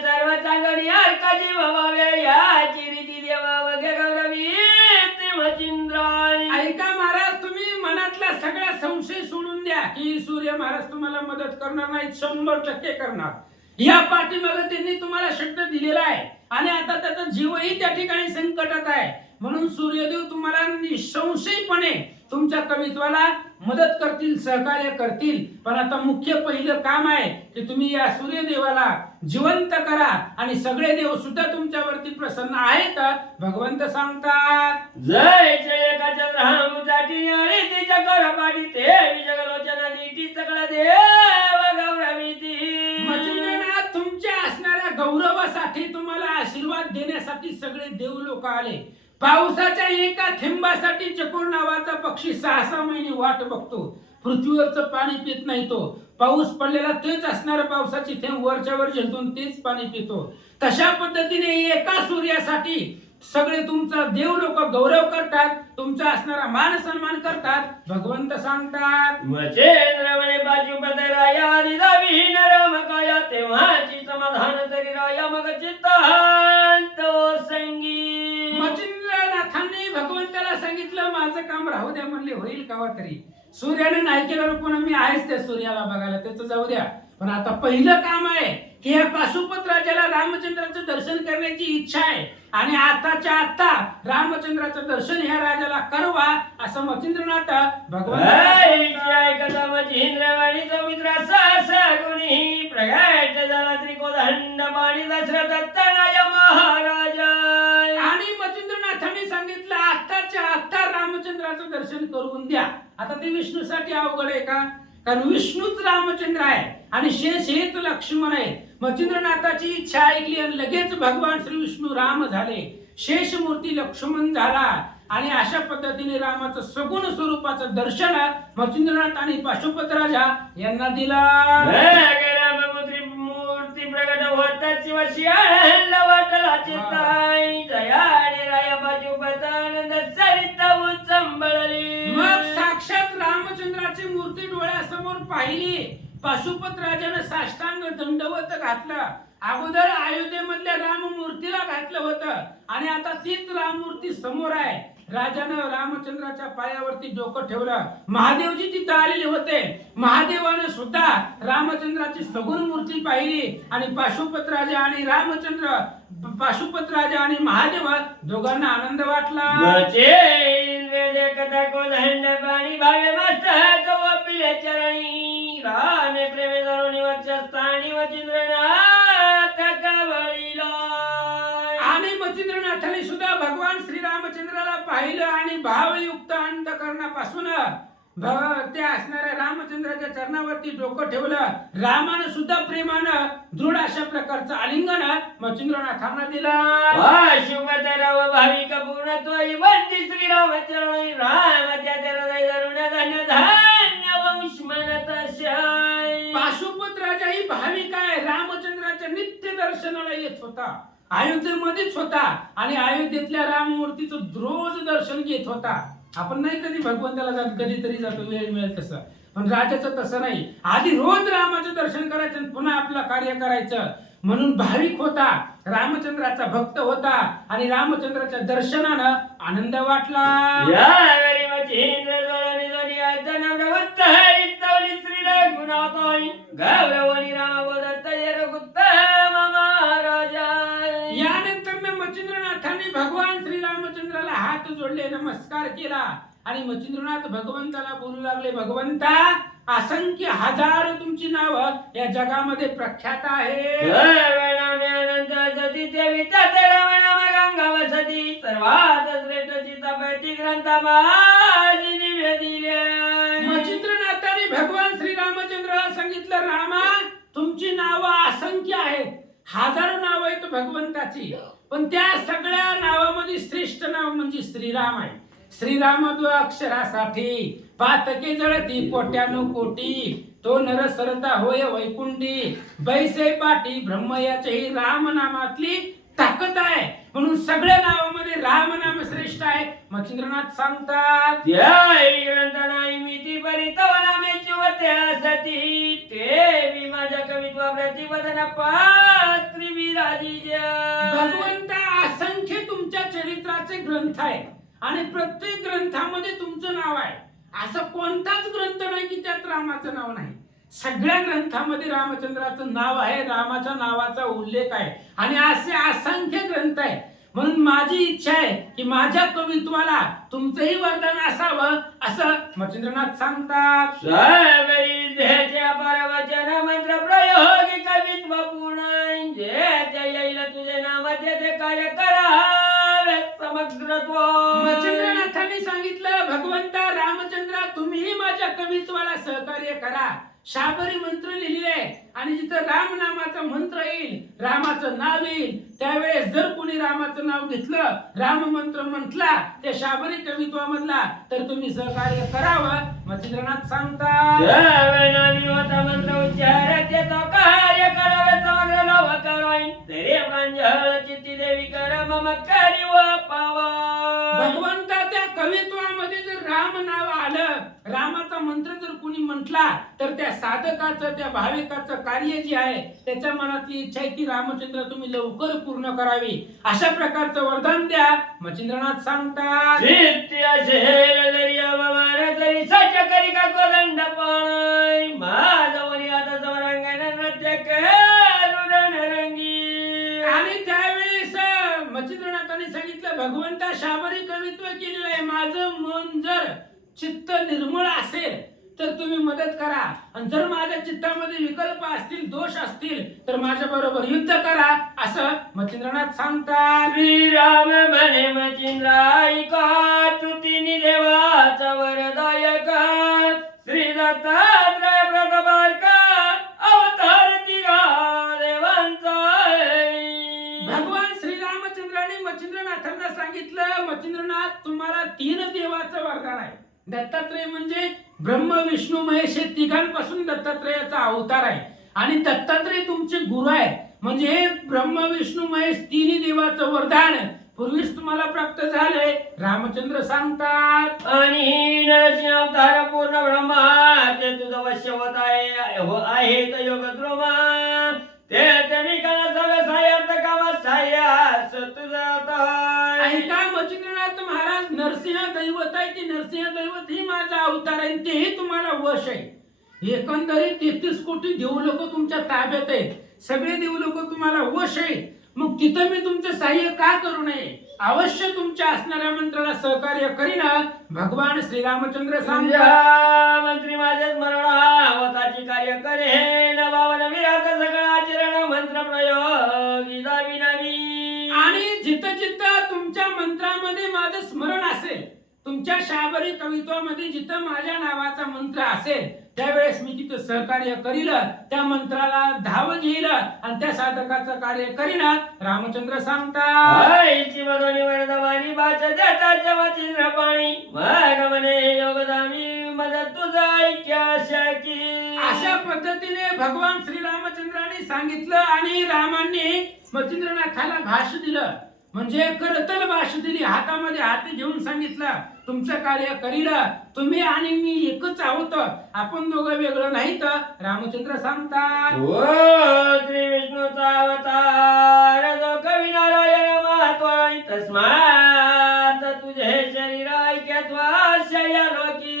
सर्व चांगली अर्काची भवावे याची रीती देवा वगे गौरवी मचिंद्राणी. ऐका महाराज, तुम्ही मनातला सगळा संशय सोडून द्या की सूर्य महाराज तुम्हाला मदत करणार नाही, 100% करणार. या पाठीमागे त्यांनी तुम्हाला शब्द दिलेला आहे आणि आता त्याचा जीवही त्या ठिकाणी संकटात आहे. म्हणून सूर्यदेव तुम्हाला निसंशयपणे तुमच्या कवित्वाला मदत करतील, सहकार्य करतील. पण आता मुख्य पहिलं काम आहे की तुम्ही या सूर्यदेवाला जिवंत करा आणि सगळे देव सुद्धा तुमच्यावरती प्रसन्न आहेत. भगवंत सांगतात, जय जय रामुसाठी आणि तिच्या करपाटी ते जगलोचना नीती सकळ देव गौरविती. मच्छिंद्रनाथ, तुमच्या असणाऱ्या गौरवासाठी तुम्हाला आशीर्वाद देण्यासाठी सगळे देव लोक आले. पावसाच्या एका थेंबासाठी चकोर नावाचा पक्षी 6-6 महिने वाट बघतो. पृथ्वीवरचं पाणी पित नाही तो. पाऊस पडलेला तेच असणारं पावसाची थेंब वरच्या वर झेलतून तेच पाणी पितो. तशा पद्धतीने एका सूर्यासाठी सगळे तुमचा देव लोक गौरव करतात, तुमचा असणारा मान सन्मान करतात. भगवंत सांगतात, मचेंद्र म्हणे पाशुपत राया विहीन रमकाया तेव्हाची समाधान तरी राया मग चित्तांत संगी. मच्छिंद्रनाथांनी भगवंताला सांगितलं, माझं काम राहू द्या. म्हणले, होईल कवा तरी. सूर्याने नाही केलं पण मी आहेच त्या सूर्याला बघायला, त्याचं जाऊ द्या. पण आता पहिलं काम आहे की या पाशुपत राजाला रामचंद्राचं दर्शन करण्याची इच्छा आहे आणि आताच्या आता रामचंद्राचं दर्शन ह्या राजाला करवा, असं मच्छिंद्रनाथ भगवंत मच्छिंद्रवाणी समुद्रा सगुणी प्रगट झाला त्रिकोदंड पाणी दशरथ तनय महाराजा. आणि मच्छिंद्रनाथांनी सांगितलं, आताच्या आता रामचंद्राचं दर्शन करून द्या. आता ते विष्णूसाठी अवघड आहे का? कारण विष्णूच रामचंद्र आहे आणि शेष हेच लक्ष्मण आहे. मच्छिंद्रनाथाची इच्छा ऐकली आणि लगेच भगवान श्री विष्णू राम झाले, शेष मूर्ती लक्ष्मण झाला आणि अशा पद्धतीने रामाचं सगुण स्वरूपाचं दर्शन मच्छिंद्रनाथ आणि पाशुपत राजा यांना दिला. मूर्ती प्रगट होताची वशी वाटला चित्ताई जयाने राया पाशुपत आनंद सरिता उचंबळली. मग साक्षात रामचंद्राची मूर्ती डोळ्यासमोर पाहिली. पाशुपत राजाने साष्टांग दंडवत घातलं. अगोदर अयोध्येमधल्या राम मूर्तीला घातलं होतं आणि आता तीच राम मूर्ती समोर आहे. राजानं रामचंद्राच्या पायावरती डोकं ठेवलं. महादेवजी तिथं आलेले होते. महादेवानं सुद्धा रामचंद्राची सगुण मूर्ती पाहिली आणि पाशुपत राजा आणि रामचंद्र, पाशुपत राजा आणि महादेव दोघांना आनंद वाटला. पाणी भावे मस्तक वपिले चरणी रामे प्रेमे धरुणी वक्षस्थानी मच्छिंद्रनाथ कवळीला. आणि मच्छिंद्रनाथाने सुद्धा भगवान श्रीरामचंद्राला पाहिलं आणि भावयुक्त अंतकरणापासून त्या असणाऱ्या रामचंद्राच्या चरणावरती डोकं ठेवलं. रामानं सुद्धा प्रेमानं दृढ अशा प्रकारचं आलिंगन मच्छिंद्रनाथांना दिलं. शुभतराव भाविक पूर्णत्वई वंदी श्रीरामचरणी राम त्या हृदय धरुण धन्य धान्य वंश म्हणत शाय. पाशुपत राजा ही भाविक आहे. रामचंद्राच्या नित्य दर्शनाला येत होता. अयोध्येमध्येच होता आणि अयोध्येतल्या राममूर्तीचं रोज दर्शन घेत होता. आपण नाही कधी भगवंताला जात, कधीतरी जातो वेळ मिळेल तसं, पण राजाचं तसं नाही. आधी रोज रामाचं दर्शन करायचं आणि पुन्हा आपलं कार्य करायचं. म्हणून भाविक होता, रामचंद्राचा भक्त होता आणि रामचंद्राच्या दर्शनानं आनंद वाटला. यावेळी मच्छिंद्र जोडणी जोडी आजनवृत्त हरितवली श्रीराम गुणाताई गौरवणी राम बोलत येरुत्तम महाराजा. यानंतर मच्छिंद्रनाथांनी भगवान श्री रामचंद्राला हात जोडले, नमस्कार केला आणि मच्छिंद्रनाथ भगवंताला बोलू लागले, भगवंता असंख्य हजार तुमची नावं या जगामध्ये प्रख्यात आहे. मच्छिंद्रनाथाने भगवान श्री रामचंद्राला सांगितलं, रामा तुमची नावं असंख्य आहेत, हजारो नाव आहेत भगवंताची, पण त्या सगळ्या नावामध्ये श्रेष्ठ नाव म्हणजे श्रीराम आहे. श्रीराम अक्षरासाठी पातके जळती कोट्यानु कोटी, तो नर सरता होय वैकुंठी, बैसे पाठी ब्रह्म याची राम नामातली ताकद आहे. म्हणून सगळ्या नावामध्ये राम नाम श्रेष्ठ आहे. मच्छिंद्रनाथ सांगतात, माझ्या कवित्वा प्रतिपदन पात्री भगवंता असंख्य तुमच्या चरित्राचे ग्रंथ आहे आणि प्रत्येक ग्रंथामध्ये तुमचं नाव आहे. असं कोणताच ग्रंथ नाही की त्यात रामाचं नाव नाही. सगळ्या ग्रंथामध्ये रामचंद्राचं नाव आहे, रामाच्या नावाचा उल्लेख आहे आणि असे असंख्य ग्रंथ आहे. म्हणून माझी इच्छा आहे की माझ्या कवित्वाला तुमचंही वरदान असावं असं मच्छिंद्रनाथ सांगतात. मंत्र प्रयोग कवित्व पूर्ण येईल तुझे नामाचे ते कार्य करा समग्रत्व. मच्छिंद्रनाथांनी सांगितलं, भगवंता रामचंद्रा तुम्हीही माझ्या कवित्वाला सहकार्य करा. शाबरी मंत्र लिहिले आणि जिथं राम नामाचा मंत्र येईल, रामाचं नाव येईल, त्यावेळेस जर कोणी रामाचं नाव घेतलं, राम मंत्र म्हटला त्या शाबरी कवित्वामधला, तर तुम्ही सहकार्य करावं. मच्छिंद्रनाथ सांगतात, मंत्र उच्चाराचे तो कार्य करावे समग्र लोभ करावी तेरे प्रांजळ चित्ती देवी कर मम करी व पावा. भगवंता त्या कवित्वामध्ये जर राम नाव आलं, रामाचा मंत्र जर कोणी म्हटला, तर त्या साधकाचं त्या भाविकाचं कार्य जे आहे त्याच्या मनातली इच्छा आहे की रामचंद्र तुम्ही लवकर पूर्ण करावी, अशा प्रकारचं वरदान द्या. मच्छिंद्रनाथ सांगतात, आणि त्यावेळेस मच्छिंद्रनाथाने सांगितलं, भगवंता शाबरी कवित्व केलेलं आहे, माझं मन जर चित्त निर्मळ असेल तर तुम्ही मदत करा, आणि जर माझ्या चित्तामध्ये विकल्प असतील, दोष असतील, तर माझ्या बरोबर युद्ध करा असं मच्छिंद्रनाथ सांगतात. श्रीराम म्हणे मच्छिंद्रायका तू तिन्ही देवाचा वरदायक, श्री दत्तात्रय प्रतापार्का अवतार तिघा देवांचा. भगवान श्रीरामचंद्राने मच्छिंद्रनाथांना सांगितलं, मच्छिंद्रनाथ तुम्हाला 3 देवाचं वरदान आहे. दत्तात्रय म्हणजे ब्रह्म विष्णू महेश हे तिघांपासून दत्तात्रयाचा अवतार आहे आणि दत्तात्रय तुमचे गुरु आहे. म्हणजे ब्रह्म विष्णू महेश 3 देवाचं वरदान पूर्वीच तुम्हाला प्राप्त झाले. रामचंद्र सांगतात, आणि नरसिंह अवतार पूर्ण ब्रह्मा ते तुझं वश्य होत आहे योग द्रोमा ते सायार्थ कामा सायास तुझा. ऐका मच्छिंद्रनाथ महाराज, नरसिंह दैवत आहे, ते नरसिंह दैवत ही माझा अवतार आहे, तेही तुम्हाला वश आहे. एकंदरीत 33 कोटी देवलोक तुमच्या ताब्यात आहेत, सगळे देवलोक तुम्हाला वश आहेत. मग तिथं मी तुमचं सहाय्य का करू नये? अवश्य तुमच्या असणाऱ्या मंत्राला सहकार्य करीन. भगवान श्रीरामचंद्र सांगतात, मंत्री माझे स्मरणावताची कार्य करे नवावन विराट सगळं आचरण मंत्र प्रयोग दावी नवी. आणि जिथं जिथं तुमच्या मंत्रामध्ये माझं स्मरण असेल, तुमच्या शाबरी कवित्वामध्ये जिथं माझ्या नावाचा मंत्र असेल, त्यावेळेस मी तिथं सहकार्य करील, त्या मंत्राला धाव घेईल आणि त्या साधकाचं कार्य करीन. रामचंद्र सांगतात, अशा पद्धतीने भगवान श्रीरामचंद्राने सांगितलं आणि रामांनी मच्छिंद्रनाथाला भाष दिलं, म्हणजे करतल भाष दिली, हातामध्ये हात घेऊन सांगितलं, तुमचं कार्य करील, तुम्ही आणि मी एकच आहोत, आपण दोघं वेगळं नाही. तर रामचंद्र सांगतात, श्री विष्णूचा अवतार जो कवी नारायण महात्वाई तस्मात तुझे शरीर ऐक्यत्वाशय लोकी.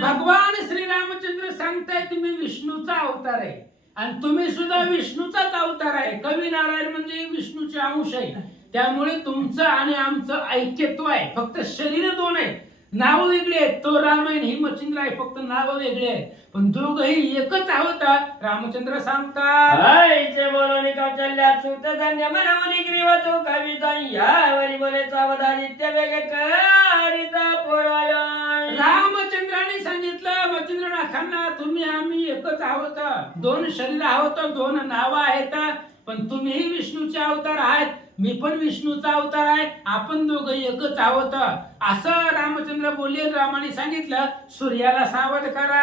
भगवान श्रीरामचंद्र सांगताय तुम्ही विष्णूचा अवतार आहे आणि तुम्ही सुद्धा विष्णूचाच अवतार आहे. कवी नारायण म्हणजे विष्णूचे अंश आहे, त्यामुळे तुमचं आणि आमचं ऐक्यत्व आहे. फक्त शरीर 2 आहे, नावं वेगळी आहेत. तो राम आहे ही मच्छिंद्र आहे, फक्त नावं वेगळी आहेत, पण दोघही एकच आहोत. रामचंद्र सांगतात आईचे बोलवणी कौशल्यात सुत धन्य मनवणी ग्रीव तो कविता यावरी बोले सावधानित्य वेग करिता पुरायण. रामचंद्राने सांगितलं मच्छिंद्रनाथांना, तुम्ही आम्ही एकच आहोत. दोन शरीर आहोत, दोन नावं आहेत, पण तुम्हीही विष्णूचे अवतार आहेत, मी पण विष्णूचा अवतार आहे, आपण दोघं एकच आहोत. असं रामचंद्र बोलले. रामाने सांगितलं सूर्याला सावध करा.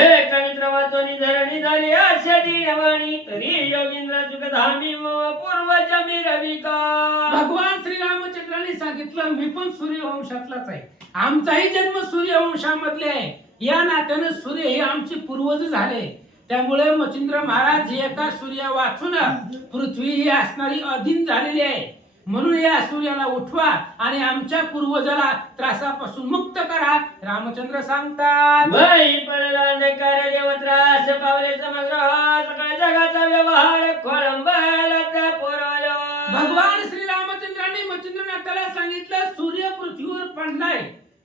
एक मित्र वाचोनी धरणी झाली आषाढी रवाणी तरी योगींद्र जुगधामी पूर्वज मी रविका. भगवान श्रीरामचंद्राने सांगितलं मी पण सूर्यवंशातलाच आहे, आमचाही जन्म सूर्यवंशामधले आहे, या नात्यानं सूर्य हे आमचे पूर्वज झाले. त्यामुळे मच्छिंद्र महाराज एका सूर्या वाचून पृथ्वी ही असणारी अधीन झालेली आहे. म्हणून या सूर्याला उठवा आणि आमच्या पूर्वजाला त्रासापासून मुक्त करा. रामचंद्र सांगतात बाई पडला अंधकार देवत्रास पावले समग्र सगळ्या जगाचा व्यवहार खोळंबला त्या पुरायण. भगवान श्रीरामचंद्रांनी मच्छिंद्रनाथाला सांगितलं सूर्य पृथ्वीवर पडलाय,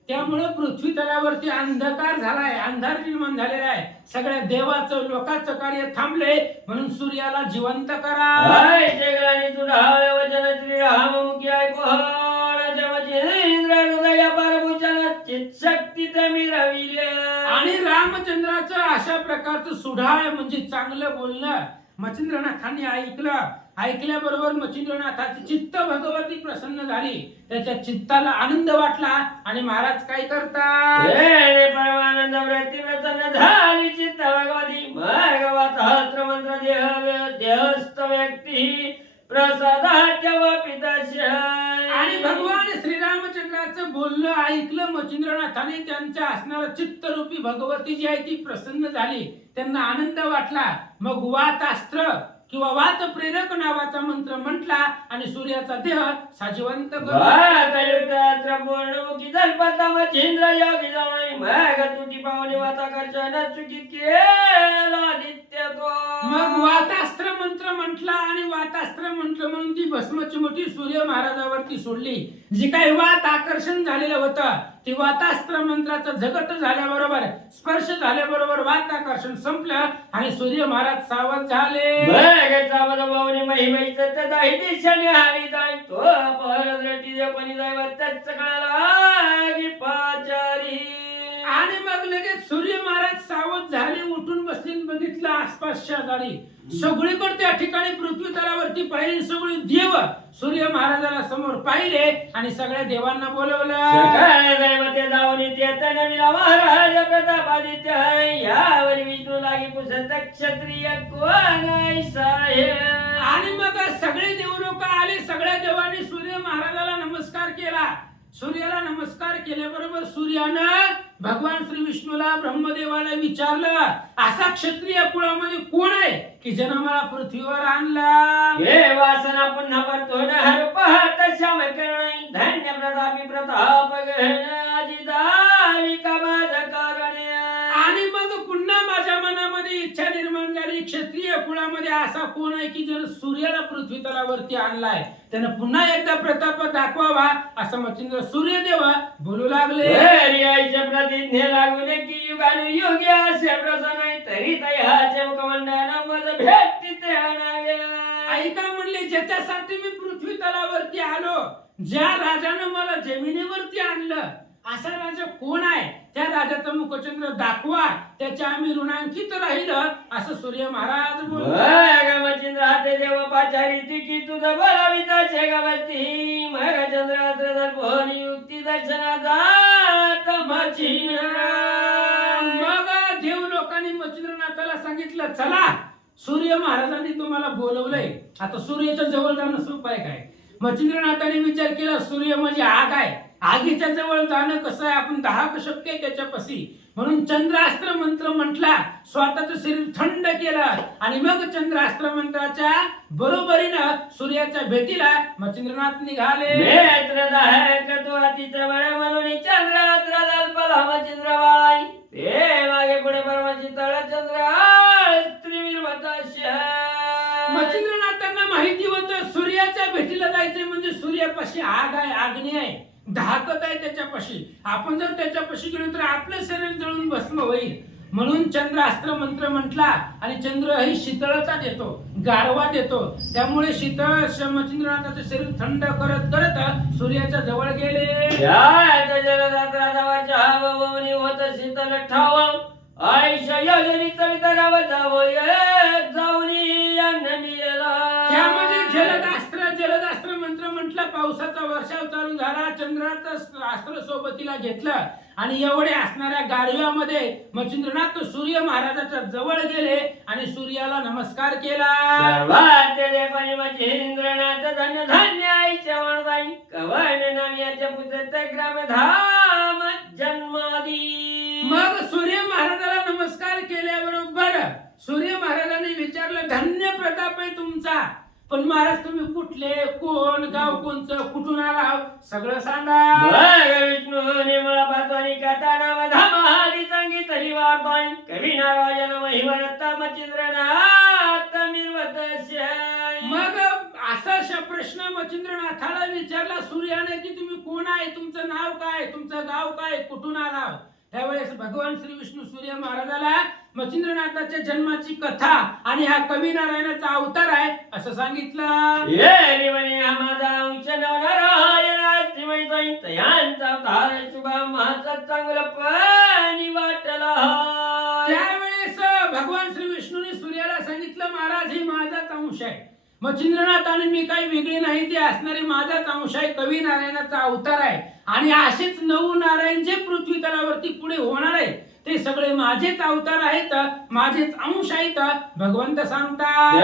त्यामुळे पृथ्वी तलावरती अंधकार झालाय, अंधार निर्माण झालेला आहे. सगळ्या देवाचं लोकांचं कार्य थांबले, म्हणून सूर्याला जिवंत करा. हाय जगलानी तुढाळ वचन श्री राममुखी ऐकू हळ देवाचे इंद्र हृदय परभूषण चित शक्ती तमी रविले. आणि रामचंद्राचं अशा प्रकारचं सुढाळ म्हणजे चांगलं बोलणं मच्छिंद्रनाथांनी ऐकलं. ऐकल्याबरोबर मच्छिंद्रनाथाची चित्त भगवती प्रसन्न झाली, त्याच्या चित्ताला आनंद वाटला आणि महाराज काय करतात हे परमानंद वृत्ती प्रसन्न झाली चित्त भगवती भगवत हस्त्र मंत्र देहस्थ व्यक्ती प्रसादाच्या वापितस्य. आणि भगवान श्रीरामचंद्राचं बोलणं ऐकलं मच्छिंद्रनाथाने. त्यांच्या असणारं चित्तरूपी भगवती जी आहे ती प्रसन्न झाली, त्यांना आनंद वाटला. मग वातास्त्र किंवा वात प्रेरक नावाचा मंत्र म्हटला आणि सूर्याचा देह साजिवंत पूर्णमुखी जलपता मच्छिंद्र योगी जाऊन मग तुटी पावली वाताकर्षण चुकी केला नित्य तो. मग वातास्त्र मंत्र म्हटला आणि वातास्त्र मंत्र म्हणून ती भस्मची मोठी सूर्य महाराजावरती सोडली. जी काही वात आकर्षण झालेलं होतं ती वातास्त्र मंत्राचा झगट झाल्याबरोबर स्पर्श झाल्याबरोबर वात आकर्षण संपलं आणि सूर्य महाराज सावध झाले. महिमेचं तदाही दिशाने हारी जाय तो परद्रटी जपणी जाय त्याच कळाला पाचारी. आणि मग लगेच सूर्य महाराज सावध झाले, उठून बसले, बघितलं आसपास शेजारी सगळीकडे त्या ठिकाणी पृथ्वी तलावरती पाहिले. सगळे देव सूर्य महाराजाला समोर पाहिले आणि सगळ्या देवांना बोलवलं. जाऊन महाराज प्रतापादित्य यावर विष्णू लागी पुसत क्षत्रिय कोण आणि मग सगळे देव लोक आले. सगळ्या देवांनी सूर्य महाराजाला नमस्कार केला. सूर्याला नमस्कार केल्याबरोबर सूर्यानं भगवान श्री विष्णूला ब्रह्मदेवाला विचारलं असा क्षत्रिय कुळामध्ये कोण आहे की ज्यानं मला पृथ्वीवर आणला. हे वासना पुन्हा परतो न हर पाहत श्याम करण धन्य प्रतापी प्रताप अजिदावी कमाज करणे. आणि मग पुन्हा माझ्या मनामध्ये इच्छा निर्माण झाली क्षत्रिय कुळामध्ये असा कोण आहे की ज्यानं सूर्याला पृथ्वी तलावरती आणलाय, त्यानं पुन्हा एकदा प्रताप दाखवावा असं मच्छिंद्र सूर्यदेव बोलू लागले. प्रतिज्ञे लागून की युगानुयुगी असे प्रसन्न तरी तयाचे मुखमंडन मज भेटती ते आणावे. ऐका म्हणले ज्याच्यासाठी मी पृथ्वी तलावरती आलो, ज्या राजानं मला जमिनीवरती आणलं असा राजा कोण आहे, त्या राजाचा मुखचंद्र दाखवा, त्याच्या आम्ही ऋणांकित राहिलं असं सूर्य महाराज बोलले. मच्छिंद्र हाते देव पाचारी ती की तुझं बोलाविता शेगावती मग चंद्रात्र पोहनी युक्ती दर्शना जात मच्छिंद्र. मग देव लोकांनी मच्छिंद्रनाथाला सांगितलं चला सूर्य महाराजांनी तुम्हाला बोलवलंय, आता सूर्याच्या जवळ जाणं सोपं आहे काय. मच्छिंद्रनाथाने विचार केला सूर्य म्हणजे आग आहे, आगीच्या जवळ जाणं कसं आहे, आपण दाहक शक्य आहे त्याच्यापाशी. म्हणून चंद्रास्त्र मंत्र म्हटला, स्वतःचं शरीर थंड केलं आणि मग चंद्रास्त्र मंत्राच्या बरोबरीनं सूर्याच्या भेटीला मच्छिंद्रनाथ निघाले. चंद्रास्त्र दल्पला मच्छिंद्र वाळाई ते मागे पुढे परमाची तळ चंद्र मच्छिंद्रनाथांना माहिती होतं सूर्याच्या भेटीला जायचंय म्हणजे सूर्यापाशी आग आहे, अग्नी आहे. धाकत आहे त्याच्यापाशी. आपण जर त्याच्यापाशी गेलो तर आपलं शरीर जळून भस्म होईल. म्हणून चंद्रास्त्र मंत्र म्हटला. आणि चंद्र ही शीतळता देतो, गारवा देतो. त्यामुळे शीतळ मच्छिंद्रनाथाचं शरीर थंड करत करत सूर्याच्या जवळ गेले. जलदात्रावनी होत शीतल ठाव आयुष्य योजनी चरितराव जावं जाऊनी त्यामध्ये जलदास्त्र मंत्र म्हटला. पावसाचा वर्षाव चालू झाला. चंद्राचं अस्त्र सोबतीला घेतलं आणि एवढे असणाऱ्या गाडव्यामध्ये मच्छिंद्रनाथ सूर्य महाराजाच्या जवळ गेले आणि सूर्याला नमस्कार केला. मच्छिंद्रनाथ धन्य धन्य आईच्या वरदाई कवण नाम्याच्या पुत्र ग्रामधाम जन्मादी. मग सूर्य महाराजाला नमस्कार केल्याबरोबर सूर्य महाराजांनी विचारलं, धन्य प्रताप आहे तुमचा, पण महाराज तुम्ही कुठले, कोण, गाव कोणचं, कुठून आला, सगळं सांगा. विष्णू निर्मळा पातवानी कथा नाम धामाली सांगितली वार्तानी कवी नारायण महिमरत्ता मच्छिंद्रनाथ निर्वतस्य. मग असा प्रश्न मच्छिंद्रनाथाला विचारला सूर्याने की तुम्ही कोण आहे, तुमचं नाव काय, तुमचं गाव काय, कुठून आला. त्यावेळेस भगवान श्री विष्णू सूर्य महाराजाला मच्छिंद्रनाथाच्या जन्माची कथा आणि हा कवी नारायणाचा अवतार आहे असं सांगितलं. त्यावेळेस भगवान श्री विष्णूने सूर्याला सांगितलं, महाराज हे माझाच अंश आहे. मच्छिंद्रनाथ आणि मी काही वेगळे नाही, ते असणारे माझाच अंश आहे, कवी नारायणाचा अवतार आहे. आणि असेच 9 नारायण जे पृथ्वी तलावरती पुढे होणार आहे ते सगळे माझेच अवतार आहेत, माझेच अंश आहेत भगवंत सांगतात.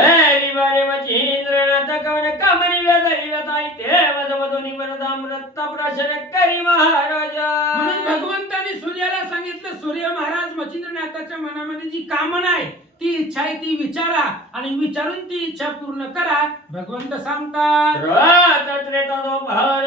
मच्छिंद्रनाथ कवन कमनी वेदरी वेदाई ते वदवदोनी वरदामृत प्राशन करी महाराजा. म्हणून भगवंताने सूर्याला सांगितलं, सूर्य महाराज मच्छिंद्रनाथाच्या मनामध्ये जी कामना आहे ती इच्छा आहे ती विचारा आणि विचारून ती इच्छा पूर्ण करा भगवंत सांगतात.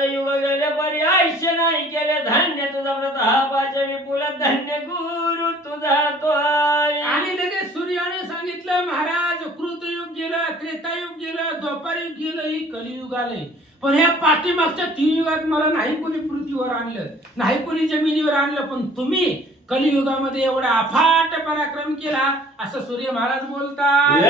युग गेले परी आयुष्य नाही केले धन्य तुझा व्रत हा पाच विपुल धन्य गुरु तुझा तो. आणि लगेच सूर्याने सांगितलं, महाराज कृतयुग गेलं, त्रेतायुग गेलं, द्वापारयुग गेलं, ही कलियुग आले. पण ह्या पाठीमागच्या 3 युगात मला नाही कोणी पृथ्वीवर आणलं, नाही कोणी जमिनीवर आणलं, पण तुम्ही कलियुगामध्ये एवढा अफाट पराक्रम केला असं सूर्य महाराज बोलतात.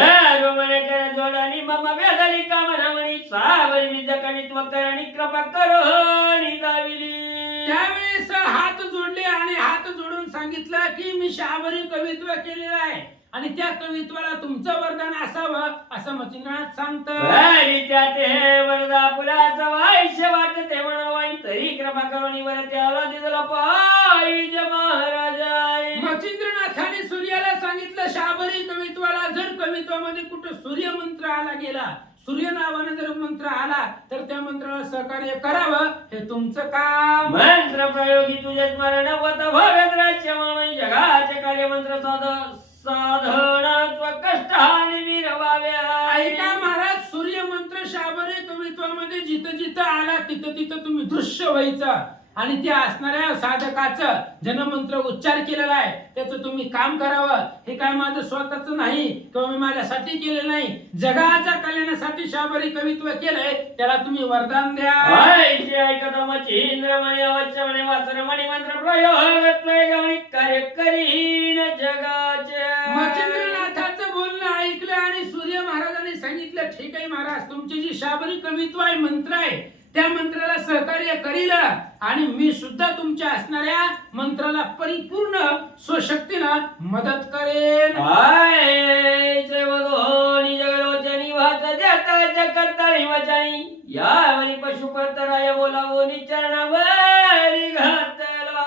त्यावेळेस हात जोडले आणि हात जोडून सांगितलं की मी शाबरी कवित्व केलेलं आहे आणि त्या कवित्वाला तुमचं वरदान असावं असं मच्छिंद्रनाथ सांगतात. मच्छिंद्रनाथाने सूर्याला सांगितलं, शाबरी कवित्वाला जर कवित्वामध्ये कुठं सूर्य मंत्र आला गेला, सूर्य नावाने जर मंत्र आला तर त्या मंत्राला सहकार्य करावं, हे तुमचं काम. मंत्र प्रयोगी तुझे स्मरण वत भवेंद्राचे म्हणून जगाचे कार्य मंत्र साधना कष्टाने विरवाव्या. ऐका महाराज, सूर्य मंत्र शाबरी कवित्वामध्ये जिथं जिथं आला तिथं तिथं तुम्ही दृश्य व्हायचं आणि त्या असणाऱ्या साधकाचं जनमंत्र उच्चार केलेला आहे त्याचं तुम्ही काम करावं. हे काय माझं स्वतःच नाही किंवा मी माझ्यासाठी केलेलं नाही, जगाच्या कल्याणासाठी शाबरी कवित्व केलंय, त्याला तुम्ही वरदान द्या. ऐकत मच्छिंद्र म्हणे अवश्य म्हणे वाचन म्हणे मंत्र प्रयोग कार्य करीन जगाचे. मच्छिंद्रनाथाचं बोलणं ऐकलं आणि सूर्य महाराजांनी सांगितलं, ठीक आहे महाराज, तुमची जी शाबरी कवित्व आहे, मंत्र आहे, त्या मंत्राला सहकार्य करील आणि मी सुद्धा तुमच्या असणाऱ्या मंत्राला परिपूर्ण स्वशक्तीनं मदत करेन. यावरी पशुपतराय बोलावोनी चरणावरी घातला.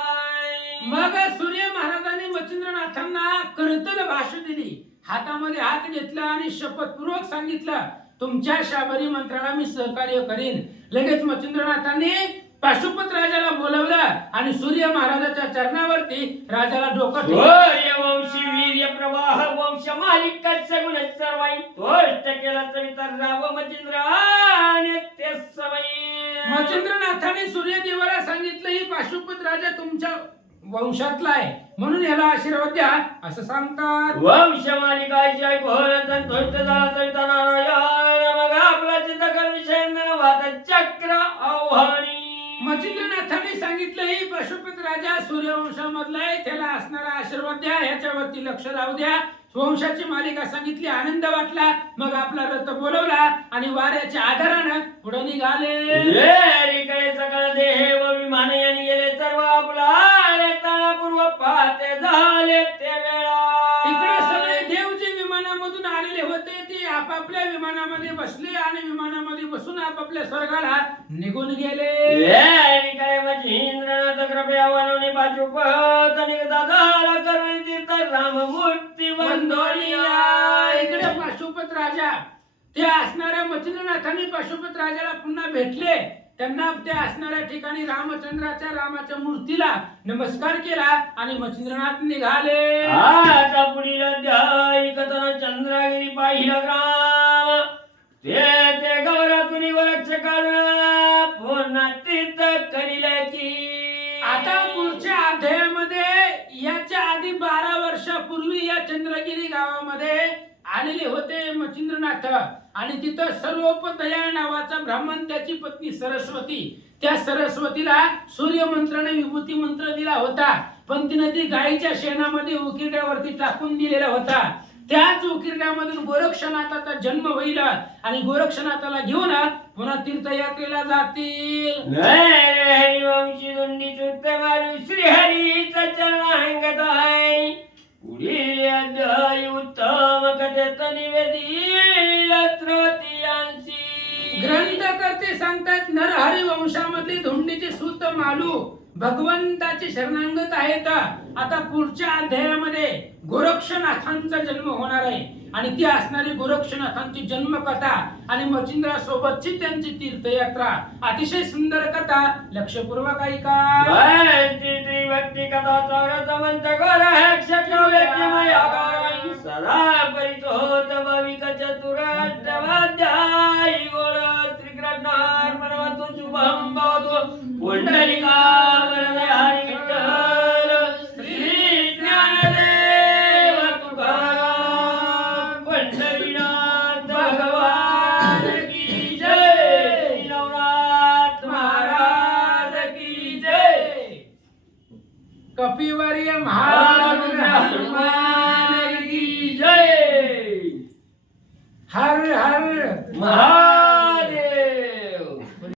मग सूर्य महाराजांनी मच्छिंद्रनाथांना करतल भाषा दिली, हातामध्ये हात घेतला आणि शपथपूर्वक सांगितलं, तुमच्या शाबरी मंत्राला मी सहकार्य करीन. लगेच मच्छिंद्रनाथांनी पाशुपत राजाला बोलवलं आणि सूर्य महाराजाच्या चरणावरती राजाला डोकं ठेवलं. वंशी वीर्य प्रवाह वंश मालिक सगुण सर्वाई तोष्ट केला तर राव मच्छिंद्र मच्छिंद्रनाथाने सूर्यदेवाला सांगितलं, ही पाशुपत राजा तुमच्या वंशातला आहे म्हणून याला आशीर्वाद द्या असं सांगतात. वंश मालिकाची घोरतन तोष्ट झाला सविता नारायण मग आपला चिंतकर विषय वाद चक्र आव्हानी. मच्छिंद्रनाथाने सांगितलं ही पशुपत राजा सूर्यवंशामधला आहे, त्याला असणारा आशीर्वाद द्या, ह्याच्यावरती लक्ष राहू द्या. वंशाची मालिका सांगितली, आनंद वाटला. मग आपला रथ बोलवला आणि वाऱ्याच्या आधारानं पुढे निघाले. इकडे सकळ देह व विमान यांनी गेले सर्व आपला पूर्व पाहते झाले ते वेळा. इकडे सगळे देव जे विमानामधून आलेले होते ते आपापल्या विमानामध्ये बसले आणि विमानामध्ये बसून आपापल्या स्वर्गाला निघून गेले. इकडे मच्छिंद्रनाथ कृपया वनवणे पाशुपत निघता झाला करुणी तीर्थ राममूर्ती वंदोनिया. इकडे पाशुपत राजा ते असणाऱ्या मच्छिंद्रनाथाने पाशुपत राजाला पुन्हा भेटले. त्यांना त्या असणाऱ्या ठिकाणी रामाच्या मूर्तीला नमस्कार केला आणि मच्छिंद्रनाथ निघाले. आता पुढील अध्याय कथन चंद्रगिरी पाहिलं ग्राम ते गौरातून गोरक्ष काढून पुन्हा तीर्थ करिले की. आता पुढच्या अध्यायामध्ये याच्या आधी 12 वर्षापूर्वी या चंद्रगिरी गावामध्ये आलेले होते मच्छिंद्रनाथ आणि तिथं सर्वोपदया नावाचा ब्राह्मण त्याची पत्नी सरस्वती. त्या सरस्वतीला सूर्यमंत्राने विभूती मंत्र दिला होता, पण तिने ती गायीच्या शेणामध्ये उकिरड्यावरती टाकून दिलेला होता. त्याच उकिरड्यामधून गोरक्षनाथाचा जन्म होईल आणि गोरक्षनाथाला घेऊन पुन्हा तीर्थयात्रेला जातील. हरिवंशी दुंडी श्रीहरीचा चरण हंगत आहे. पुढील अध्याय उत्तम कथेत निवेदिल तृतीयांशी. ग्रंथकर्ते सांगतात नरहरी वंशामधली धोंडीचे सूत मालू भगवंताचे शरणांगत आहेत. आता पुढच्या अध्यायामध्ये गोरक्षनाथांचा जन्म होणार आहे आणि ती असणारी गोरक्षनाथांची जन्मकथा आणि मच्छिंद्रासोबतची त्यांची तीर्थयात्रा. अतिशय सुंदर कथा, लक्षपूर्वक ऐका. भक्ती कथा चौरसमंत गोर क्षत्रव्यक्तिमय आकार सदा परितोत भाविक चतुराष्टवाध्याय गोर श्रीकृष्णार्पणमस्तु शुभं भवतु. पुंडलिका वरदे हरि विठ्ठल श्री ज्ञानदेव तुकाराम पंढरीनाथ भगवान की जय. नवनाथ महाराज की जय. कपिवर्य महाराज हनुमान की जय. हर हर महा